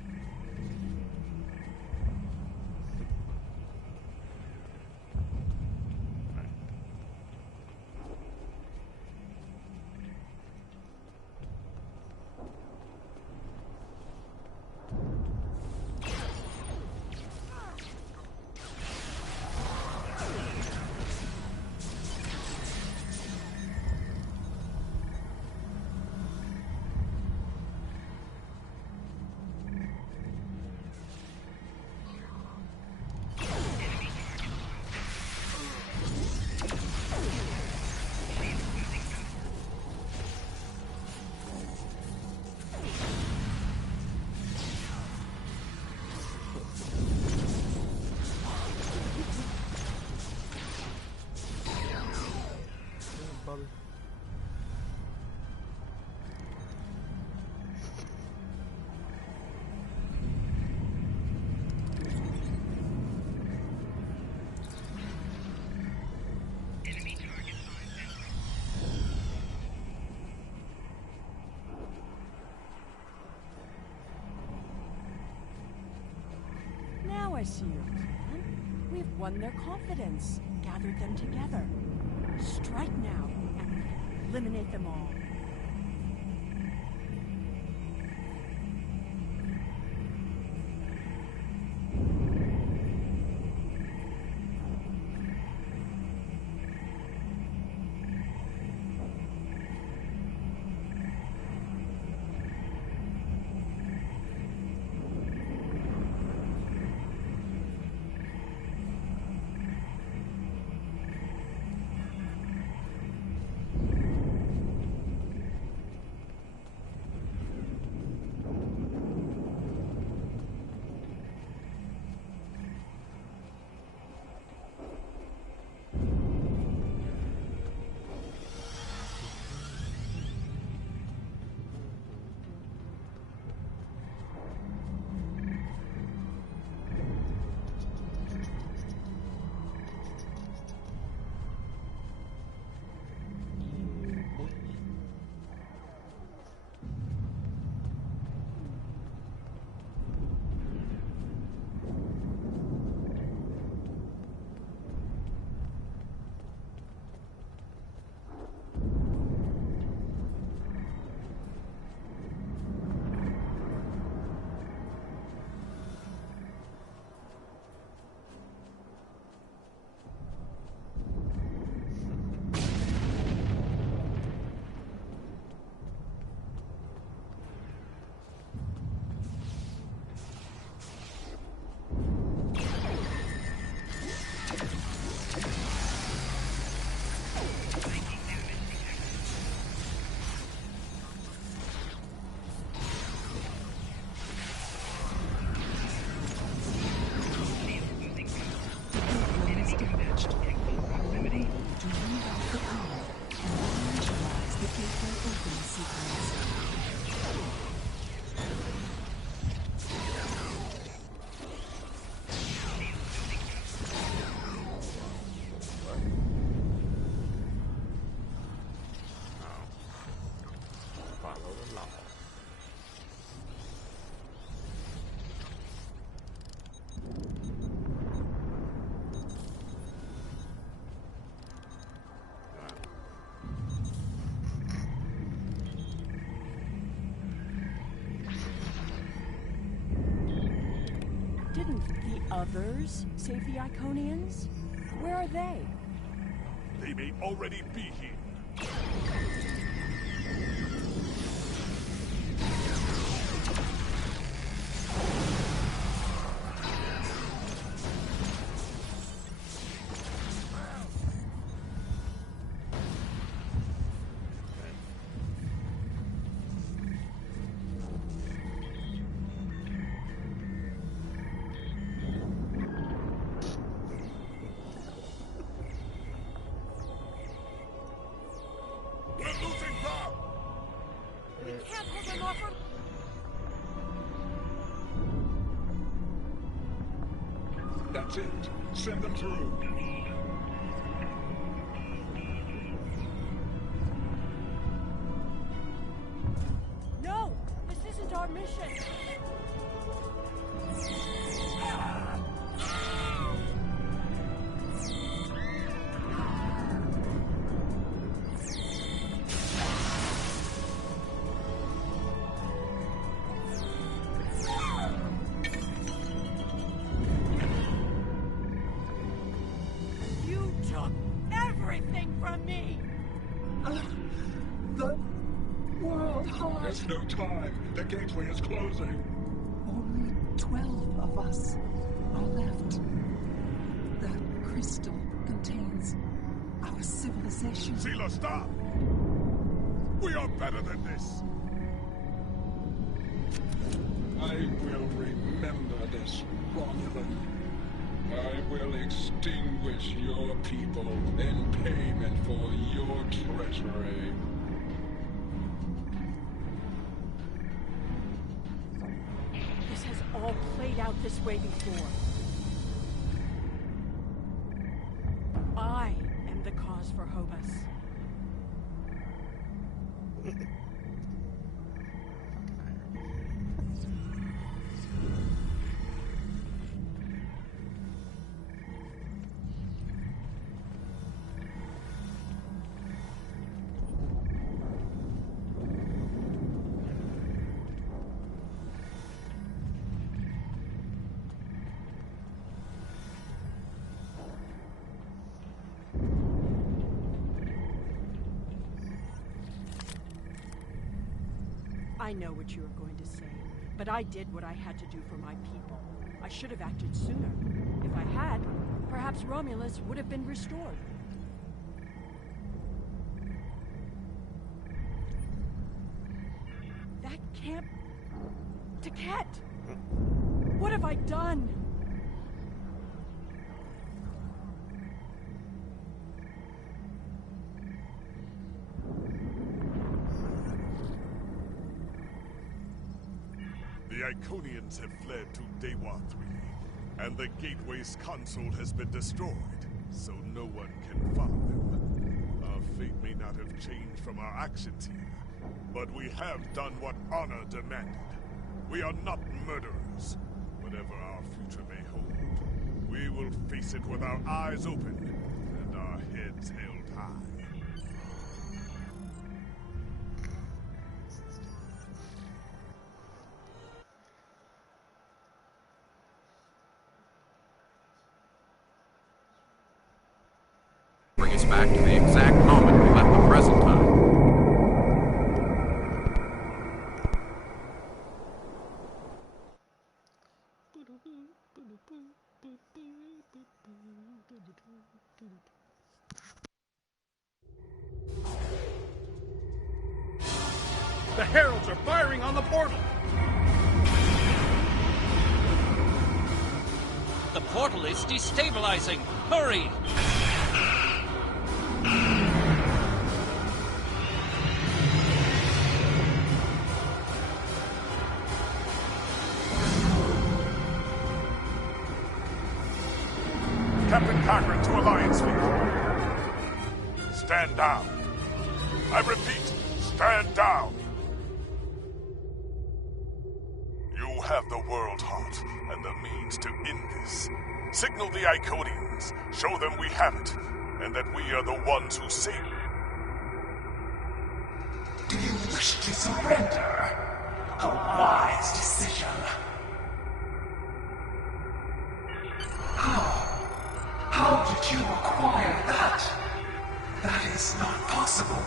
I see your plan. We've won their confidence, gathered them together. Strike now and eliminate them all. Didn't the others save the Iconians? Where are they? They may already be here. That's it. Send them through. No! This isn't our mission! There's no time. The gateway is closing. Only 12 of us are left. That crystal contains our civilization. Seela, stop! We are better than this! I will remember this, Romulan. I will extinguish your people in payment for your treachery. This has all played out this way before. I am the cause for Hobus. I know what you are going to say, but I did what I had to do for my people. I should have acted sooner. If I had, perhaps Romulus would have been restored. That can't... Taket! What have I done? The Iconians have fled to Dewa 3, and the Gateway's console has been destroyed, so no one can follow them. Our fate may not have changed from our actions here, but we have done what honor demanded. We are not murderers. Whatever our future may hold, we will face it with our eyes open and our heads held high. Bring us back to the exact moment we left the present time. The Heralds are firing on the portal! The portal is destabilizing! Hurry! Captain Cochran to Alliance Fleet. Stand down. I repeat, stand down. You have the World Heart and the means to end this. Signal the Iconians, show them we have it, and that we are the ones who save it. Do you wish to surrender? A wise decision. How did you acquire that? That is not possible.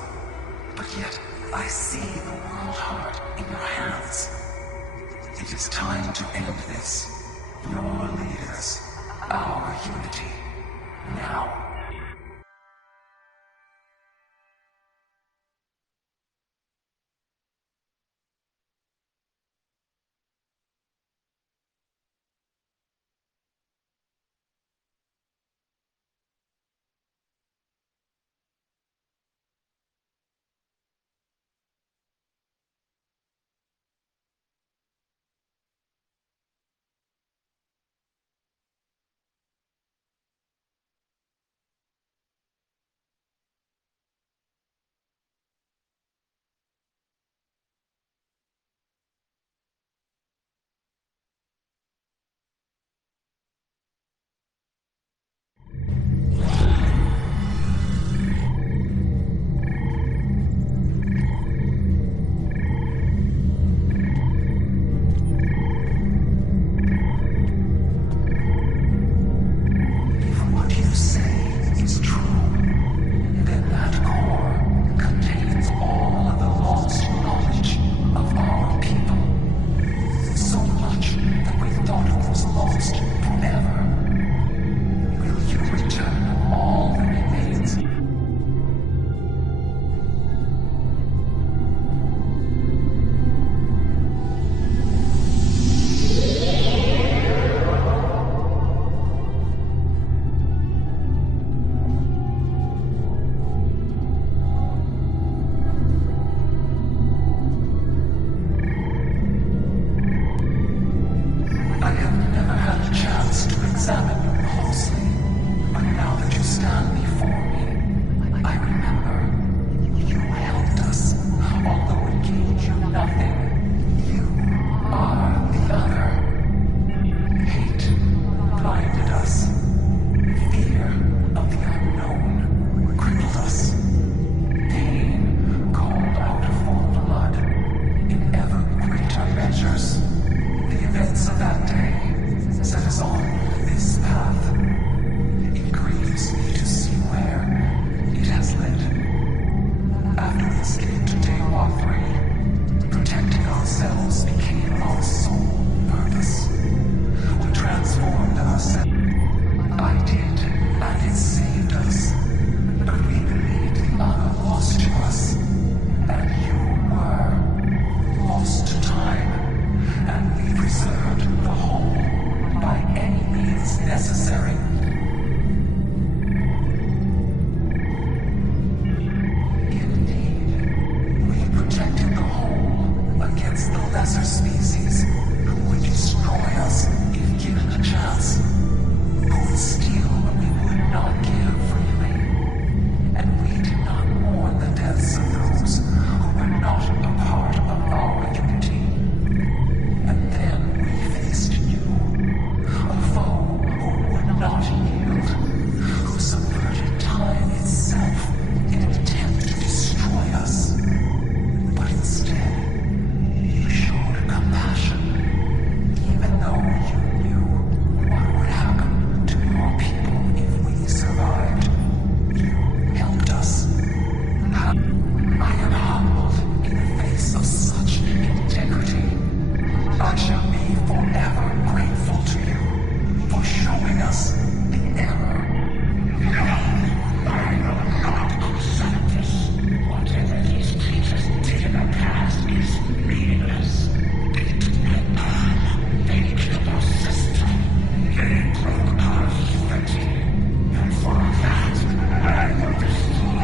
But yet, I see the World Heart in your hands. It is time to end this. Your leaders, our unity. Now. necessary. Indeed, we protected the whole against the lesser species who would destroy us if given a chance, who would steal what we would not give freely. And we did not mourn the deaths of those who were not a part of our unity. And then we faced you, a foe who would not yield, who subverted time itself in an attempt to destroy us. But instead, you showed compassion, even though you knew what would happen to your people if we survived. You helped us. I am humbled in the face of such integrity. I shall be forever grateful to you for showing us the error. No, I will not accept this. Whatever these creatures did in the past is meaningless. They took my plan. They killed our system. They broke our unity. And for that, I will destroy. I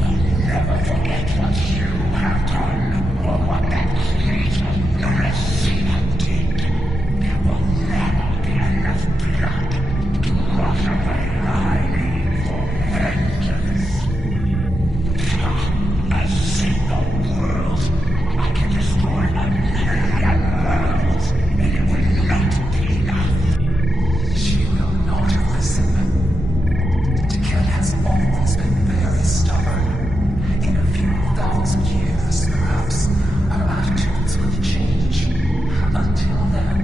will never forget what you have done, or what that creator, the Receiver, did. There will never be enough blood to wash away my need for vengeance. A single world, I can destroy a million worlds, and it will not be enough. She will not listen. Tiket has always been very stubborn. In a few thousand years, perhaps, her attitudes will change. Until then,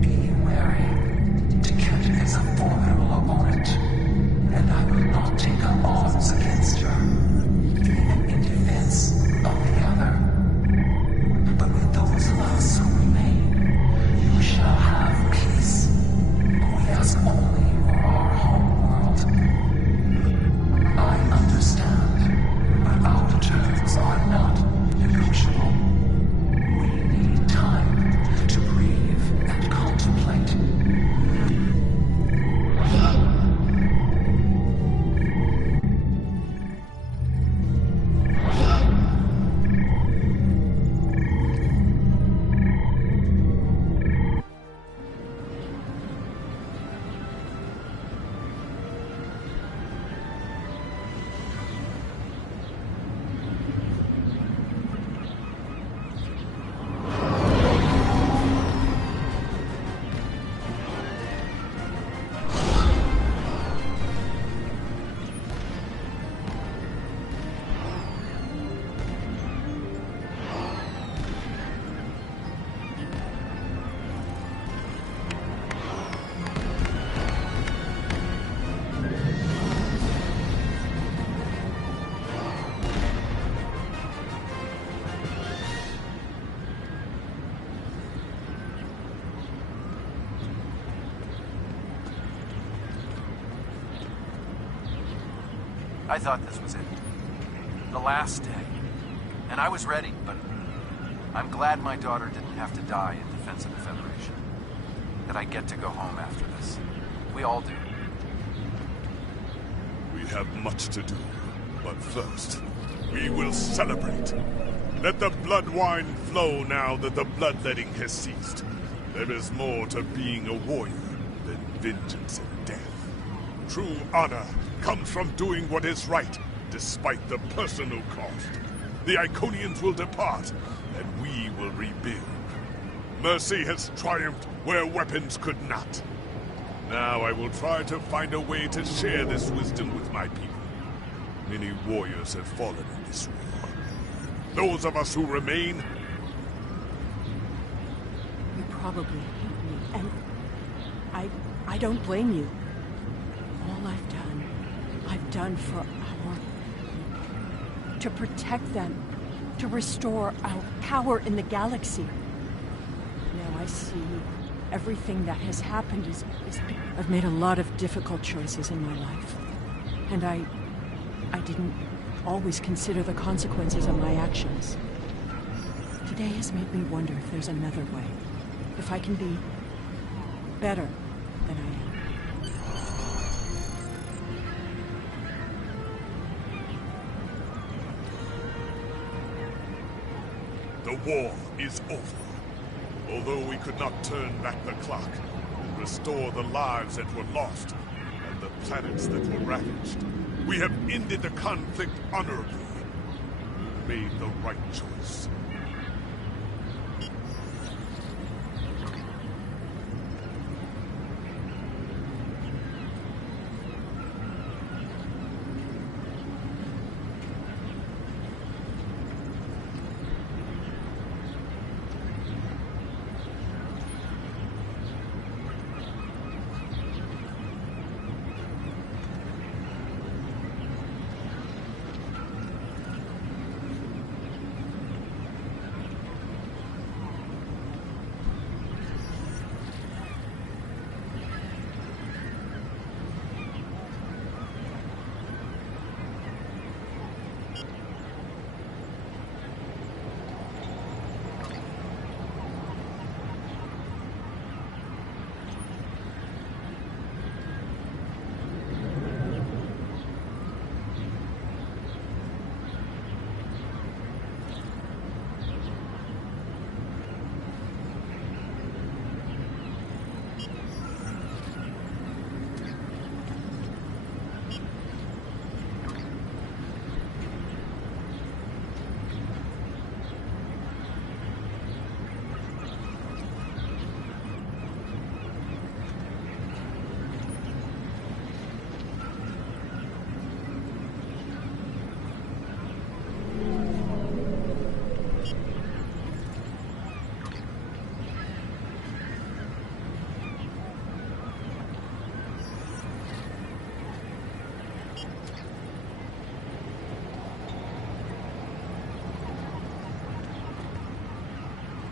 be wary. Tiket is a formidable opponent, and I will not take up arms against her, even in defense of the other. But with those of us who remain, you shall have peace. We ask only for our home world. I understand, but our terms are not negotiable. We need time to breathe and contemplate. I thought this was it. The last day. And I was ready, but I'm glad my daughter didn't have to die in defense of the Federation. That I get to go home after this. We all do. We have much to do, but first, we will celebrate. Let the blood wine flow now that the bloodletting has ceased. There is more to being a warrior than vengeance and death. True honor comes from doing what is right, despite the personal cost. The Iconians will depart, and we will rebuild. Mercy has triumphed where weapons could not. Now I will try to find a way to share this wisdom with my people. Many warriors have fallen in this war. Those of us who remain... You probably hate me, and I don't blame you. All I've done for our people. To protect them, to restore our power in the galaxy. Now I see everything that has happened is I've made a lot of difficult choices in my life. And I didn't always consider the consequences of my actions. Today has made me wonder if there's another way. If I can be better than war is over. Although we could not turn back the clock and restore the lives that were lost and the planets that were ravaged, we have ended the conflict honorably. We made the right choice.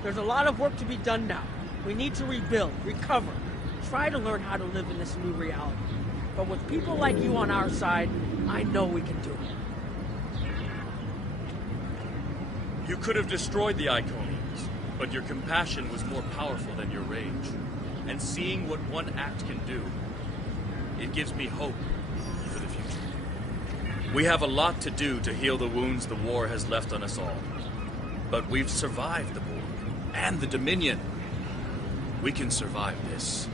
There's a lot of work to be done now. We need to rebuild, recover, try to learn how to live in this new reality. But with people like you on our side, I know we can do it. You could have destroyed the Iconians, but your compassion was more powerful than your rage. And seeing what one act can do, it gives me hope for the future. We have a lot to do to heal the wounds the war has left on us all. But we've survived the war and the Dominion. We can survive this.